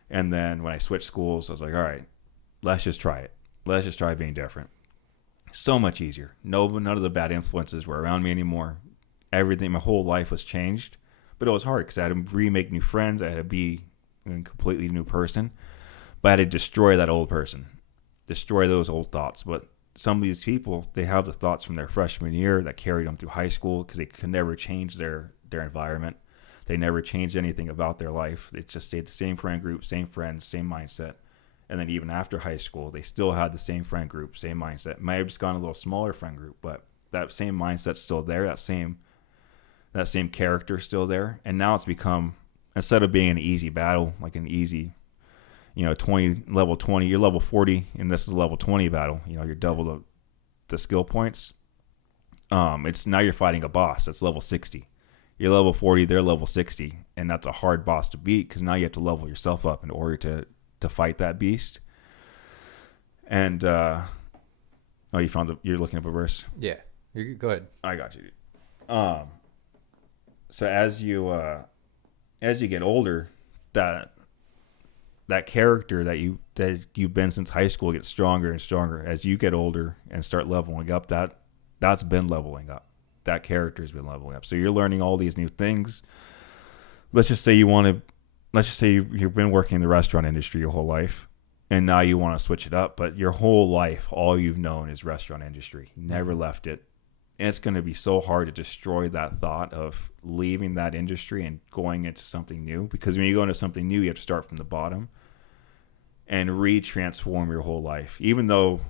And then when I switched schools, I was like, all right, let's just try it. Let's just try being different. So much easier. None of the bad influences were around me anymore. Everything, my whole life was changed. But it was hard, because I had to remake new friends. I had to be a completely new person. But I had to destroy that old person. Destroy those old thoughts. But some of these people, they have the thoughts from their freshman year that carried them through high school, because they could never change their environment. They never changed anything about their life. They just stayed the same friend group, same friends, same mindset. And then even after high school, they still had the same friend group, same mindset. Might have just gone a little smaller friend group, but that same mindset's still there. That same character still there. And now it's become, instead of being an easy battle, like an easy, level 20, you're level 40, and this is a level 20 battle. You're double the skill points. It's now you're fighting a boss that's level 60. You're level 40, they're level 60, and that's a hard boss to beat because now you have to level yourself up in order to fight that beast. And oh, you're looking up a verse. Yeah, you go ahead. I got you. So as you get older, that character that you've been since high school gets stronger and stronger as you get older and start leveling up. That's been leveling up. That character has been leveling up. So you're learning all these new things. Let's just say you've been working in the restaurant industry your whole life, and now you want to switch it up. But your whole life, all you've known is restaurant industry. You never left it. And it's going to be so hard to destroy that thought of leaving that industry and going into something new. Because when you go into something new, you have to start from the bottom and re-transform your whole life. Even though,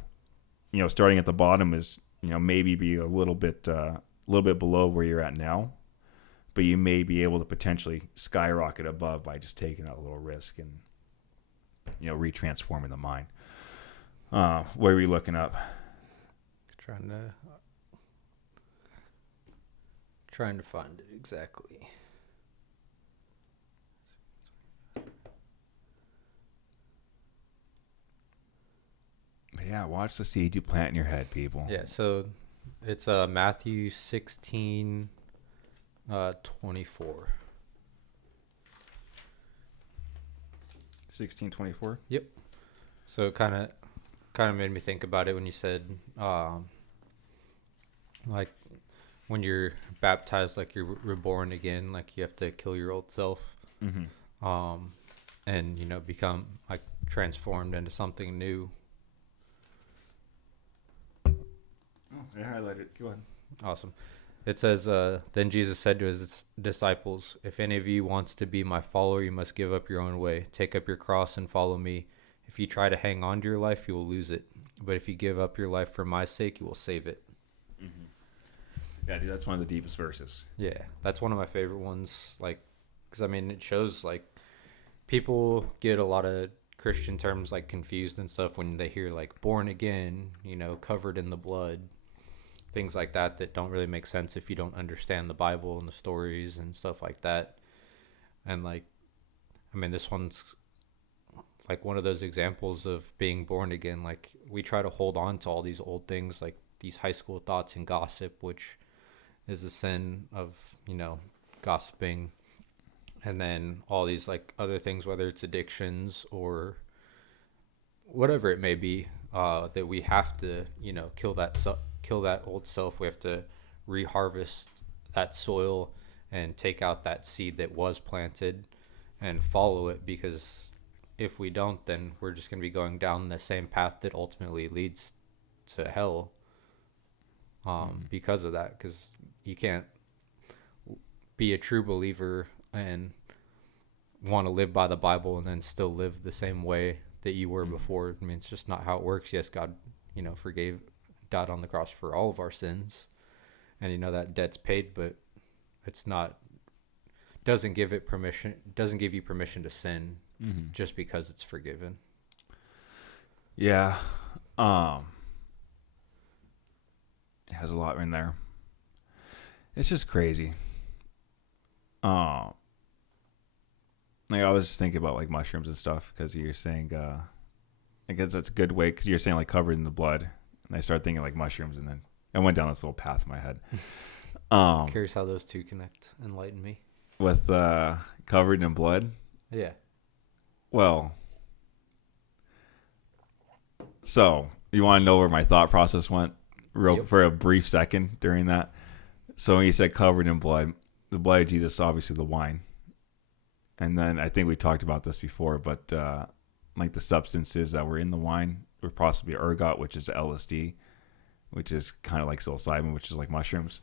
starting at the bottom is, maybe be a little bit below where you're at now, but you may be able to potentially skyrocket above by just taking that little risk and, re-transforming the mind. What are we looking up? Trying to find it exactly. Yeah, watch the seed you plant in your head, people. Yeah, so it's Matthew 16, 24. 16:24. Yep. So it kind of made me think about it when you said, like when you're baptized, like you're reborn again, like you have to kill your old self, and become like transformed into something new. Oh, I highlighted it. Go ahead. Awesome. It says, then Jesus said to his disciples, if any of you wants to be my follower, you must give up your own way. Take up your cross and follow me. If you try to hang on to your life, you will lose it. But if you give up your life for my sake, you will save it. Mm-hmm. Yeah, dude, that's one of the deepest verses. Yeah, that's one of my favorite ones. Like, because it shows like people get a lot of Christian terms like confused and stuff when they hear like born again, covered in the blood. Things like that don't really make sense if you don't understand the Bible and the stories and stuff like that. And this one's like one of those examples of being born again. Like we try to hold on to all these old things, like these high school thoughts and gossip, which is a sin of, gossiping. And then all these like other things, whether it's addictions or whatever it may be, that we have to, kill that old self. We have to reharvest that soil and take out that seed that was planted and follow it, because if we don't, then we're just going to be going down the same path that ultimately leads to hell, because of that. Because you can't be a true believer and want to live by the Bible and then still live the same way that you were before. It's just not how it works. Yes, God, died on the cross for all of our sins, and that debt's paid, but it's not, doesn't give you permission to sin just because it's forgiven. Yeah. It has a lot in there. It's just crazy. Like I was just thinking about like mushrooms and stuff, because you're saying I guess that's a good way, because you're saying like covered in the blood, and I started thinking like mushrooms, and then I went down this little path in my head. Curious how those two connect. Enlighten me. With covered in blood. Yeah. Well, so you want to know where my thought process went for a brief second during that? So when you said covered in blood, the blood of Jesus is obviously the wine. And then I think we talked about this before, but like the substances that were in the wine were possibly ergot, which is LSD, which is kind of like psilocybin, which is like mushrooms.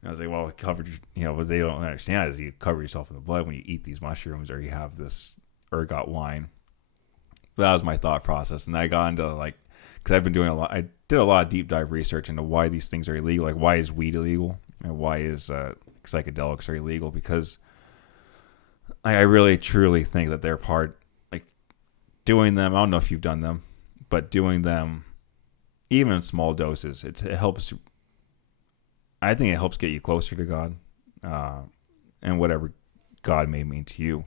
And I was like, well, covered, what they don't understand is you cover yourself in the blood when you eat these mushrooms or you have this ergot wine. But that was my thought process. And I got into like, because I did a lot of deep dive research into why these things are illegal. Like, why is weed illegal? And why is psychedelics are illegal? Because I really, truly think that they're part, like, doing them, I don't know if you've done them, but doing them, even in small doses, it helps. I think it helps get you closer to God, and whatever God may mean to you.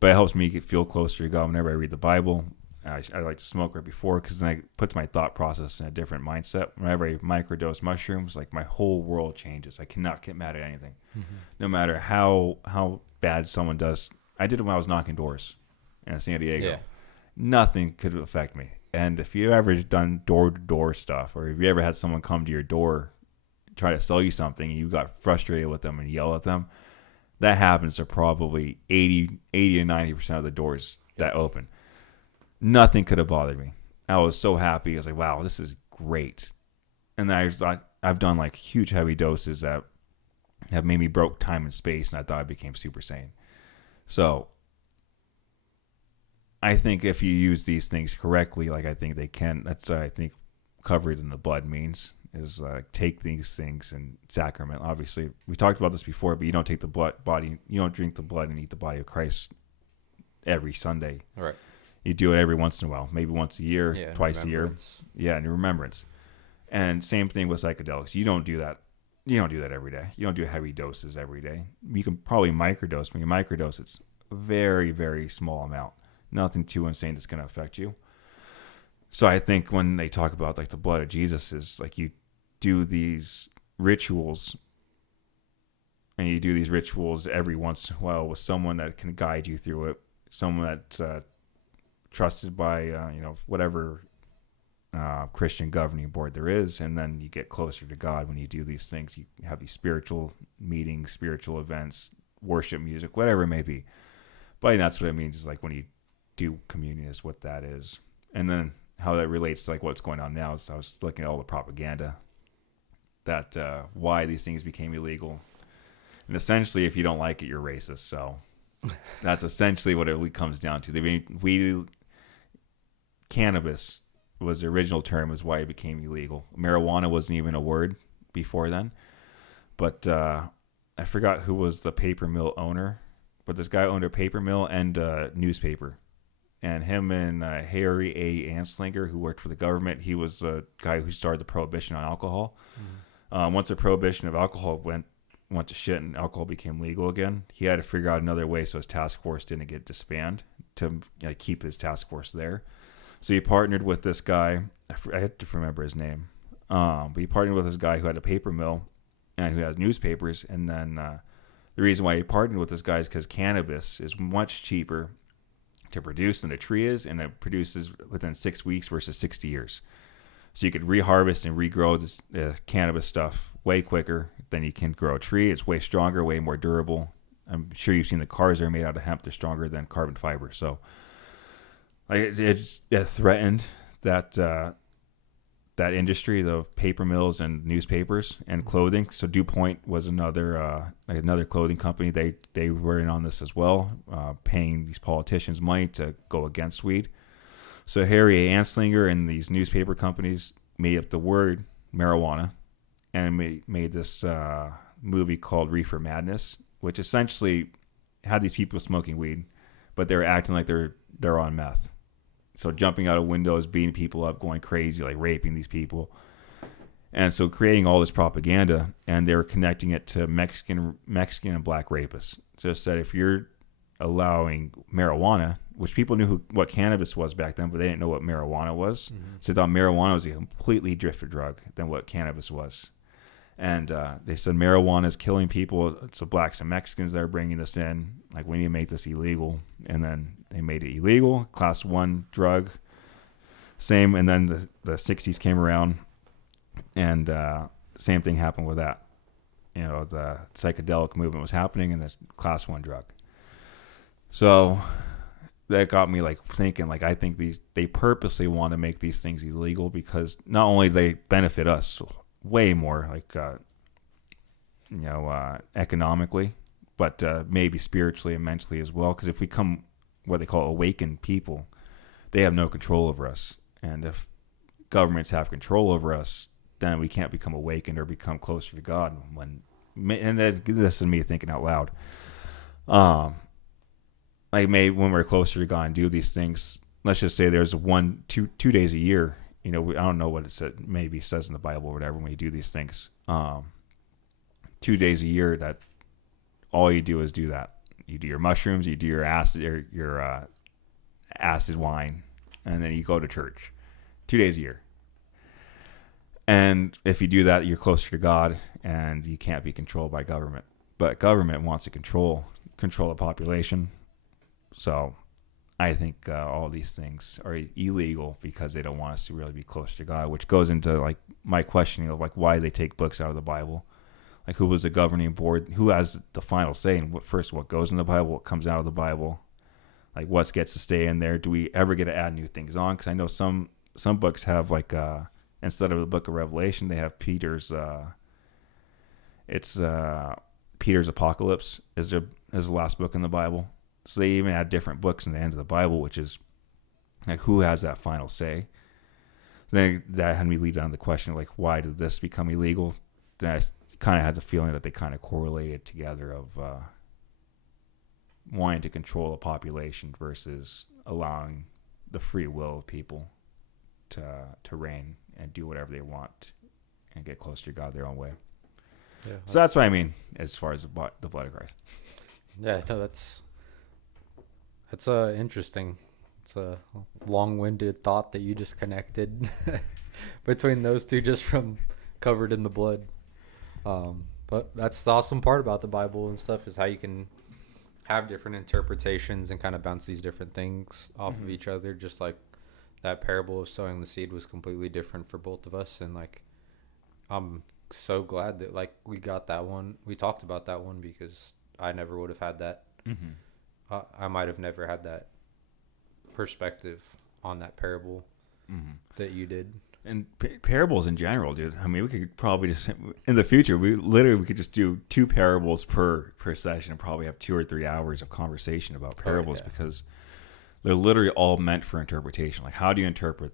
But it helps me feel closer to God whenever I read the Bible. I like to smoke right before, because then it puts my thought process in a different mindset. Whenever I microdose mushrooms, like, my whole world changes. I cannot get mad at anything, no matter how bad someone does. I did it when I was knocking doors in San Diego. Yeah. Nothing could affect me. And if you ever done door-to-door stuff, or if you ever had someone come to your door try to sell you something and you got frustrated with them and yell at them, that happens to probably 80 to 90% of the doors that open. Nothing could have bothered me. I was so happy. I was like, wow, this is great. And then I thought, I've done like huge heavy doses that have made me broke time and space, and I thought I became Super Saiyan. So I think if you use these things correctly, like I think they can, that's what I think covered in the blood means, is take these things in sacrament. Obviously, we talked about this before, but you don't take the you don't drink the blood and eat the body of Christ every Sunday. Right. You do it every once in a while, maybe once a year, twice a year. Yeah, in remembrance. And same thing with psychedelics. You don't do that. You don't do that every day. You don't do heavy doses every day. You can probably microdose. When you microdose, it's a very, very small amount. Nothing too insane that's going to affect you. So I think when they talk about like the blood of Jesus, is like you do these rituals, and you do these rituals every once in a while with someone that can guide you through it, someone that's trusted by whatever Christian governing board there is, and then you get closer to God when you do these things. You have these spiritual meetings, spiritual events, worship music, whatever it may be. But that's what it means, is like when you do communion, is what that is. And then how that relates to like what's going on now is, I was looking at all the propaganda that why these things became illegal. And essentially, if you don't like it, you're racist. So that's essentially what it really comes down to. Cannabis was the original term, is why it became illegal. Marijuana wasn't even a word before then. But I forgot who was the paper mill owner. But this guy owned a paper mill and a newspaper. And him and Harry A. Anslinger, who worked for the government, he was the guy who started the prohibition on alcohol. Once the prohibition of alcohol went to shit and alcohol became legal again, he had to figure out another way so his task force didn't get disbanded, to keep his task force there. So he partnered with this guy. I had to remember his name. But he partnered with this guy who had a paper mill and who has newspapers. And then the reason why he partnered with this guy is because cannabis is much cheaper to produce than a tree is, and it produces within 6 weeks versus 60 years. So you could reharvest and regrow this cannabis stuff way quicker than you can grow a tree. It's way stronger, way more durable. I'm sure you've seen the cars that are made out of hemp. They're stronger than carbon fiber. So it threatened that industry, the paper mills and newspapers and clothing. So DuPont was another clothing company. They were in on this as well, paying these politicians money to go against weed. So Harry A. Anslinger and these newspaper companies made up the word marijuana, and made this movie called Reefer Madness, which essentially had these people smoking weed, but they were acting like they're on meth. So jumping out of windows, beating people up, going crazy, like raping these people. And so creating all this propaganda, and they were connecting it to Mexican and black rapists. Just that if you're allowing marijuana, which people knew what cannabis was back then, but they didn't know what marijuana was. So they thought marijuana was a completely different drug than what cannabis was. And they said marijuana is killing people. It's the blacks and Mexicans that are bringing this in. Like, we need to make this illegal. And then they made it illegal, class 1 drug. Same, and then the 60s came around, and same thing happened with that. The psychedelic movement was happening, and this class 1 drug. So that got me like thinking, like, I think they purposely want to make these things illegal, because not only do they benefit us way more, like economically, but maybe spiritually and mentally as well. Because if we come what they call awakened people, they have no control over us. And if governments have control over us, then we can't become awakened or become closer to God. And this is me thinking out loud. Like, maybe when we're closer to God and do these things, let's just say there's 2 days a year. I don't know what it said, maybe says in the Bible or whatever, when you do these things. 2 days a year that all you do is do that. You do your mushrooms, you do your acid wine, and then you go to church 2 days a year. And if you do that, you're closer to God, and you can't be controlled by government. But government wants to control the population. So I think all these things are illegal because they don't want us to really be closer to God, which goes into like my questioning of like why they take books out of the Bible. Like who was the governing board? Who has the final say in what goes in the Bible, what comes out of the Bible? Like what gets to stay in there? Do we ever get to add new things on? Because I know some books have like instead of the book of Revelation, they have Peter's. Peter's Apocalypse is the last book in the Bible. So they even add different books in the end of the Bible, which is like who has that final say. Then that had me lead down the question like why did this become illegal? Then I kind of had the feeling that they kind of correlated together of wanting to control a population versus allowing the free will of people to reign and do whatever they want and get closer to God their own way. Yeah. So that's what I mean as far as the blood of Christ. Yeah, no, that's interesting. It's a long-winded thought that you just connected between those two just from covered in the blood. But that's the awesome part about the Bible and stuff is how you can have different interpretations and kind of bounce these different things off of each other. Just like that parable of sowing the seed was completely different for both of us. And like, I'm so glad that like we got that one. We talked about that one because I never would have had that. I might have never had that perspective on that parable that you did. And parables in general, dude. I mean, we could probably just in the future we could just do 2 parables per session and probably have 2 or 3 hours of conversation about parables because they're literally all meant for interpretation. Like, how do you interpret?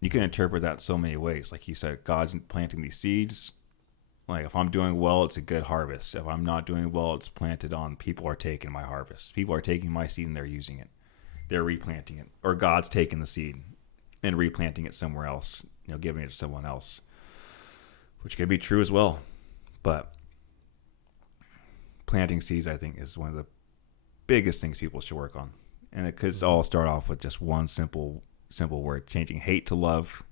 You can interpret that so many ways. Like you said, God's planting these seeds. Like, if I'm doing well, it's a good harvest. If I'm not doing well, it's planted on people are taking my harvest. People are taking my seed and they're using it. They're replanting it. Or God's taking the seed and replanting it somewhere else, giving it to someone else, which could be true as well. But planting seeds, I think, is one of the biggest things people should work on. And it could all start off with just one simple word, changing hate to love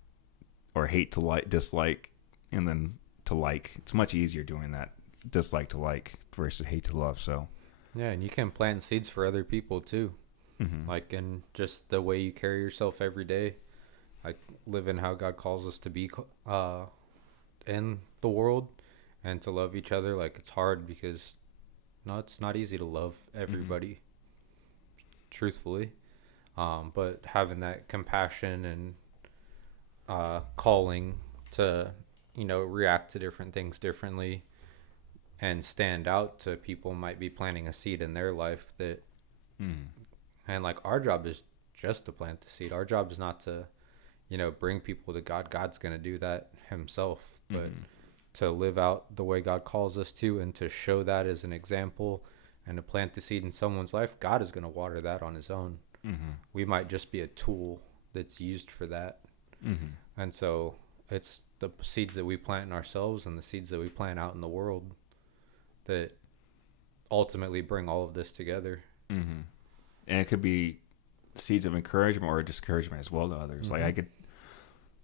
or hate to dislike, and then to like. It's much easier doing that, dislike to like versus hate to love. So yeah, and you can plant seeds for other people too. Like in just the way you carry yourself every day, like living how God calls us to be in the world and to love each other. Like it's hard because it's not easy to love everybody, truthfully. But having that compassion and calling to, react to different things differently and stand out to people might be planting a seed in their life that, and like our job is just to plant the seed. Our job is not to, bring people to God. God's going to do that himself, but to live out the way God calls us to and to show that as an example and to plant the seed in someone's life, God is going to water that on his own. We might just be a tool that's used for that. And so it's the seeds that we plant in ourselves and the seeds that we plant out in the world that ultimately bring all of this together. And it could be seeds of encouragement or discouragement as well to others.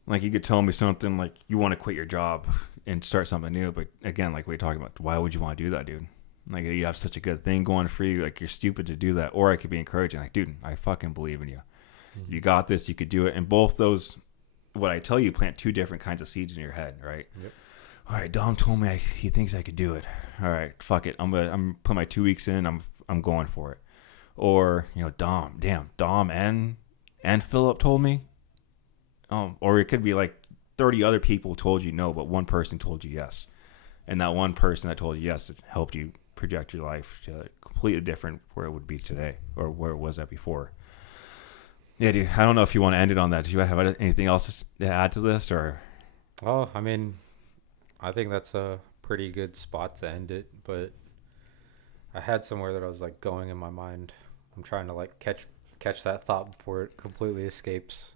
Like you could tell me something like you want to quit your job and start something new, but again, like we were talking about, why would you want to do that, dude? Like you have such a good thing going for you, like you're stupid to do that. Or I could be encouraging, like, dude, I fucking believe in you. You got this, you could do it. And both those, what I tell you, plant 2 different kinds of seeds in your head, right? Yep. All right, Dom told me he thinks I could do it. All right, fuck it. I'm put my 2 weeks in. I'm going for it. Or Dom and Philip told me. Or it could be like 30 other people told you no, but one person told you yes, and that one person that told you yes helped you project your life to completely different where it would be today or where it was at before. Yeah, dude. I don't know if you want to end it on that. Do you have anything else to add to this, or? Oh, I mean, I think that's a pretty good spot to end it, but I had somewhere that I was like going in my mind. I'm trying to like catch that thought before it completely escapes.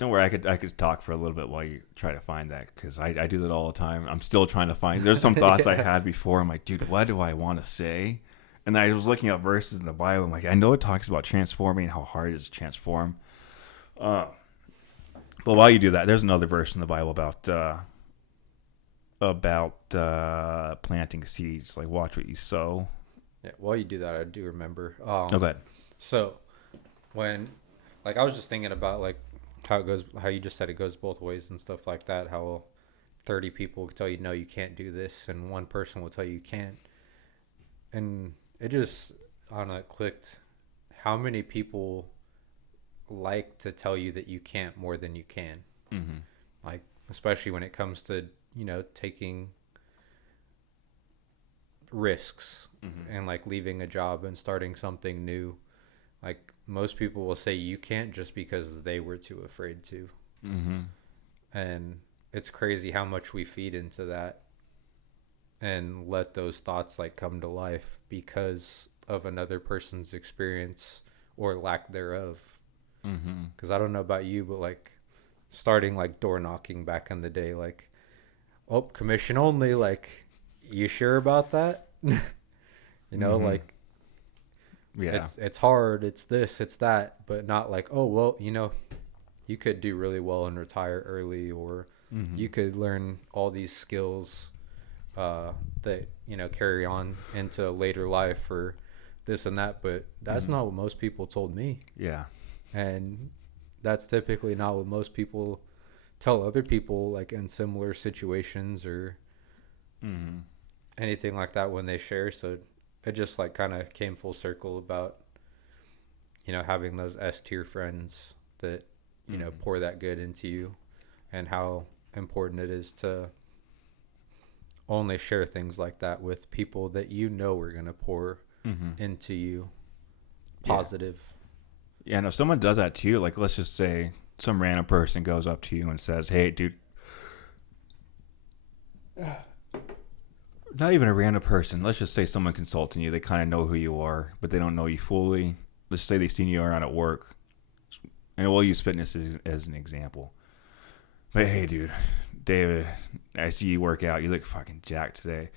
Don't worry, I could talk for a little bit while you try to find that, because I do that all the time. I'm still trying to find. There's some thoughts I Yeah. had before. I'm like, dude, what do I want to say? And then I was looking up verses in the Bible. I'm like, I know it talks about transforming and how hard it is to transform. Uh, but while you do that, there's another verse in the Bible about planting seeds. Like, watch what you sow. Yeah, while you do that, I do remember. Oh, go ahead. So when, like, I was just thinking about like how it goes, how you just said it goes both ways and stuff like that. How 30 people could tell you no, you can't do this, and one person will tell you you can. And it just, I don't know, it clicked. How many people like to tell you that you can't more than you can? Mm-hmm. Like, especially when it comes to, taking risks Mm-hmm. and like leaving a job and starting something new. Like, most people will say you can't just because they were too afraid to. Mm-hmm. And it's crazy how much we feed into that and let those thoughts like come to life because of another person's experience or lack thereof. Mm-hmm. Because I don't know about you, but like starting like door knocking back in the day, like, oh, commission only, like, you sure about that? Mm-hmm. Like, Yeah. it's hard, it's this, it's that, but not like, oh, well, you could do really well and retire early, or Mm-hmm. you could learn all these skills that carry on into later life, or this and that. But that's Mm-hmm. not what most people told me, Yeah. and that's typically not what most people tell other people, like in similar situations or Mm-hmm. anything like that when they share. So it just like kind of came full circle about having those S tier friends that Mm-hmm. pour that good into you, and how important it is to only share things like that with people that are going to pour Mm-hmm. into you Yeah. positive. Yeah, no, if someone does that to you, like let's just say some random person goes up to you and says, "Hey, dude," not even a random person. Let's just say someone consulting you. They kind of know who you are, but they don't know you fully. Let's say they've seen you around at work, and we'll use fitness as an example. But hey, dude, David, I see you work out. You look fucking jacked today.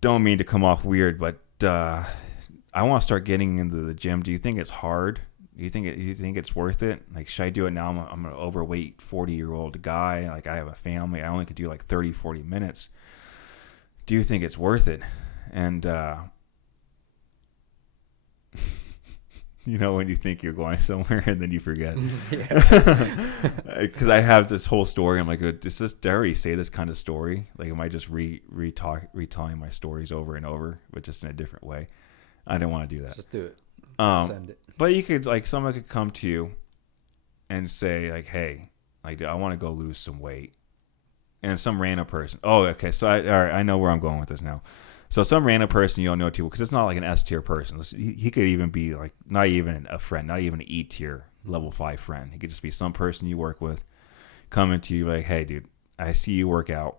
Don't mean to come off weird, but I want to start getting into the gym. Do you think it's hard? Do you think it's worth it? Like, should I do it now? I'm an overweight 40-year-old guy. Like, I have a family. I only could do like 30, 40 minutes. Do you think it's worth it? And when you think you're going somewhere and then you forget. Yeah. Because I have this whole story. I'm like, did I already say this kind of story? Like, am I just retelling my stories over and over, but just in a different way? I didn't want to do that. Just do it. Um, Send it. but you could, like, someone could come to you and say, like, hey, like, I want to go lose some weight. And some random person. Oh, okay. So all right, I know where I'm going with this now. So some random person you don't know too, because it's not like an S tier person. He could even be like not even a friend, not even an E tier level 5 friend. He could just be some person you work with, coming to you like, hey, dude, I see you work out.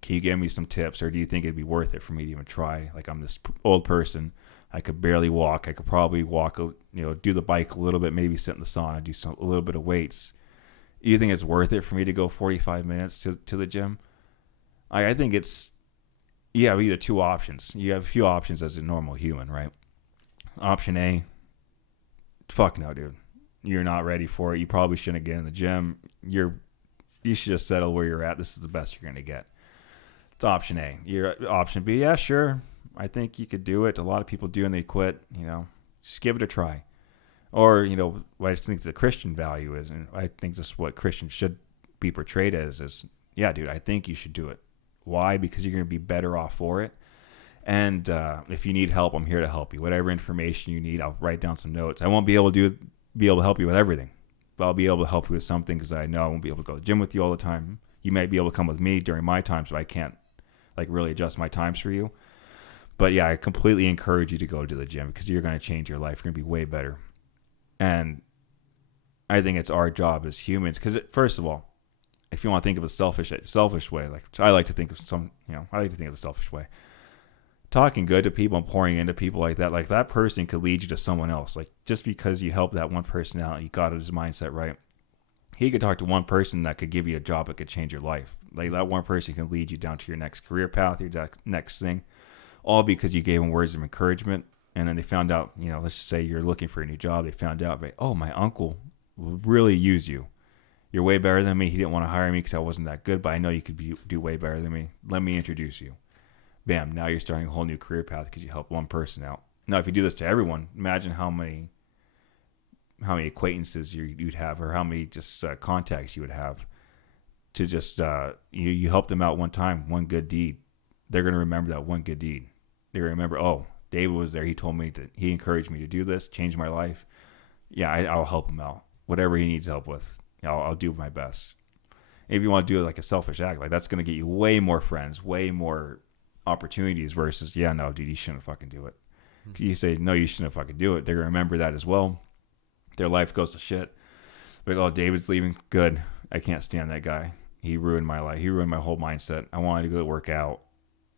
Can you give me some tips, or do you think it'd be worth it for me to even try? Like, I'm this old person. I could barely walk. I could probably walk, do the bike a little bit, maybe sit in the sauna, do a little bit of weights. You think it's worth it for me to go 45 minutes to the gym? I think it's, either two options. You have a few options as a normal human, right? Option A, fuck no, dude. You're not ready for it. You probably shouldn't get in the gym. You should just settle where you're at. This is the best you're going to get. It's option A. Your option B, yeah, sure. I think you could do it. A lot of people do and they quit. Just give it a try. Or, what I think the Christian value is, and I think this is what Christians should be portrayed as, is, yeah, dude, I think you should do it. Why? Because you're going to be better off for it. And if you need help, I'm here to help you. Whatever information you need, I'll write down some notes. I won't be able to help you with everything, but I'll be able to help you with something, because I know I won't be able to go to the gym with you all the time. You might be able to come with me during my times, but I can't like really adjust my times for you. But yeah, I completely encourage you to go to the gym, because you're going to change your life. You're going to be way better. And I think it's our job as humans, because first of all, if you want to think of a selfish way, like I like to think of a selfish way. Talking good to people and pouring into people like that person could lead you to someone else. Like, just because you help that one person out, you got his mindset right, he could talk to one person that could give you a job that could change your life. Like that one person can lead you down to your next career path, your next thing, all because you gave them words of encouragement. And then they found out, let's just say you're looking for a new job. They found out, oh, my uncle will really use you. You're way better than me. He didn't want to hire me because I wasn't that good, but I know you could do way better than me. Let me introduce you. Bam, now you're starting a whole new career path because you helped one person out. Now, if you do this to everyone, imagine how many acquaintances you'd have, or how many just contacts you would have to just you helped them out one time, one good deed. They're going to remember that one good deed. They're going to remember, oh, David was there. He told me he encouraged me to do this, change my life. Yeah, I'll help him out. Whatever he needs help with, I'll do my best. If you want to do it like a selfish act, like that's going to get you way more friends, way more opportunities versus, yeah, no, dude, you shouldn't fucking do it. You say, no, you shouldn't fucking do it. They're going to remember that as well. Their life goes to shit. Like, oh, David's leaving. Good. I can't stand that guy. He ruined my life. He ruined my whole mindset. I wanted to go work out,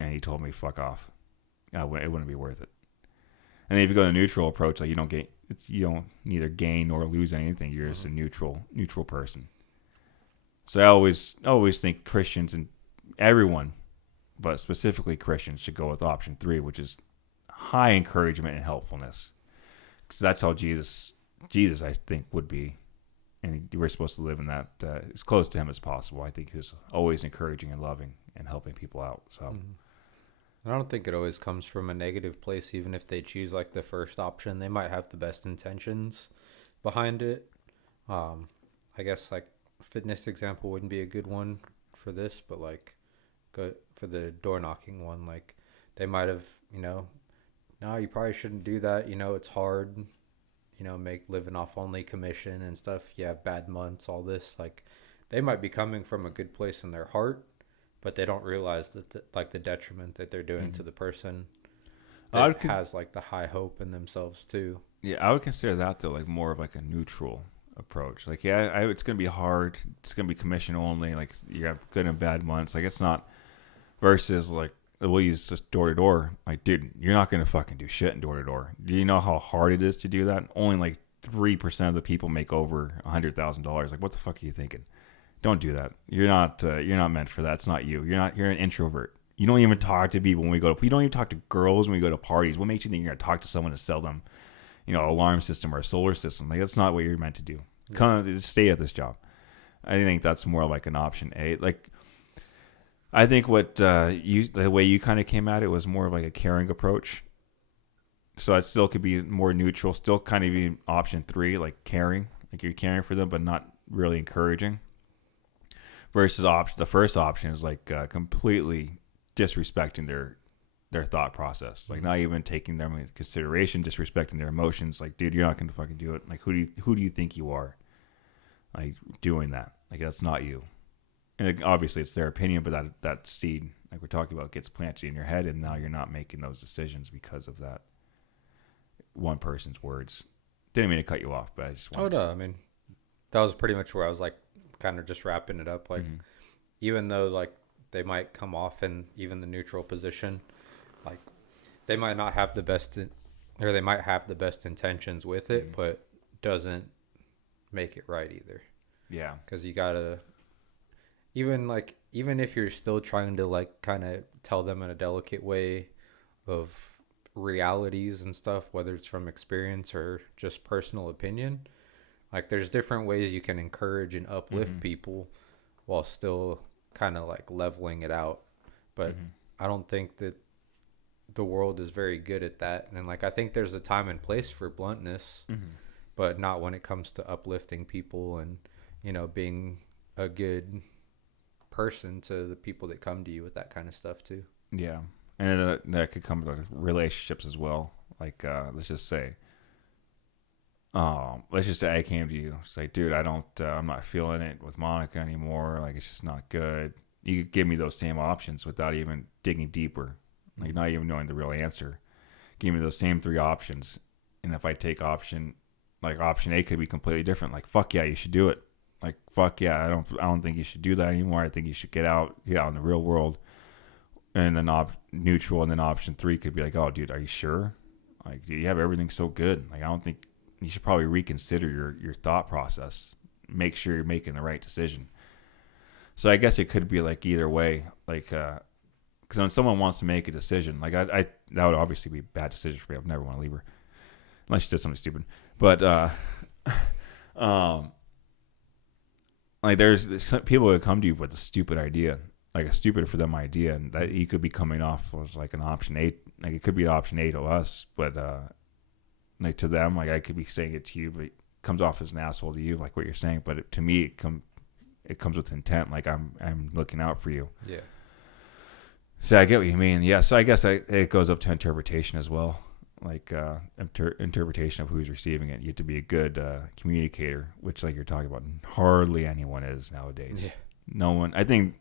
and he told me, fuck off. It wouldn't be worth it. And then if you go the neutral approach, like you don't neither gain nor lose anything. You're just a neutral person. So I always think Christians and everyone, but specifically Christians, should go with option 3, which is high encouragement and helpfulness. Because that's how Jesus, I think, would be. And we're supposed to live in that as close to him as possible. I think he's always encouraging and loving and helping people out. So I don't think it always comes from a negative place. Even if they choose like the first option, they might have the best intentions behind it. I guess like fitness example wouldn't be a good one for this, but like for the door knocking one, like they might have, no, you probably shouldn't do that. It's hard, make living off only commission and stuff. You have bad months, all this. Like they might be coming from a good place in their heart, but they don't realize that the detriment that they're doing to the person that has like the high hope in themselves too. Yeah, I would consider that though like more of like a neutral approach. Like, yeah, it's gonna be hard. It's gonna be commission only. Like you have good and bad months. Like it's not versus like we'll use just door to door. Like, dude, you're not gonna fucking do shit in door to door. Do you know how hard it is to do that? Only like 3% of the people make over $100,000. Like, what the fuck are you thinking? Don't do that. You're not meant for that. It's not you. You're an introvert. You don't even talk to people you don't even talk to girls when we go to parties. What makes you think you're gonna talk to someone to sell them, alarm system or a solar system? Like that's not what you're meant to do. Just stay at this job. I think that's more like an option A. Like I think the way you kind of came at it was more of like a caring approach. So that still could be more neutral, still kind of be option 3, like caring, like you're caring for them, but not really encouraging. Versus the first option is like completely disrespecting their thought process, like not even taking them into consideration, disrespecting their emotions. Like, dude, you're not going to fucking do it. Like, who do you think you are? Like doing that, like that's not you. And obviously it's their opinion, but that seed, like we're talking about, gets planted in your head, and now you're not making those decisions because of that one person's words. Didn't mean to cut you off, but I just wanted. Oh no, I mean that was pretty much where I was like kind of just wrapping it up. Like even though like they might come off in even the neutral position, like they might not have the best or they might have the best intentions with it, but doesn't make it right either. Yeah, because you gotta even if you're still trying to like kind of tell them in a delicate way of realities and stuff, whether it's from experience or just personal opinion, like there's different ways you can encourage and uplift people while still kind of like leveling it out. But I don't think that the world is very good at that. And like I think there's a time and place for bluntness, but not when it comes to uplifting people and being a good person to the people that come to you with that kind of stuff too. Yeah, and that could come with relationships as well. Like let's just say I came to you, say, dude, I'm not feeling it with Monica anymore. Like it's just not good. You could give me those same options without even digging deeper, like not even knowing the real answer. Give me those same 3 options, and if I take option A could be completely different. Like, fuck yeah, you should do it. Like, fuck yeah, I don't think you should do that anymore. I think you should get out in the real world. And then neutral, and then option 3 could be like, oh, dude, are you sure? Like, dude, you have everything so good. Like, I don't think you should probably reconsider your thought process. make sure you're making the right decision. So I guess it could be like either way, like because when someone wants to make a decision, like I that would obviously be a bad decision for me. I'd never want to leave her unless she did something stupid. But like there's people that come to you with a stupid idea, like a stupid for them idea, and that you could be coming off as like an option A. Like it could be option A to us, but like to them, like I could be saying it to you, but it comes off as an asshole to you, like what you're saying. But to me, it comes with intent. Like I'm looking out for you. Yeah. So I get what you mean. Yeah. So I guess it goes up to interpretation as well. Like interpretation of who's receiving it. You have to be a good communicator, which, like you're talking about, hardly anyone is nowadays. Yeah. No one. I think.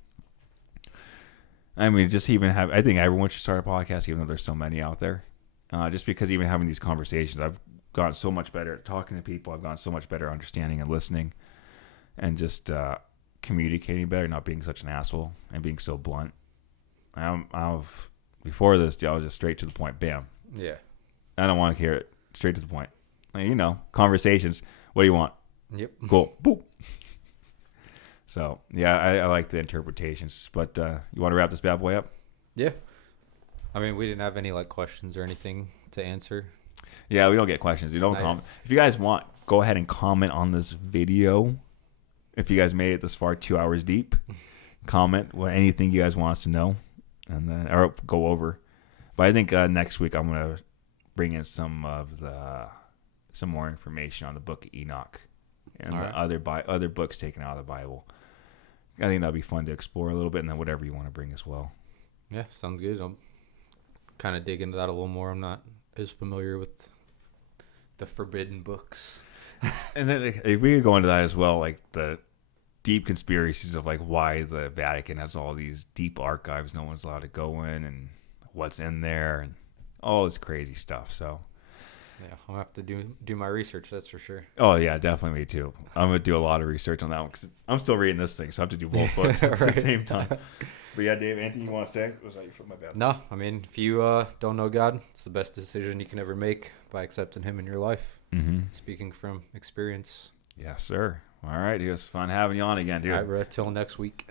I mean, just even have. I think everyone should start a podcast, even though there's so many out there. Just because even having these conversations, I've gotten so much better at talking to people. I've gotten so much better at understanding and listening, and just communicating better, not being such an asshole and being so blunt. Before this, I was just straight to the point. Bam. Yeah. I don't want to hear it. Straight to the point. Like, conversations. What do you want? Yep. Cool. Boop. So, yeah, I like the interpretations. But you want to wrap this bad boy up? Yeah. I mean, we didn't have any like questions or anything to answer. Yeah, we don't get questions. You don't comment. If you guys want, go ahead and comment on this video. If you guys made it this far, 2 hours deep, comment anything you guys want us to know, and then or go over. But I think next week I'm gonna bring in some more information on the Book of Enoch and the other books taken out of the Bible. I think that'll be fun to explore a little bit, and then whatever you want to bring as well. Yeah, sounds good. I'm kind of dig into that a little more. I'm not as familiar with the forbidden books. And then if we could go into that as well, like the deep conspiracies of like why the Vatican has all these deep archives no one's allowed to go in, and what's in there, and all this crazy stuff. So yeah, I'll have to do my research, that's for sure. Oh yeah, definitely me too. I'm gonna do a lot of research on that one because I'm still reading this thing, so I have to do both books at the same time. But yeah, Dave, anything you want to say? Was that your foot? My bad. No, I mean, if you don't know God, it's the best decision you can ever make by accepting Him in your life. Mm-hmm. Speaking from experience. Yes, sir. All right, it was fun having you on again, dude. All right, bro. Till next week.